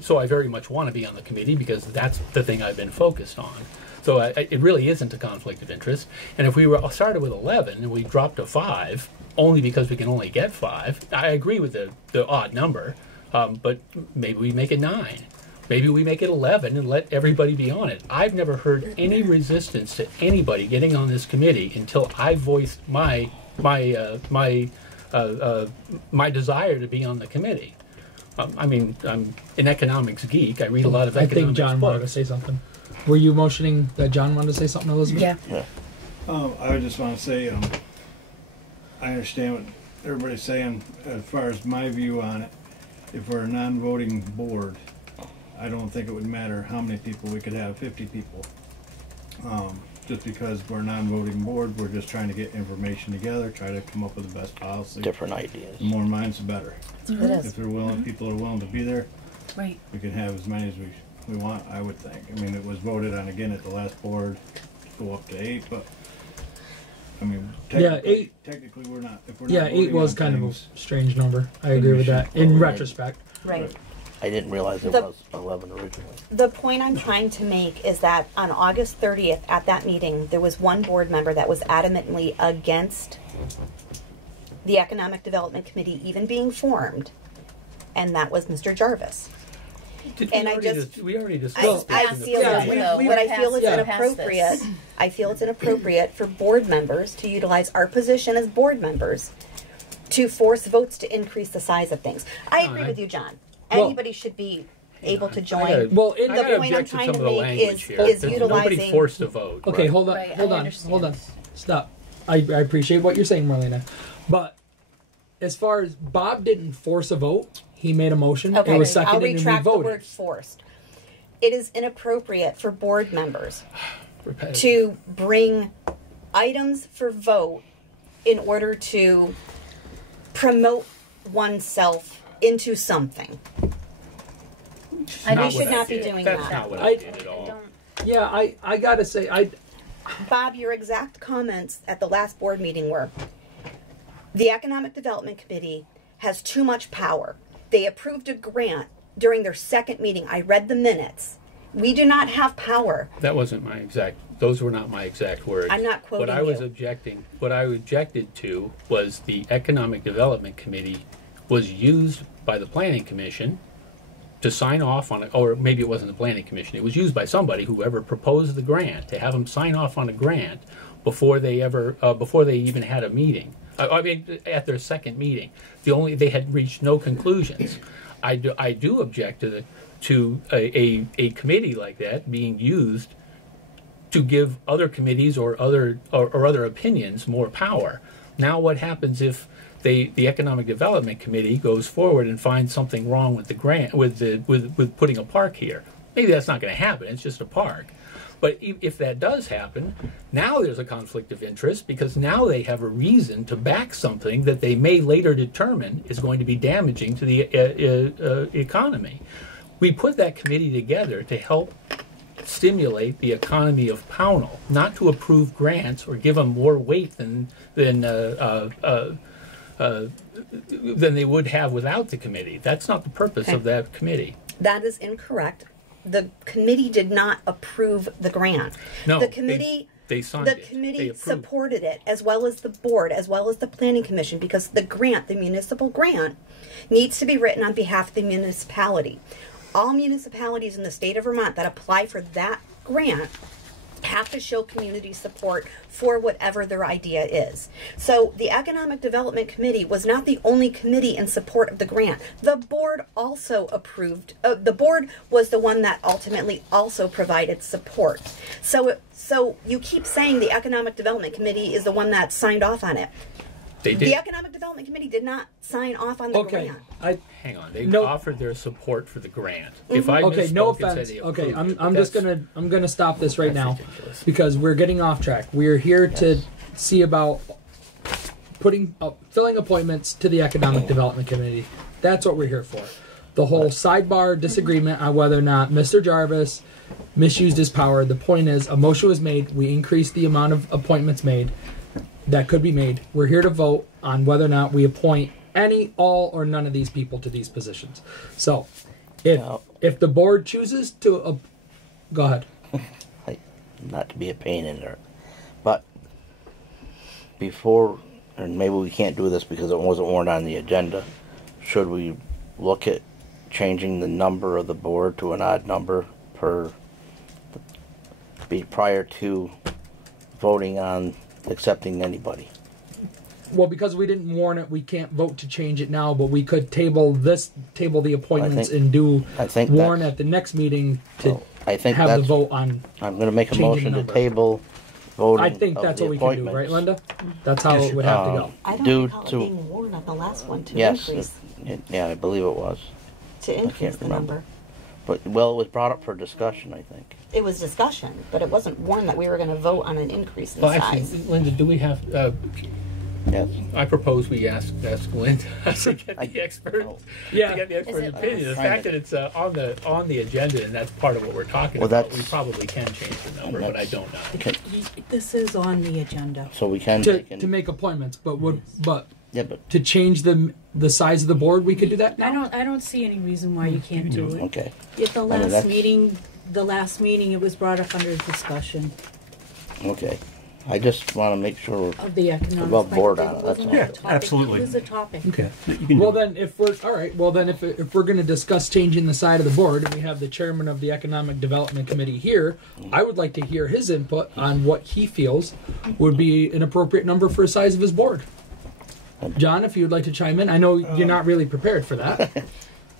so I very much want to be on the committee because that's the thing I've been focused on. So it really isn't a conflict of interest. And if we started with 11 and we dropped to 5, only because we can only get 5, I agree with the odd number, but maybe we make it 9. Maybe we make it 11 and let everybody be on it. I've never heard any resistance to anybody getting on this committee until I voiced my desire to be on the committee. I mean, I'm an economics geek. I read a lot of economics I think John books. wanted to say something. Were you motioning that John wanted to say something, Elizabeth? Yeah. I would just want to say, I understand what everybody's saying as far as my view on it. If we're a non-voting board, I don't think it would matter how many people we could have, 50 people. Just because we're a non-voting board, we're just trying to get information together, try to come up with the best policy. Different ideas. The more minds, the better. It is. If they're willing, people are willing to be there, Right. we can have as many as we want, I would think. I mean, it was voted on again at the last board, go up to 8, but I mean, technically we're not. If we're not 8 was on kind things, of a strange number. I agree with that in retrospect. Right. I didn't realize it was 11 originally. The point I'm trying to make is that on August 30th at that meeting, there was one board member that was adamantly against the Economic Development Committee even being formed, and that was Mr. Jarvis. We already discussed I this in the feel previous- what I feel is inappropriate. I feel it's inappropriate for board members to utilize our position as board members to force votes to increase the size of things. I agree with you, John. Anybody should be able to join. the point I'm trying to make is utilizing. Nobody forced a vote. Okay, right? hold on. Stop. I appreciate what you're saying, Marlena. But as far as Bob didn't force a vote, he made a motion. Okay, it was seconded I'll retract and we the voted. word forced. It is inappropriate for board members to bring items for vote in order to promote oneself into something. We should not be doing that. That's not what I did at all. Yeah, I gotta say, Bob, your exact comments at the last board meeting were, the Economic Development Committee has too much power. They approved a grant during their second meeting. I read the minutes. We do not have power. That wasn't my exact. Those were not my exact words. I'm not quoting What I was you. What I objected to was the Economic Development Committee was used by the Planning Commission to sign off on it, or maybe it wasn't the Planning Commission. It was used by somebody, whoever proposed the grant, to have them sign off on a grant before they even had a meeting. I mean, at their second meeting, they had reached no conclusions. I do object to a committee like that being used to give other committees or other opinions more power. Now, what happens if the Economic Development Committee goes forward and finds something wrong with the grant with putting a park here? Maybe that's not going to happen. It's just a park. But if that does happen, now there's a conflict of interest because now they have a reason to back something that they may later determine is going to be damaging to the economy. We put that committee together to help stimulate the economy of Pownal, not to approve grants or give them more weight than they would have without the committee. That's not the purpose of that committee. That is incorrect. the committee did not approve the grant. No, The committee. They signed The it. committee They approved. supported it, as well as the board, as well as the planning commission, because the grant, the municipal grant, needs to be written on behalf of the municipality. All municipalities in the state of Vermont that apply for that grant have to show community support for whatever their idea is. So the Economic Development Committee was not the only committee in support of the grant. The board also approved, the board was the one that ultimately also provided support. So you keep saying the Economic Development Committee is the one that signed off on it. They did. The Economic Development Committee did not sign off on the grant. Hang on. They No. offered their support for the grant. Mm-hmm. If I Okay, misspoke no and said offense. they Okay, approved it, I'm that's- just gonna stop this right now ridiculous. because we're getting off track. We're here to see about filling appointments to the Economic Development Committee. That's what we're here for. The whole sidebar disagreement on whether or not Mr. Jarvis misused his power. The point is, a motion was made. We increased the amount of appointments made that could be made. We're here to vote on whether or not we appoint any, all, or none of these people to these positions. So, if the board chooses to, go ahead. Not to be a pain in there, but before, and maybe we can't do this because it wasn't warned on the agenda. Should we look at changing the number of the board to an odd number prior to voting on accepting anybody? Well, because we didn't warn it, we can't vote to change it now, but we could table the appointments and warn at the next meeting to have the vote on. I'm going to make a changing motion the to number. table voting. I think of that's the what we can do, right, appointments. Linda? That's how it would have to go. I don't Due recall to- it being warned on the last one to Yes, increase yeah, I believe it was. to increase the remember. number. But well, it was brought up for discussion, I think. It was discussion, but it wasn't warned that we were going to vote on an increase in Well, size. actually, Linda, do we have? Yes. I propose we ask Linda to get the expert. Yeah. To get the expert it- opinion. The fact that it's on the agenda and that's part of what we're talking Well, about, that's- we probably can change the number, but I don't know. This is on the agenda. So we can To make appointments, but yeah, but to change the size of the board, we could do that now? I don't see any reason why you can't do it. okay. At the mean, last that's- meeting, it was brought up under discussion Okay. I just want to make sure we're of the economic. above board plan. on it. It That's wasn't all. a Yeah, topic. absolutely. It was a topic. Okay. You can Well, do it. then, if we're all right, well, then, if we're going to discuss changing the side of the board, and we have the chairman of the Economic Development Committee here, I would like to hear his input on what he feels would be an appropriate number for the size of his board. John, if you would like to chime in, I know you're not really prepared for that.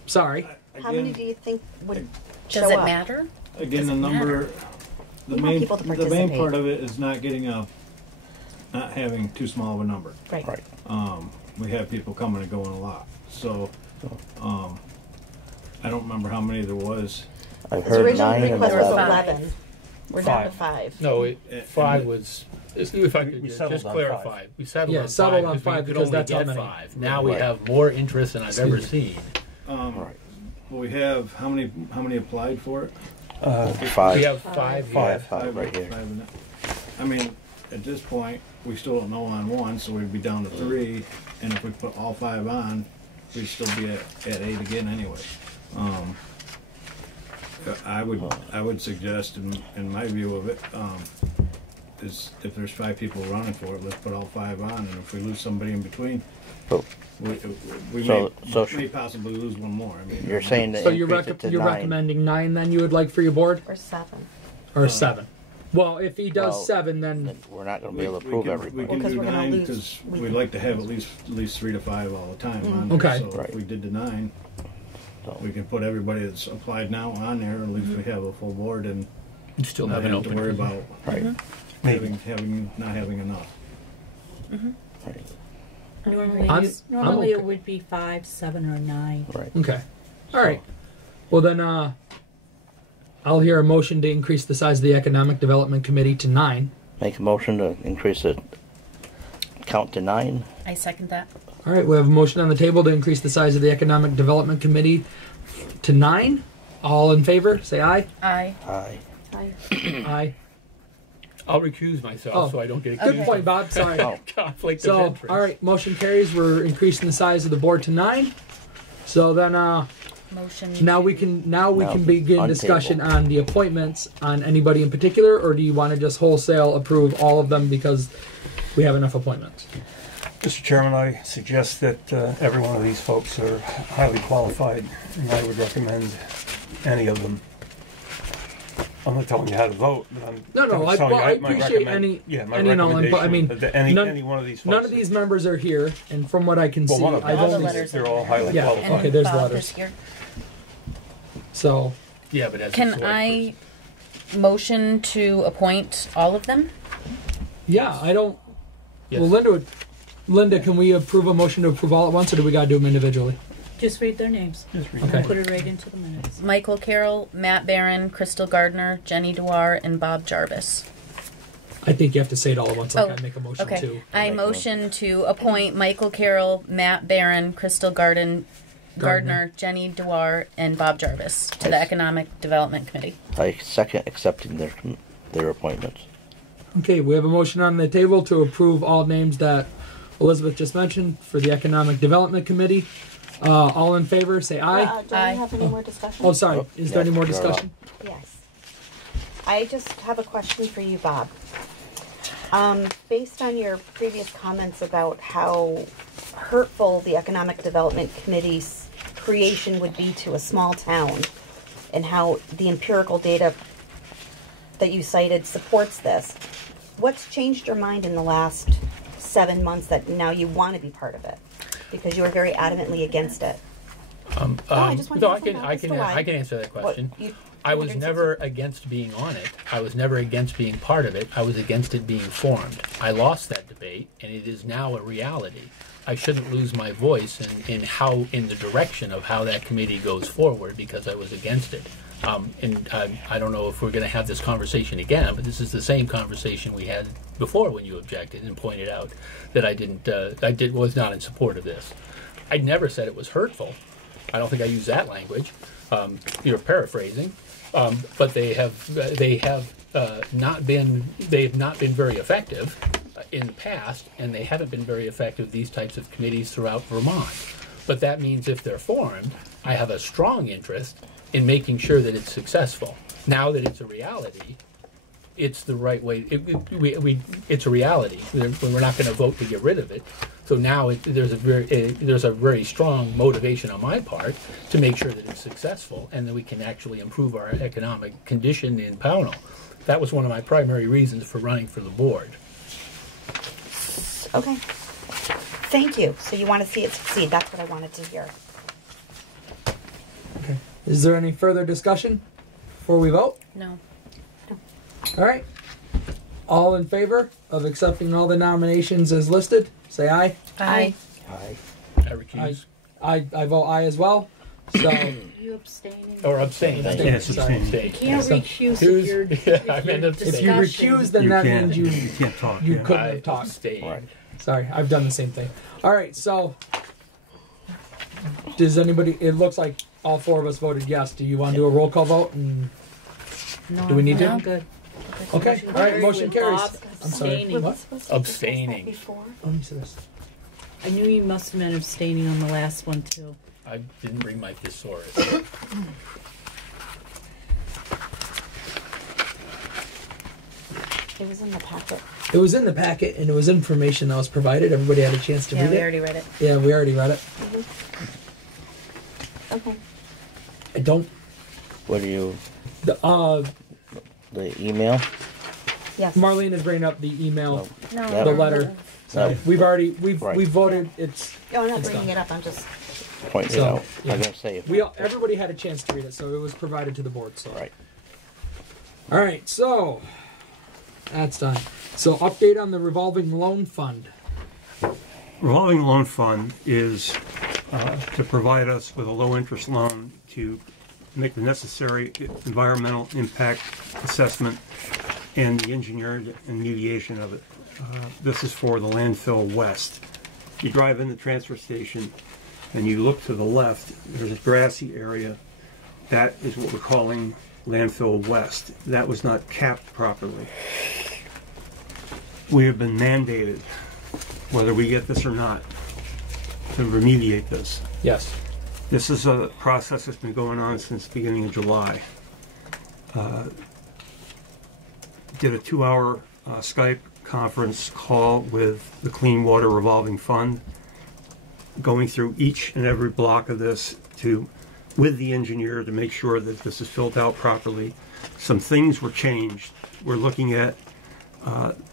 Sorry. How many do you think would show Does it up? matter? Again, Does the it number, matter? the We want main, people to the main participate. part of it is not not having too small of a number. Right. Right. We have people coming and going a lot, so, I don't remember how many there was. I've His heard original 9 and request was 11. 11. We're down to 5. No, And- five was. If I could We just settled on clarify, we settled Yeah, on settled five on five we could because only that's how get many. five. Now we Right. have more interest than I've Excuse ever me. seen. Right. We have, how many applied for it? 5. We have five. Five. Five right here. I mean, at this point, we still don't know on one, so we'd be down to 3, and if we put all 5 on, we'd still be at 8 again anyway. I would suggest, in my view of it, is if there's 5 people running for it, let's put all 5 on, and if we lose somebody in between, So we So- may possibly lose one more. I mean, you're saying to So you're, increase it to you're 9. recommending 9 then you would like for your board? Or 7. Or 7? Well, if he does Well, 7, then Then we're not going to be able to prove we everybody. can Well, 'cause do we're gonna 9 lose- because we we'd can- like to have at least 3 to 5 all the time on there. Okay. So Right. if we did the 9, we can put everybody that's applied now on there. At least we have a full board and You still not have an have to open. worry about Right. not having enough. Right. Normally, I'm normally okay. it would be 5, 7, or 9. Right. okay. All right. Well, then I'll hear a motion to increase the size of the Economic Development Committee to 9. Make a motion to increase the count to 9. I second that. All right, we have a motion on the table to increase the size of the Economic Development Committee to 9. All in favor, say aye. Aye. Aye. Aye. I'll recuse myself Oh, so I don't get Good accused point, of Bob. Sorry. Oh. conflict of So, interest. all right, motion carries. We're increasing the size of the board to 9. So then, Motion. Now we can begin discussion on the appointments on anybody in particular, or do you want to just wholesale approve all of them because we have enough appointments? Mr. Chairman, I suggest that every one of these folks are highly qualified, and I would recommend any of them. I'm not telling you how to vote, but I'm I telling you my appreciate recommend- any and all input. I mean, any one of these folks. none of these members are here, and from what I can see, one of them. I've All the only letters They're are all here. highly Yeah, qualified. okay, there's Bob letters. is here. So Yeah, but as a Can select I motion to appoint all of them? yeah, I don't. Yes. Well, Linda, can we approve a motion to approve all at once, or do we got to do them individually? Just read their names. Okay. Put it right into the minutes. Michael Carroll, Matt Barron, Crystal Gardner, Jenny Dewar, and Bob Jarvis. I think you have to say it all at once. Like I make a motion okay. too. I motion to appoint Michael Carroll, Matt Barron, Crystal Gardner, Jenny Dewar, and Bob Jarvis to the Economic Development Committee. I second accepting their appointments. Okay, we have a motion on the table to approve all names that Elizabeth just mentioned for the Economic Development Committee. All in favor, say aye. Do I have any more discussion? Oh, sorry. Is there any more discussion? Yes. I just have a question for you, Bob. Based on your previous comments about how hurtful the Economic Development Committee's creation would be to a small town, and how the empirical data that you cited supports this, what's changed your mind in the last 7 months that now you want to be part of it? Because you were very adamantly against it. I can answer that question. I was never against being on it. I was never against being part of it. I was against it being formed. I lost that debate, and it is now a reality. I shouldn't lose my voice in the direction of how that committee goes forward because I was against it. I don't know if we're going to have this conversation again, but this is the same conversation we had before when you objected and pointed out that I was not in support of this. I never said it was hurtful. I don't think I used that language. You're paraphrasing, but they have not been very effective in the past, and they haven't been very effective. These types of committees throughout Vermont, but that means if they're formed, I have a strong interest in making sure that it's successful. Now that it's a reality, it's the right way. It's a reality. We're not going to vote to get rid of it. So now there's a very strong motivation on my part to make sure that it's successful and that we can actually improve our economic condition in Pownal. That was one of my primary reasons for running for the board. Okay. Thank you. So you want to see it succeed. That's what I wanted to hear. Okay. Is there any further discussion before we vote? No. All right. All in favor of accepting all the nominations as listed, say aye. Aye. Aye. I recuse. I vote aye as well. So You abstaining? Or abstain. Yes, abstain. You can't So- recuse if you're, I meant abstain. if you recuse, then that means you can't talk. you yeah. couldn't I have talked. abstain. Right. Sorry, I've done the same thing. All right, so does anybody? It looks like all four of us voted yes. Do you want to do a roll call vote? And no, Do we need to? I'm good. okay, all right, motion carries. Bob I'm sorry. abstaining. What? Abstaining. Oh, let me see this. I knew you must have been abstaining on the last one too. I didn't bring my thesaurus. It was in the packet. It was in the packet, and it was information that was provided. Everybody had a chance to Yeah, read we it. already read it. Yeah, we already read it. Okay. I don't. What do you? The email? Yes. Marlene is bringing up the email, No. the letter. Sorry, we've Right. voted. It's No, I'm not It's bringing done. it up. I'm just. Point it So, out. yeah. I was gonna say if everybody had a chance to read it, so it was provided to the board. So right. all right, so that's done. So update on the revolving loan fund. Revolving loan fund is to provide us with a low-interest loan to make the necessary environmental impact assessment and the engineering and mediation of it. This is for the landfill west. You drive in the transfer station and you look to the left, there's a grassy area. That is what we're calling landfill west. That was not capped properly. We have been mandated, whether we get this or not, to remediate this. Yes. This is a process that's been going on since the beginning of July. Did a 2-hour Skype conference call with the Clean Water Revolving Fund, going through each and every block of this with the engineer to make sure that this is filled out properly. Some things were changed. We're looking at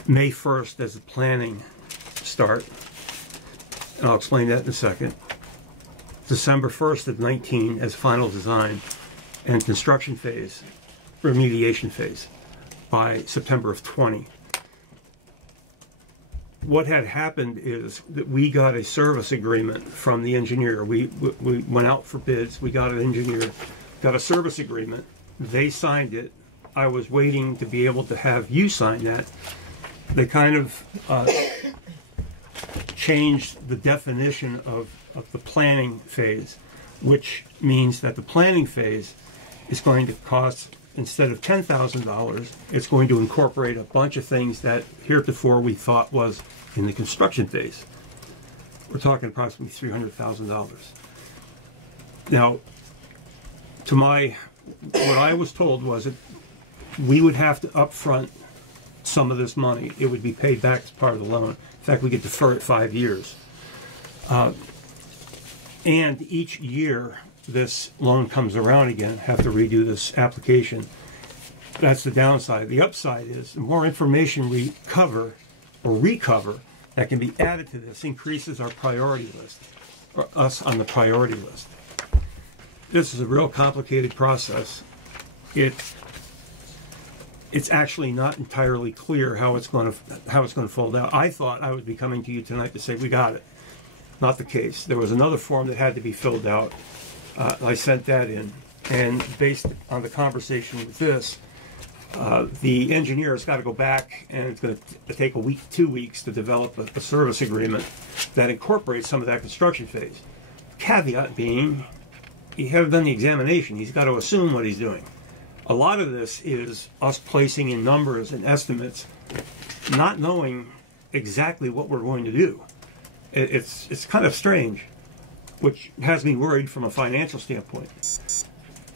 May 1st as the planning start, and I'll explain that in a second. December 1st of 19 as final design and construction phase, remediation phase, by September of 20. What had happened is that we got a service agreement from the engineer. We went out for bids, we got an engineer, got a service agreement, they signed it. I was waiting to be able to have you sign that. They kind of changed the definition of the planning phase, which means that the planning phase is going to cost, instead of $10,000, it's going to incorporate a bunch of things that heretofore we thought was in the construction phase. We're talking approximately $300,000. Now, what I was told was that we would have to upfront some of this money. It would be paid back as part of the loan. In fact, we could defer it 5 years. And each year this loan comes around again, have to redo this application. That's the downside. The upside is the more information we cover or recover that can be added to this increases our priority list, or us on the priority list. This is a real complicated process. It's actually not entirely clear how it's going to fold out. I thought I would be coming to you tonight to say we got it. Not the case. There was another form that had to be filled out. I sent that in, and based on the conversation with this, the engineer has got to go back, and it's going to take a week, 2 weeks to develop a service agreement that incorporates some of that construction phase. Caveat being, he hasn't done the examination. He's got to assume what he's doing. A lot of this is us placing in numbers and estimates, not knowing exactly what we're going to do. It's kind of strange, which has me worried from a financial standpoint.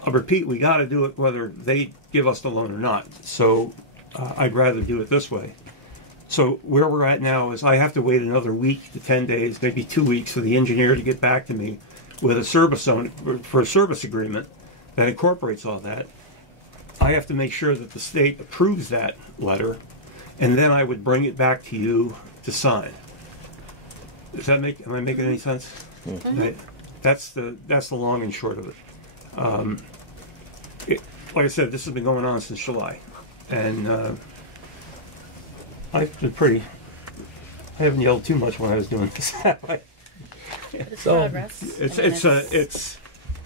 I'll repeat, we got to do it whether they give us the loan or not. So I'd rather do it this way. So where we're at now is I have to wait another week to 10 days, maybe 2 weeks, for the engineer to get back to me with a service agreement that incorporates all that. I have to make sure that the state approves that letter, and then I would bring it back to you to sign. Does that am I making any sense? Mm-hmm. That's the long and short of it. Like I said, this has been going on since July, and I've been I haven't yelled too much when I was doing this. So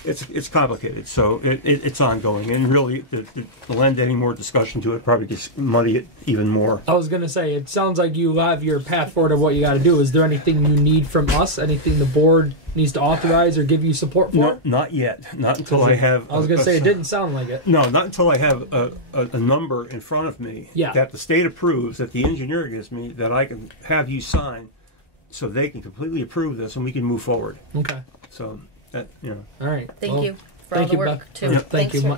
it's complicated. So it's ongoing, and really to lend any more discussion to it probably just muddy it even more. I was gonna say, it sounds like you have your path forward of what you got to do. Is there anything you need from us? Anything the board needs to authorize or give you support for? No, not yet. Not until I have. I was gonna say it didn't sound like it. No, not until I have a number in front of me that the state approves, that the engineer gives me, that I can have you sign, so they can completely approve this and we can move forward. Okay. So. All right. Thank you for all the work too. Yeah, thank you,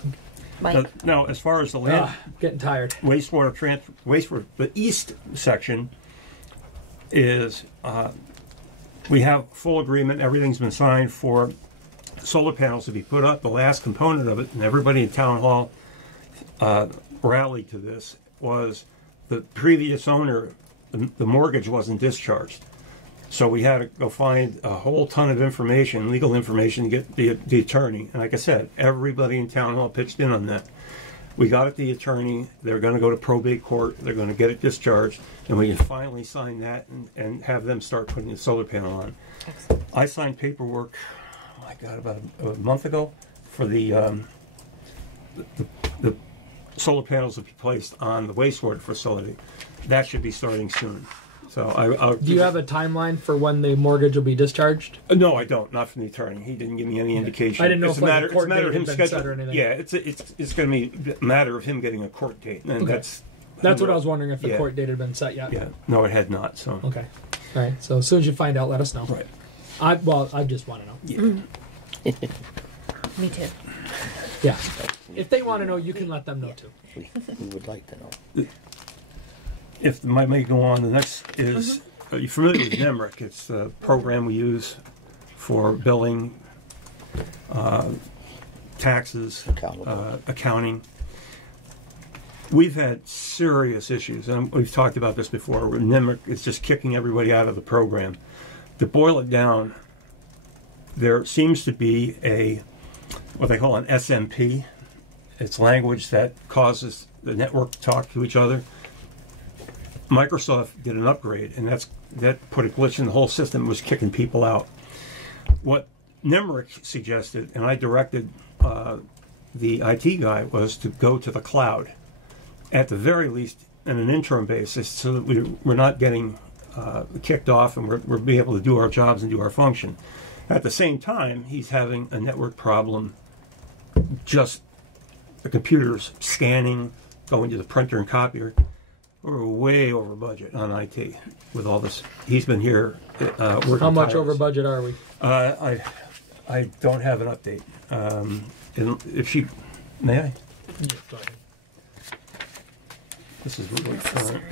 Mike. Now, as far as the land, getting tired. Wastewater. The east section is we have full agreement. Everything's been signed for solar panels to be put up. The last component of it, and everybody in town hall rallied to this, was the previous owner. The mortgage wasn't discharged. So we had to go find a whole ton of information, legal information, to get the attorney. And like I said, everybody in town hall pitched in on that. We got it the attorney. They're going to go to probate court. They're going to get it discharged. And we can finally sign that and have them start putting the solar panel on. Excellent. I signed paperwork, oh my God, about a month ago for the solar panels to be placed on the wastewater facility. That should be starting soon. So do you have a timeline for when the mortgage will be discharged? No, I don't. Not from the attorney. He didn't give me any indication. I didn't know it's if a matter, a court date of him had been set or scheduling. anything. Yeah, it's going to be a matter of him getting a court date, and okay. That's what I was wondering, if the court date had been set yet. Yeah, no, it had not. So okay, all right. So as soon as you find out, let us know. Right. I just want to know. Yeah. Me too. Yeah. If they want to know, you can let them know too. We would like to know. If I may go on, the next is, are you familiar with NEMRIC? It's the program we use for billing, taxes, accounting. We've had serious issues, and we've talked about this before, where NEMRIC is just kicking everybody out of the program. To boil it down, there seems to be what they call an SMP. It's language that causes the network to talk to each other. Microsoft did an upgrade, and that put a glitch in the whole system and was kicking people out. What NEMRIC suggested, and I directed the IT guy, was to go to the cloud, at the very least on an interim basis, so that we're not getting kicked off and we're being able to do our jobs and do our function. At the same time, he's having a network problem, just the computers scanning, going to the printer and copier. We're way over budget on IT with all this. He's been here working. How much over budget are we? I don't have an update. And if she, may I? Yeah, go ahead. This is really current.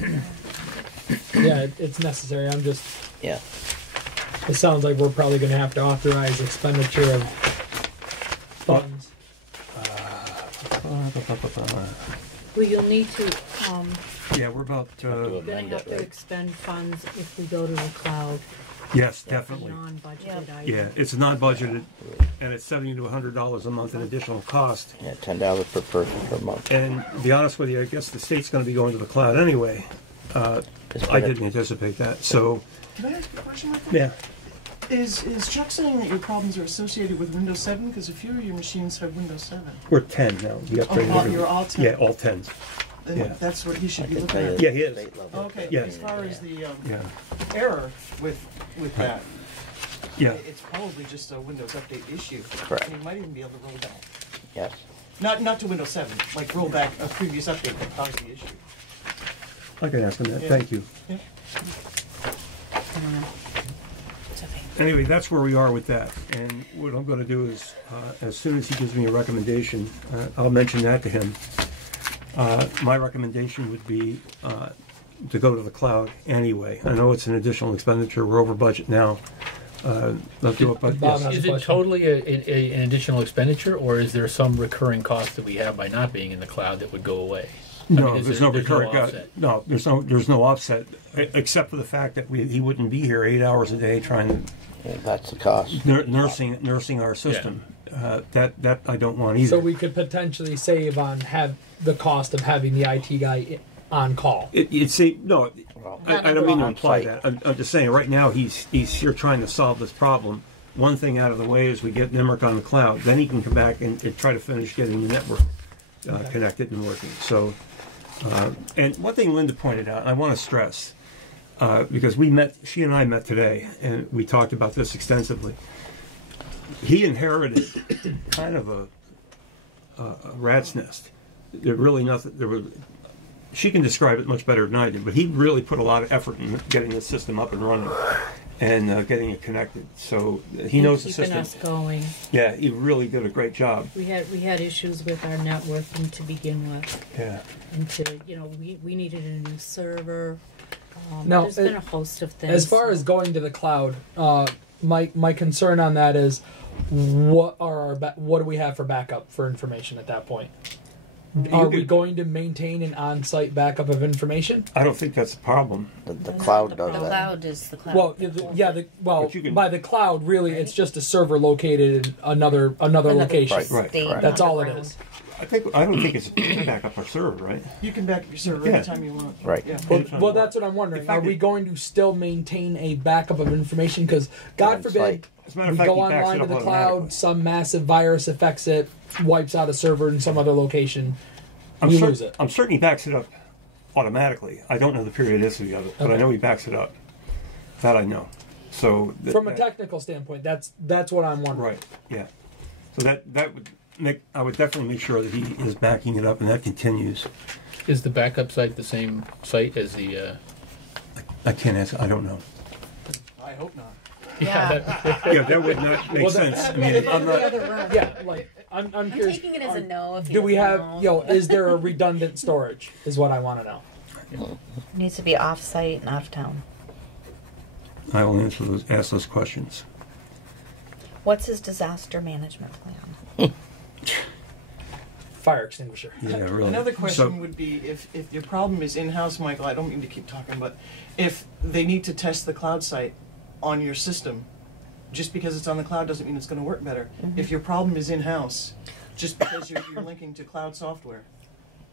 Yeah, it's necessary. I'm just. Yeah. It sounds like we're probably going to have to authorize expenditure of funds. Well, you'll need to, Yeah, we're about. you're gonna have to expend funds if we go to the cloud. Yes, That's a definitely. non-budgeted item. Yeah, it's not budgeted, and it's $70 to $100 a month in additional cost. Yeah, $10 per person per month. And to be honest with you, I guess the state's going to be going to the cloud anyway. I didn't anticipate that. So, Can I ask a question, Michael? yeah. Is Chuck saying that your problems are associated with Windows 7? Because a few of your machines have Windows 7. We're 10 now. We upgraded You're all 10? Yeah, all 10s. Then Yeah. that's what he should be looking at. Yeah, he is. Okay, Yeah. as far as the Yeah. error with that, Yeah. it's probably just a Windows Update issue. Correct. And you might even be able to roll back. Yes. Not to Windows 7, like roll back a previous update that caused the issue. I can ask him that. Yeah. Thank you. Yeah. Anyway, that's where we are with that. And what I'm going to do is, as soon as he gives me a recommendation, I'll mention that to him. My recommendation would be to go to the cloud anyway. I know it's an additional expenditure. We're over budget now. Let's do it, but yes. Is it totally an additional expenditure, or is there some recurring cost that we have by not being in the cloud that would go away? No, there's no recurring cost. No, there's no offset, except for the fact that he wouldn't be here 8 hours a day trying to. Well, that's the cost. Nursing our system. That I don't want either. So we could potentially save on the cost of having the IT guy on call. I don't mean to imply that. I'm just saying right now he's here trying to solve this problem. One thing out of the way is we get NEMRIC on the cloud. Then he can come back and try to finish getting the network connected and working. So, and one thing Linda pointed out, I want to stress, because she and I met today, and we talked about this extensively. He inherited kind of a rat's nest. There really nothing. She can describe it much better than I did, but he really put a lot of effort in getting the system up and running and getting it connected. So he knows the system. Keeping us going. Yeah, he really did a great job. We had issues with our networking to begin with. Yeah. And we needed a new server. Now, there's been a host of things. As far as going to the cloud, my concern on that is what do we have for backup for information at that point? Are we going to maintain an on-site backup of information? I don't think that's a problem. The cloud does that. The cloud is the cloud. Well, by the cloud, really, it's just a server located in another location. Right. That's all it is. I don't think it's backup our server, right? You can back up your server anytime you want. Right. Yeah. Well, that's what I'm wondering. Are we going to still maintain a backup of information? Because God forbid As a matter we of fact, go he backs online it to up the automatically. cloud, some massive virus affects it, wipes out a server in some other location, you lose it. I'm certain he backs it up automatically. I don't know the periodicity of it, but I know he backs it up. That I know. So from a technical standpoint, that's what I'm wondering. Right. Yeah. So that would make. I would definitely make sure that he is backing it up, and that continues. Is the backup site the same site as the? I can't answer. I don't know. I hope not. Yeah. Yeah, that would not make sense. I mean, I'm not. Yeah, like I'm I'm curious. taking it as a no. If he Do we doesn't have, know. you know, is there a redundant storage? Is what I want to know. It needs to be off-site and out of town. I will ask those questions. What's his disaster management plan? Fire extinguisher. Yeah, really. Another question So- would be if your problem is in-house, Michael, I don't mean to keep talking, but if they need to test the cloud site on your system, just because it's on the cloud doesn't mean it's going to work better. If your problem is in-house, just because you're linking to cloud software,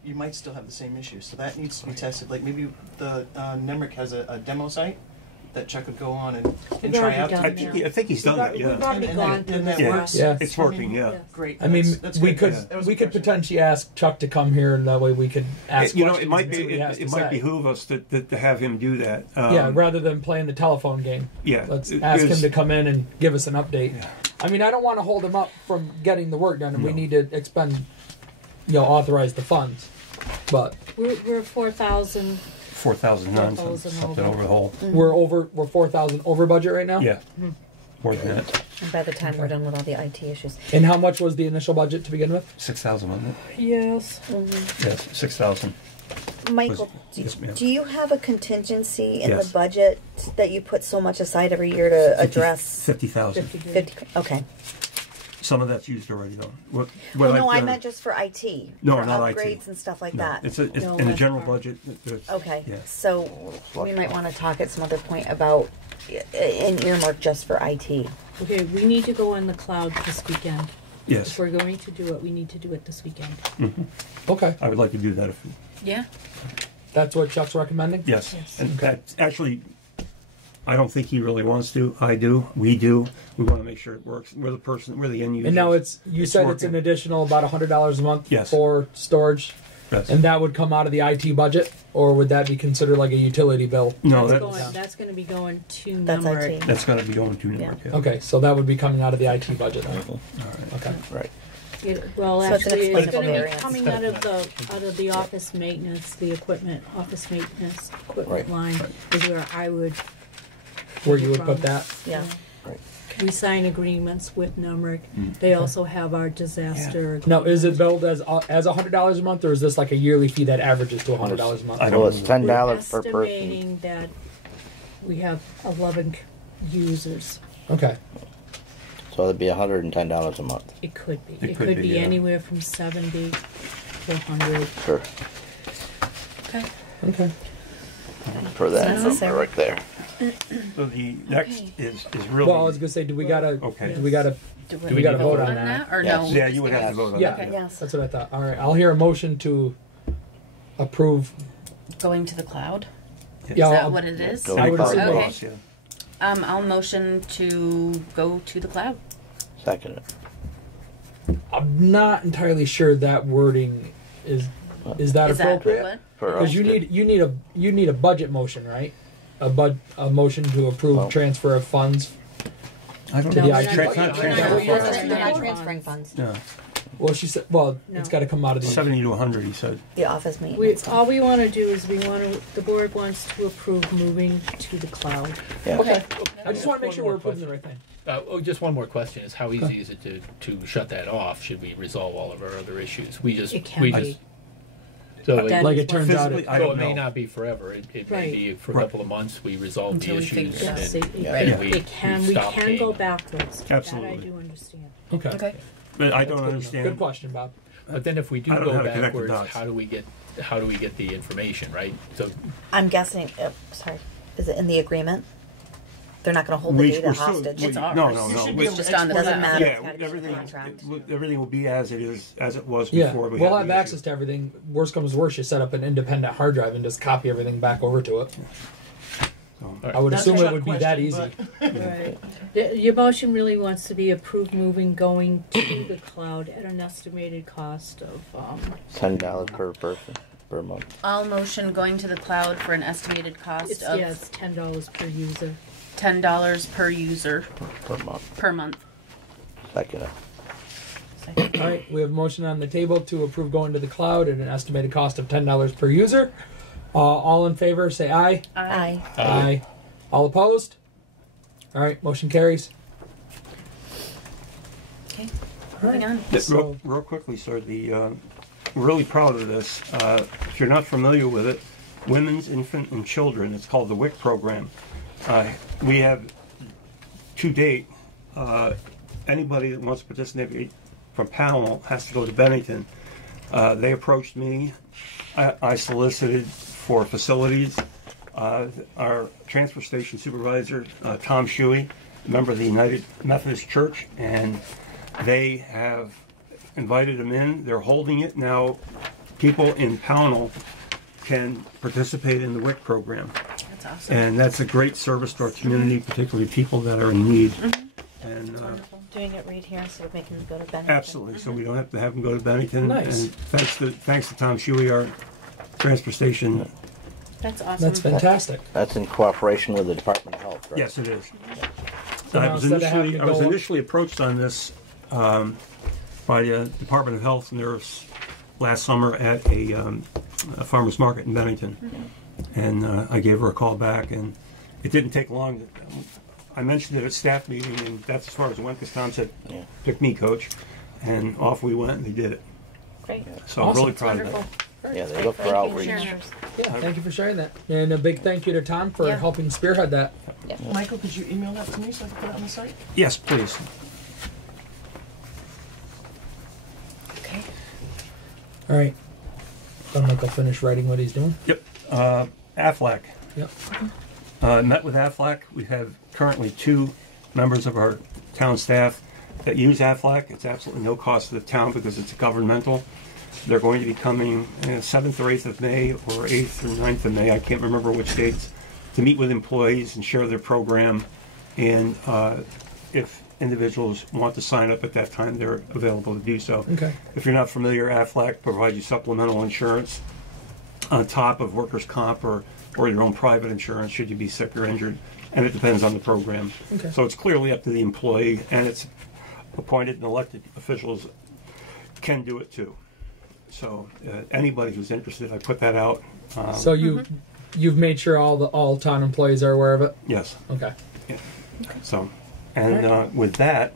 you might still have the same issue. So that needs to be tested. Like maybe the NEMRIC has a demo site that Chuck could go on and We've try already out. done I that. think he's done that. We've Yeah. already gone through and that that. works. Yeah. It's working. Yeah. Great. I mean, That's we good. could That was we a could question. potentially ask Chuck to come here, and that way we could ask. You know, questions it might and see what he has it to might say. behoove us to have him do that. Yeah, rather than playing the telephone game. Yeah. Let's it ask him is- to come in and give us an update. Yeah. I mean, I don't want to hold him up from getting the work done, and we No. need to expend, authorize the funds. But We're 4,000. 4,000 4,000 something over. over the whole. we're 4,000 over budget right now. Yeah. More than that. And by the time we're done with all the IT issues. And how much was the initial budget to begin with? 6,000, wasn't it? Yes. Yes, 6,000. Michael, Yes, ma'am. do you have a contingency in Yes. the budget that you put so much aside every year to address? 50,000. 50, okay. Some of that's used already, though. What Well, no, I've I done- meant just for IT. No, for not upgrades IT. and stuff like No, that. it's in the that's general part. budget. Okay, Yeah. so we might want to talk at some other point about an earmark just for IT. Okay, we need to go on the cloud this weekend. Yes. If we're going to do it, we need to do it this weekend. Okay, I would like to do that if. Yeah. that's what Chuck's recommending. Yes. Yes. And that actually, I don't think he really wants to. I do. We do. We want to make sure it works. We're the end user. And now you said it's an working. additional about $100 a month Yes. for storage, Yes. and that would come out of the IT budget, or would that be considered like a utility bill? No, That's going to be going to That's NEMRIC. IT. that's going to be going to Newark. Yeah. Okay, so that would be coming out of the IT budget. Then. All right. Okay. Right. Well, So it's an actually, it's explainable going to be variance. coming out of the office maintenance, the office maintenance equipment Right. line is where I would. Where you would put that? Yeah. We sign agreements with NEMRIC. They also have our disaster. Now, is it billed as $100 a month, or is this like a yearly fee that averages to $100 a month? I So don't it's $10 per We're person. estimating that we have 11 users. Okay. So it'd be $110 a month. It could be. It It could could be, be yeah. anywhere from 70 to 100. Sure. Okay. Okay. For that Necessary. number right there. So the next Okay. is really. Well, I was gonna say, do we gotta? Okay. Do we gotta? Do we gotta vote on that? that? Or Yes. no? Yeah, you would have to vote on Yeah. that. Yes. That's what I thought. All right, I'll hear a motion to approve. Going to the cloud? Yeah, Is that I'll- what it is? Go I would to assume cloud. Okay. Boss, yeah. I'll motion to go to the cloud. Second it. I'm not entirely sure that wording is that Is that appropriate? what? For Because us you to- you need a budget motion, right? A motion to approve Oh. transfer of funds. I don't To know. the IT It's budget. not We're transfer not- funds. They're not transferring funds. No. Well, she said. Well, No. it's got to come out of the. 70 to 100, he said. The office maintenance. All we want to do is the board wants to approve moving to the cloud. Yeah. Okay. I just want to make One sure more we're approving the right thing. Just one more question: is how easy is it to shut that off? Should we resolve all of our other issues? We just It can we be. just so That Like is it turns what- out, Physically, I so don't it may know. not be forever. It may Right. be for a Right. couple of months. We resolve Until the we figure issues, it out. Yes, and, it and we can. we We stop can paying go them. backwards. Absolutely. That I do understand. Okay. Okay. But I That's don't good. understand. Good question, Bob. But then if we do I don't know go how to connect the backwards, dots. how do we get the information, right? So I'm guessing. Sorry, is it in the agreement? They're not going to hold the We- data we're still- hostage. It's ours. No, It no, no. should We- be just on the Doesn't cloud. matter. Yeah, It's gotta be everything, contract. everything will be as it is, as it was Yeah, before we we'll had have the access issue. to everything. Worst comes to worst, you set up an independent hard drive and just copy everything back over to it. I would That's assume a it Chuck would be that question, easy. Right. Your motion really wants to be approved moving going to the cloud at an estimated cost of $10 per person per month. I'll motion going to the cloud for an estimated cost it's of it's $10 per user. $10 per user Per month. per month. Second it. All right, we have a motion on the table to approve going to the cloud at an estimated cost of $10 per user. All in favor, say aye. Aye. Aye. All opposed? All right, motion carries. Okay, moving on. Yeah, So- real quickly, sir, we're really proud of this. If you're not familiar with it, Women's, Infant, and Children, it's called the WIC program. We have, to date, anybody that wants to participate from Pownal has to go to Bennington. They approached me. I solicited for facilities. Our transfer station supervisor, Tom Shuey, a member of the United Methodist Church, and they have invited him in. They're holding it now. People in Pownal can participate in the WIC program. That's awesome. And that's a great service to our community, particularly people that are in need. And Wonderful. Doing it right here instead of making them go to Bennington. absolutely, so we don't have to have them go to Bennington. Nice. And thanks to Tom Shuey, our transfer station. That's awesome. That's fantastic. That's in cooperation with the Department of Health, right? Yes, it is. So I now was instead of having to go- initially approached on this by the Department of Health nurse last summer at a farmer's market in Bennington. And I gave her a call back, and it didn't take long. I mentioned it at staff meeting, and that's as far as it went, because Tom said, pick me, coach. And off we went, and they did it. Great. So I'm really proud of Wonderful. that. Yeah, they look for outreach. Yeah, thank you for sharing that. And a big thank you to Tom for Yeah. helping spearhead that. Michael, could you email that to me so I can put it on the site? Yes, please. Okay. All right. Let Michael finish writing what he's doing. Yep. Aflac. Yep. Met with Aflac. We have currently 2 members of our town staff that use Aflac. It's absolutely no cost to the town because it's governmental. They're going to be coming 7th or 8th of May, or 8th or 9th of May, I can't remember which dates, to meet with employees and share their program. And if individuals want to sign up at that time, they're available to do so. Okay. If you're not familiar, Aflac provides you supplemental insurance on top of workers' comp or your own private insurance should you be sick or injured, and it depends on the program. Okay. So it's clearly up to the employee, and it's appointed and elected officials can do it too. So anybody who's interested, I put that out. So you've made sure all town employees are aware of it? Yes. Okay. Yeah. So, and with that,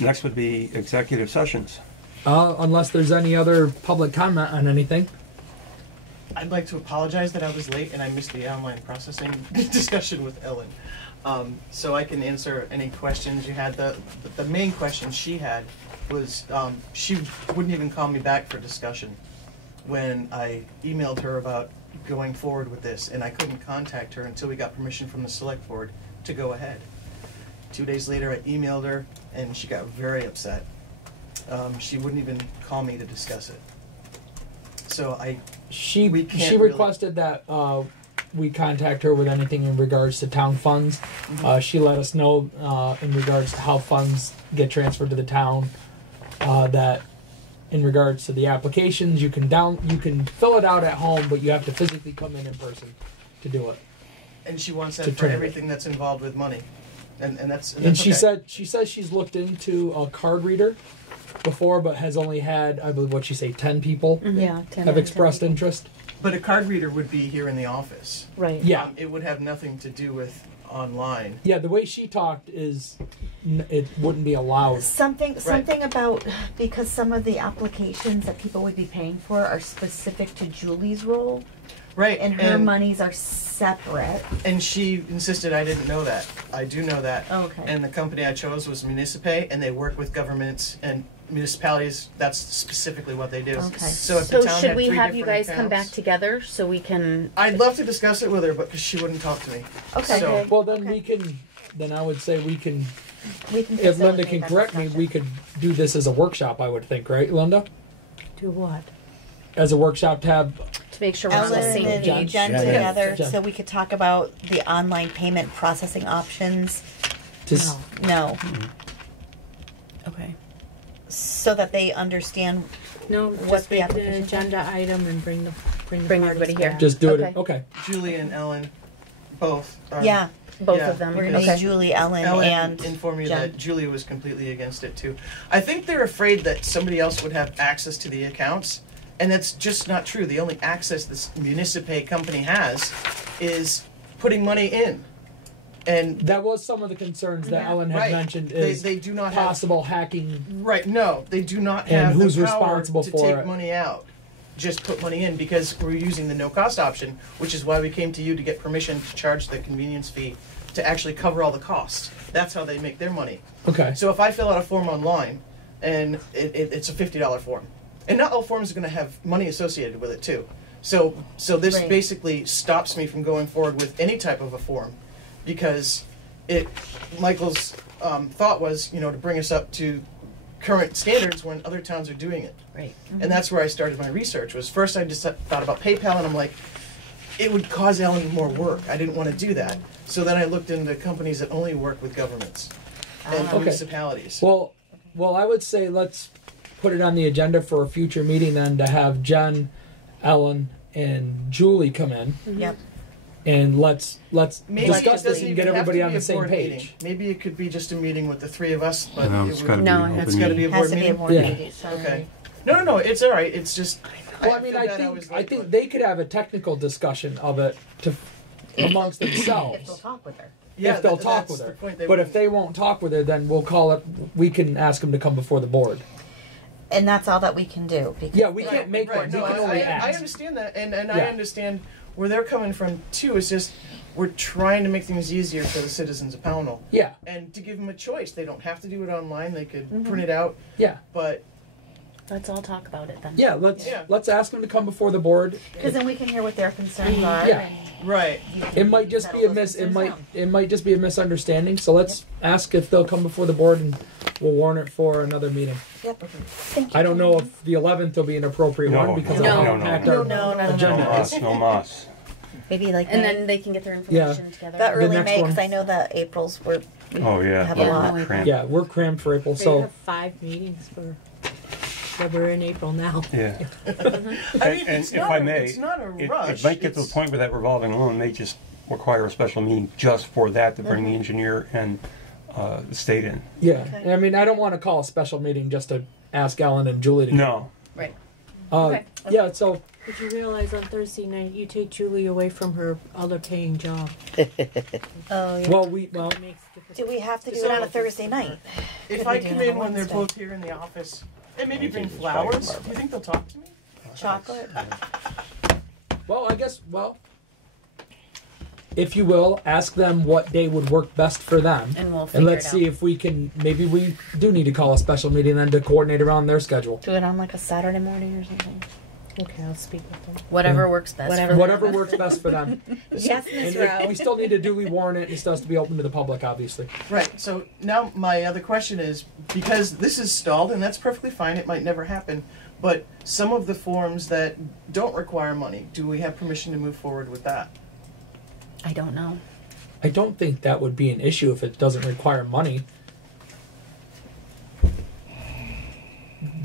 next would be executive sessions. Unless there's any other public comment on anything. I'd like to apologize that I was late and I missed the online processing discussion with Ellen. So I can answer any questions you had. The main question she had was she wouldn't even call me back for discussion when I emailed her about going forward with this, and I couldn't contact her until we got permission from the select board to go ahead. 2 days later I emailed her and she got very upset. She wouldn't even call me to discuss it. So She we can't she requested that we contact her with anything in regards to town funds. She let us know in regards to how funds get transferred to the town. That in regards to the applications, you can fill it out at home, but you have to physically come in person to do it. And she wants To that for turn it. everything that's involved with money, and that's And she okay. says she's looked into a card reader before, but has only had, I believe, 10 people Yeah, 10 have or expressed 10. interest. But a card reader would be here in the office. Right. Yeah. It would have nothing to do with online. Yeah, the way she talked is it wouldn't be allowed. Something about, because some of the applications that people would be paying for are specific to Julie's role. Right. And her monies are separate. And she insisted I didn't know that. I do know that. Okay. And the company I chose was Municipay, and they work with governments and municipalities. That's specifically what they do. Okay. So if the town should had we 3 have you different guys come back accounts- together so we can? I'd love to discuss it with her, but because she wouldn't talk to me. Okay. So, Well, then we can. Then I would say we can. We can If Linda facilitate can that correct me, discussion. we could do this as a workshop. I would think, right, Linda? Do what? As a workshop to have. To make sure we're on the Ellen same and page. Jen together Jen. so we could talk about the online payment processing options. Just No. Okay. So that they understand. No, What's just the make it an application? agenda item and bring Bring parties everybody back. here. just do Okay. it. Okay. Julie and Ellen, both. Are, Yeah, both yeah, of them. We're gonna because need Julie, Ellen, Ellen and informed me Jen. that Julie was completely against it too. I think they're afraid that somebody else would have access to the accounts, and that's just not true. The only access this Municipay company has is putting money in. And that was some of the concerns that Ellen had right. mentioned is they do not possible have, hacking. Right, no, they do not And have who's the power responsible to for take it. money out. Just put money in because we're using the no-cost option, which is why we came to you to get permission to charge the convenience fee to actually cover all the costs. That's how they make their money. Okay. So if I fill out a form online, and it's a $50 form, and not all forms are going to have money associated with it too. So this Right. basically stops me from going forward with any type of a form, because Michael's thought was, to bring us up to current standards when other towns are doing it. Right. And that's where I started my research. Was first I just thought about PayPal, and I'm like, it would cause Ellen more work. I didn't want to do that. So then I looked into companies that only work with governments and Okay. municipalities. Well, I would say let's put it on the agenda for a future meeting then to have Jen, Ellen, and Julie come in. Yep. And let's Maybe discuss it this doesn't and get even have everybody to on be the a same board page. meeting. Maybe it could be just a meeting with the three of us, but No, it it's would, gotta be an it's open got to be meeting. a Has board to be a meeting. board Yeah. meeting. Sorry. Okay. No, it's all right. It's just. Well, I mean, feel I bad think was I late, think but- they could have a technical discussion of it amongst If they'll themselves talk with her. if they'll talk that's with the her. point, But if they won't talk with her, then we'll call it. We can ask them to come before the board. And that's all that we can do. Because Yeah, we can't make one. No, We can only I ask. understand that, and I Yeah. understand where they're coming from too. It's just we're trying to make things easier for the citizens of Pownal, Yeah, and to give them a choice. They don't have to do it online. They could Mm-hmm. print it out, yeah, but Let's all talk about it then. yeah. Let's ask them to come before the board. Because then we can hear what their concerns are. Yeah. right. It might just be a it might just be a misunderstanding. So let's ask if they'll come before the board, and we'll warn it for another meeting. Yep. Thank you. I don't know if the 11th will be an appropriate No, one because no, it'll no, impact no. our No. agenda. No mas, no mas. Maybe like And May. then they can get their information together. the early next May, one. because I know that April's we Oh yeah, have a lot. cramped. Yeah, we're crammed for April, They so have 5 meetings for. Yeah, we're in April now. Yeah. I mean, And it's if not I a- may, it's not a it rush. might get to the It's- point where that revolving loan may just require a special meeting just for that to bring the engineer and the state in. yeah. I mean, I don't want to call a special meeting just to ask Ellen and Julie to. No. Right. Uh, Yeah. So Did you realize on Thursday night you take Julie away from her other paying job? Oh, yeah. well, It makes difference. Do we have to do It's it on a all- Thursday night? If Could I we do come it on in when they're Wednesday? both here in the office, and maybe bring Jesus, flowers, Barbara. do you think they'll talk to me? Chocolate? I guess if you will, ask them what day would work best for them, And we'll and figure let's it see out. if we can. Maybe we do need to call a special meeting then to coordinate around their schedule. Do it on like a Saturday morning or something. Okay, I'll speak with them. Whatever works best. Whatever. for them. Whatever works best for them. Yes, And Miss we Rowe. still need to duly warn it. It still has to be open to the public, obviously. Right. So now my other question is, because this is stalled, and that's perfectly fine. It might never happen. But some of the forms that don't require money, do we have permission to move forward with that? I don't know. I don't think that would be an issue if it doesn't require money.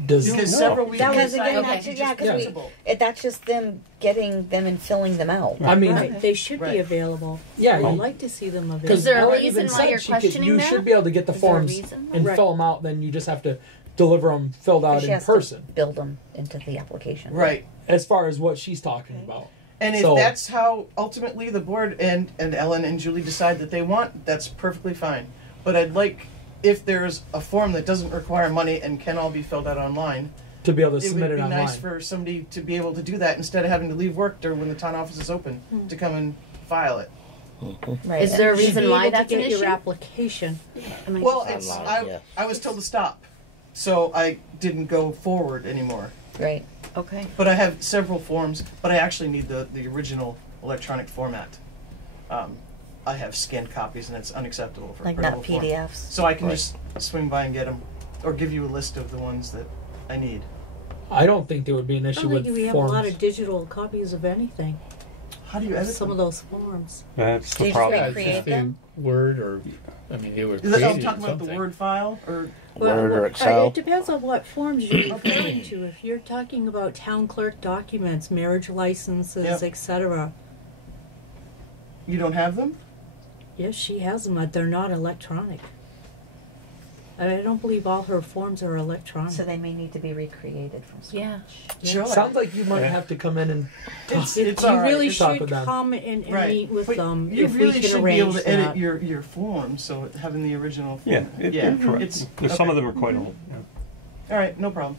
Does Because No. several we Because decided again, to that's, be yeah, just because principal. that's just them getting them and filling them out. I mean, Right, they should Right. be available. yeah, I'd you- like to see them because Is there a available. Ellen reason even why said you're she could, questioning you that? should be able to get the Is there a forms reason? and Right. fill them out. Then you just have to deliver them filled out She in has person. to build them into the application. Right. As far as what she's talking about. And if So- that's how ultimately the board and Ellen and Julie decide that they want, that's perfectly fine. But I'd like, if there's a form that doesn't require money and can all be filled out online, To be able to it would submit be it online. nice for somebody to be able to do that instead of having to leave work during when the town office is open to come and file it. Right. Is there a You should reason be why able to that's an get issue? your application. Well, Online, it's, yes. I was told to stop, so I didn't go forward anymore. Right. Okay. But I have several forms, but I actually need the original electronic format. I have scanned copies, and it's unacceptable for a Like printable not form. PDFs. So I can Right. just swing by and get them, or give you a list of the ones that I need. I don't think there would be an I issue don't with think we have forms. a lot of digital copies of anything. How do you edit Some them? of those forms. That's Did the you problem. say Yeah, it's create just them? a Word or, I mean, they were I'm created talking about the something. Word file, or Word or Excel. It depends on what forms you're referring to. If you're talking about town clerk documents, marriage licenses, Yep. etc. you don't have them? Yes, she has them, but they're not electronic. I don't believe all her forms are electronic. So they may need to be recreated from scratch. Yeah. Sure. Sounds like you might have to come in and It's You all right. really Talk should with them. come and Right. meet with But them you if really we can should be arrange able to that. edit your form, so having the original form. Yeah, correct. It's, Some of okay. them are quite old. Yeah. All right, no problem.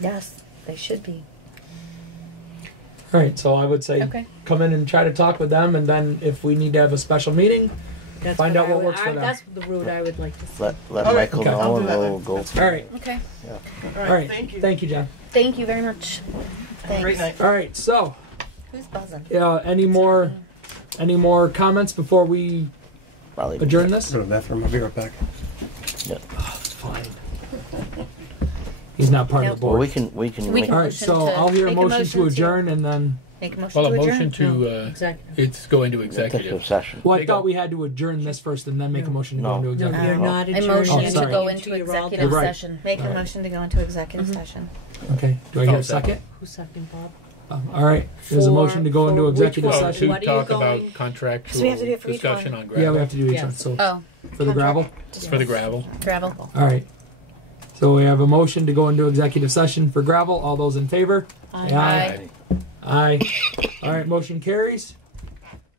Yes, they should be. All right, so I would say Okay. come in and try to talk with them, and then if we need to have a special meeting, That's find out I what would- works for them. That's the route I would like to see. Let Okay. Michael Okay. know I'll do and that we'll then. go. That's all right, Okay. Yeah. All all right. Thank you. Thank you, John. Thank you very much. Have a great Thanks. night. All right, so Who's buzzing? any more comments before we Probably. adjourn this? Go to the bathroom. I'll be right back. Yeah. Fine. He's not part of the Well, board. we can We make. can- All right, Motion so to- I'll hear a make a motion motion to to- adjourn, and then. Make a motion Well, to a adjourn? motion to, Executive. it's going to Executive executive. session. Well, I Make thought a- we had to adjourn this first, and then make a motion to No. go into No, executive. you're Oh. not A adjourning. motion Oh, to sorry. go into You're all executive You're right. session. Make a All right. motion to go into executive Mhm. session. Okay. Do I hear a Oh, second? Who's second, Bob? All right. There's a motion to go into for which executive one? Oh, session. What to are you talk going- about contractual So we have to do it for each discussion one. on gravel. Yeah, we have to do each Yes. one. So Oh, for the gravel. For the gravel. gravel. All right. So we have a motion to go into executive session for gravel. All those in favor? Aye. Aye. Aye. All right. Motion carries.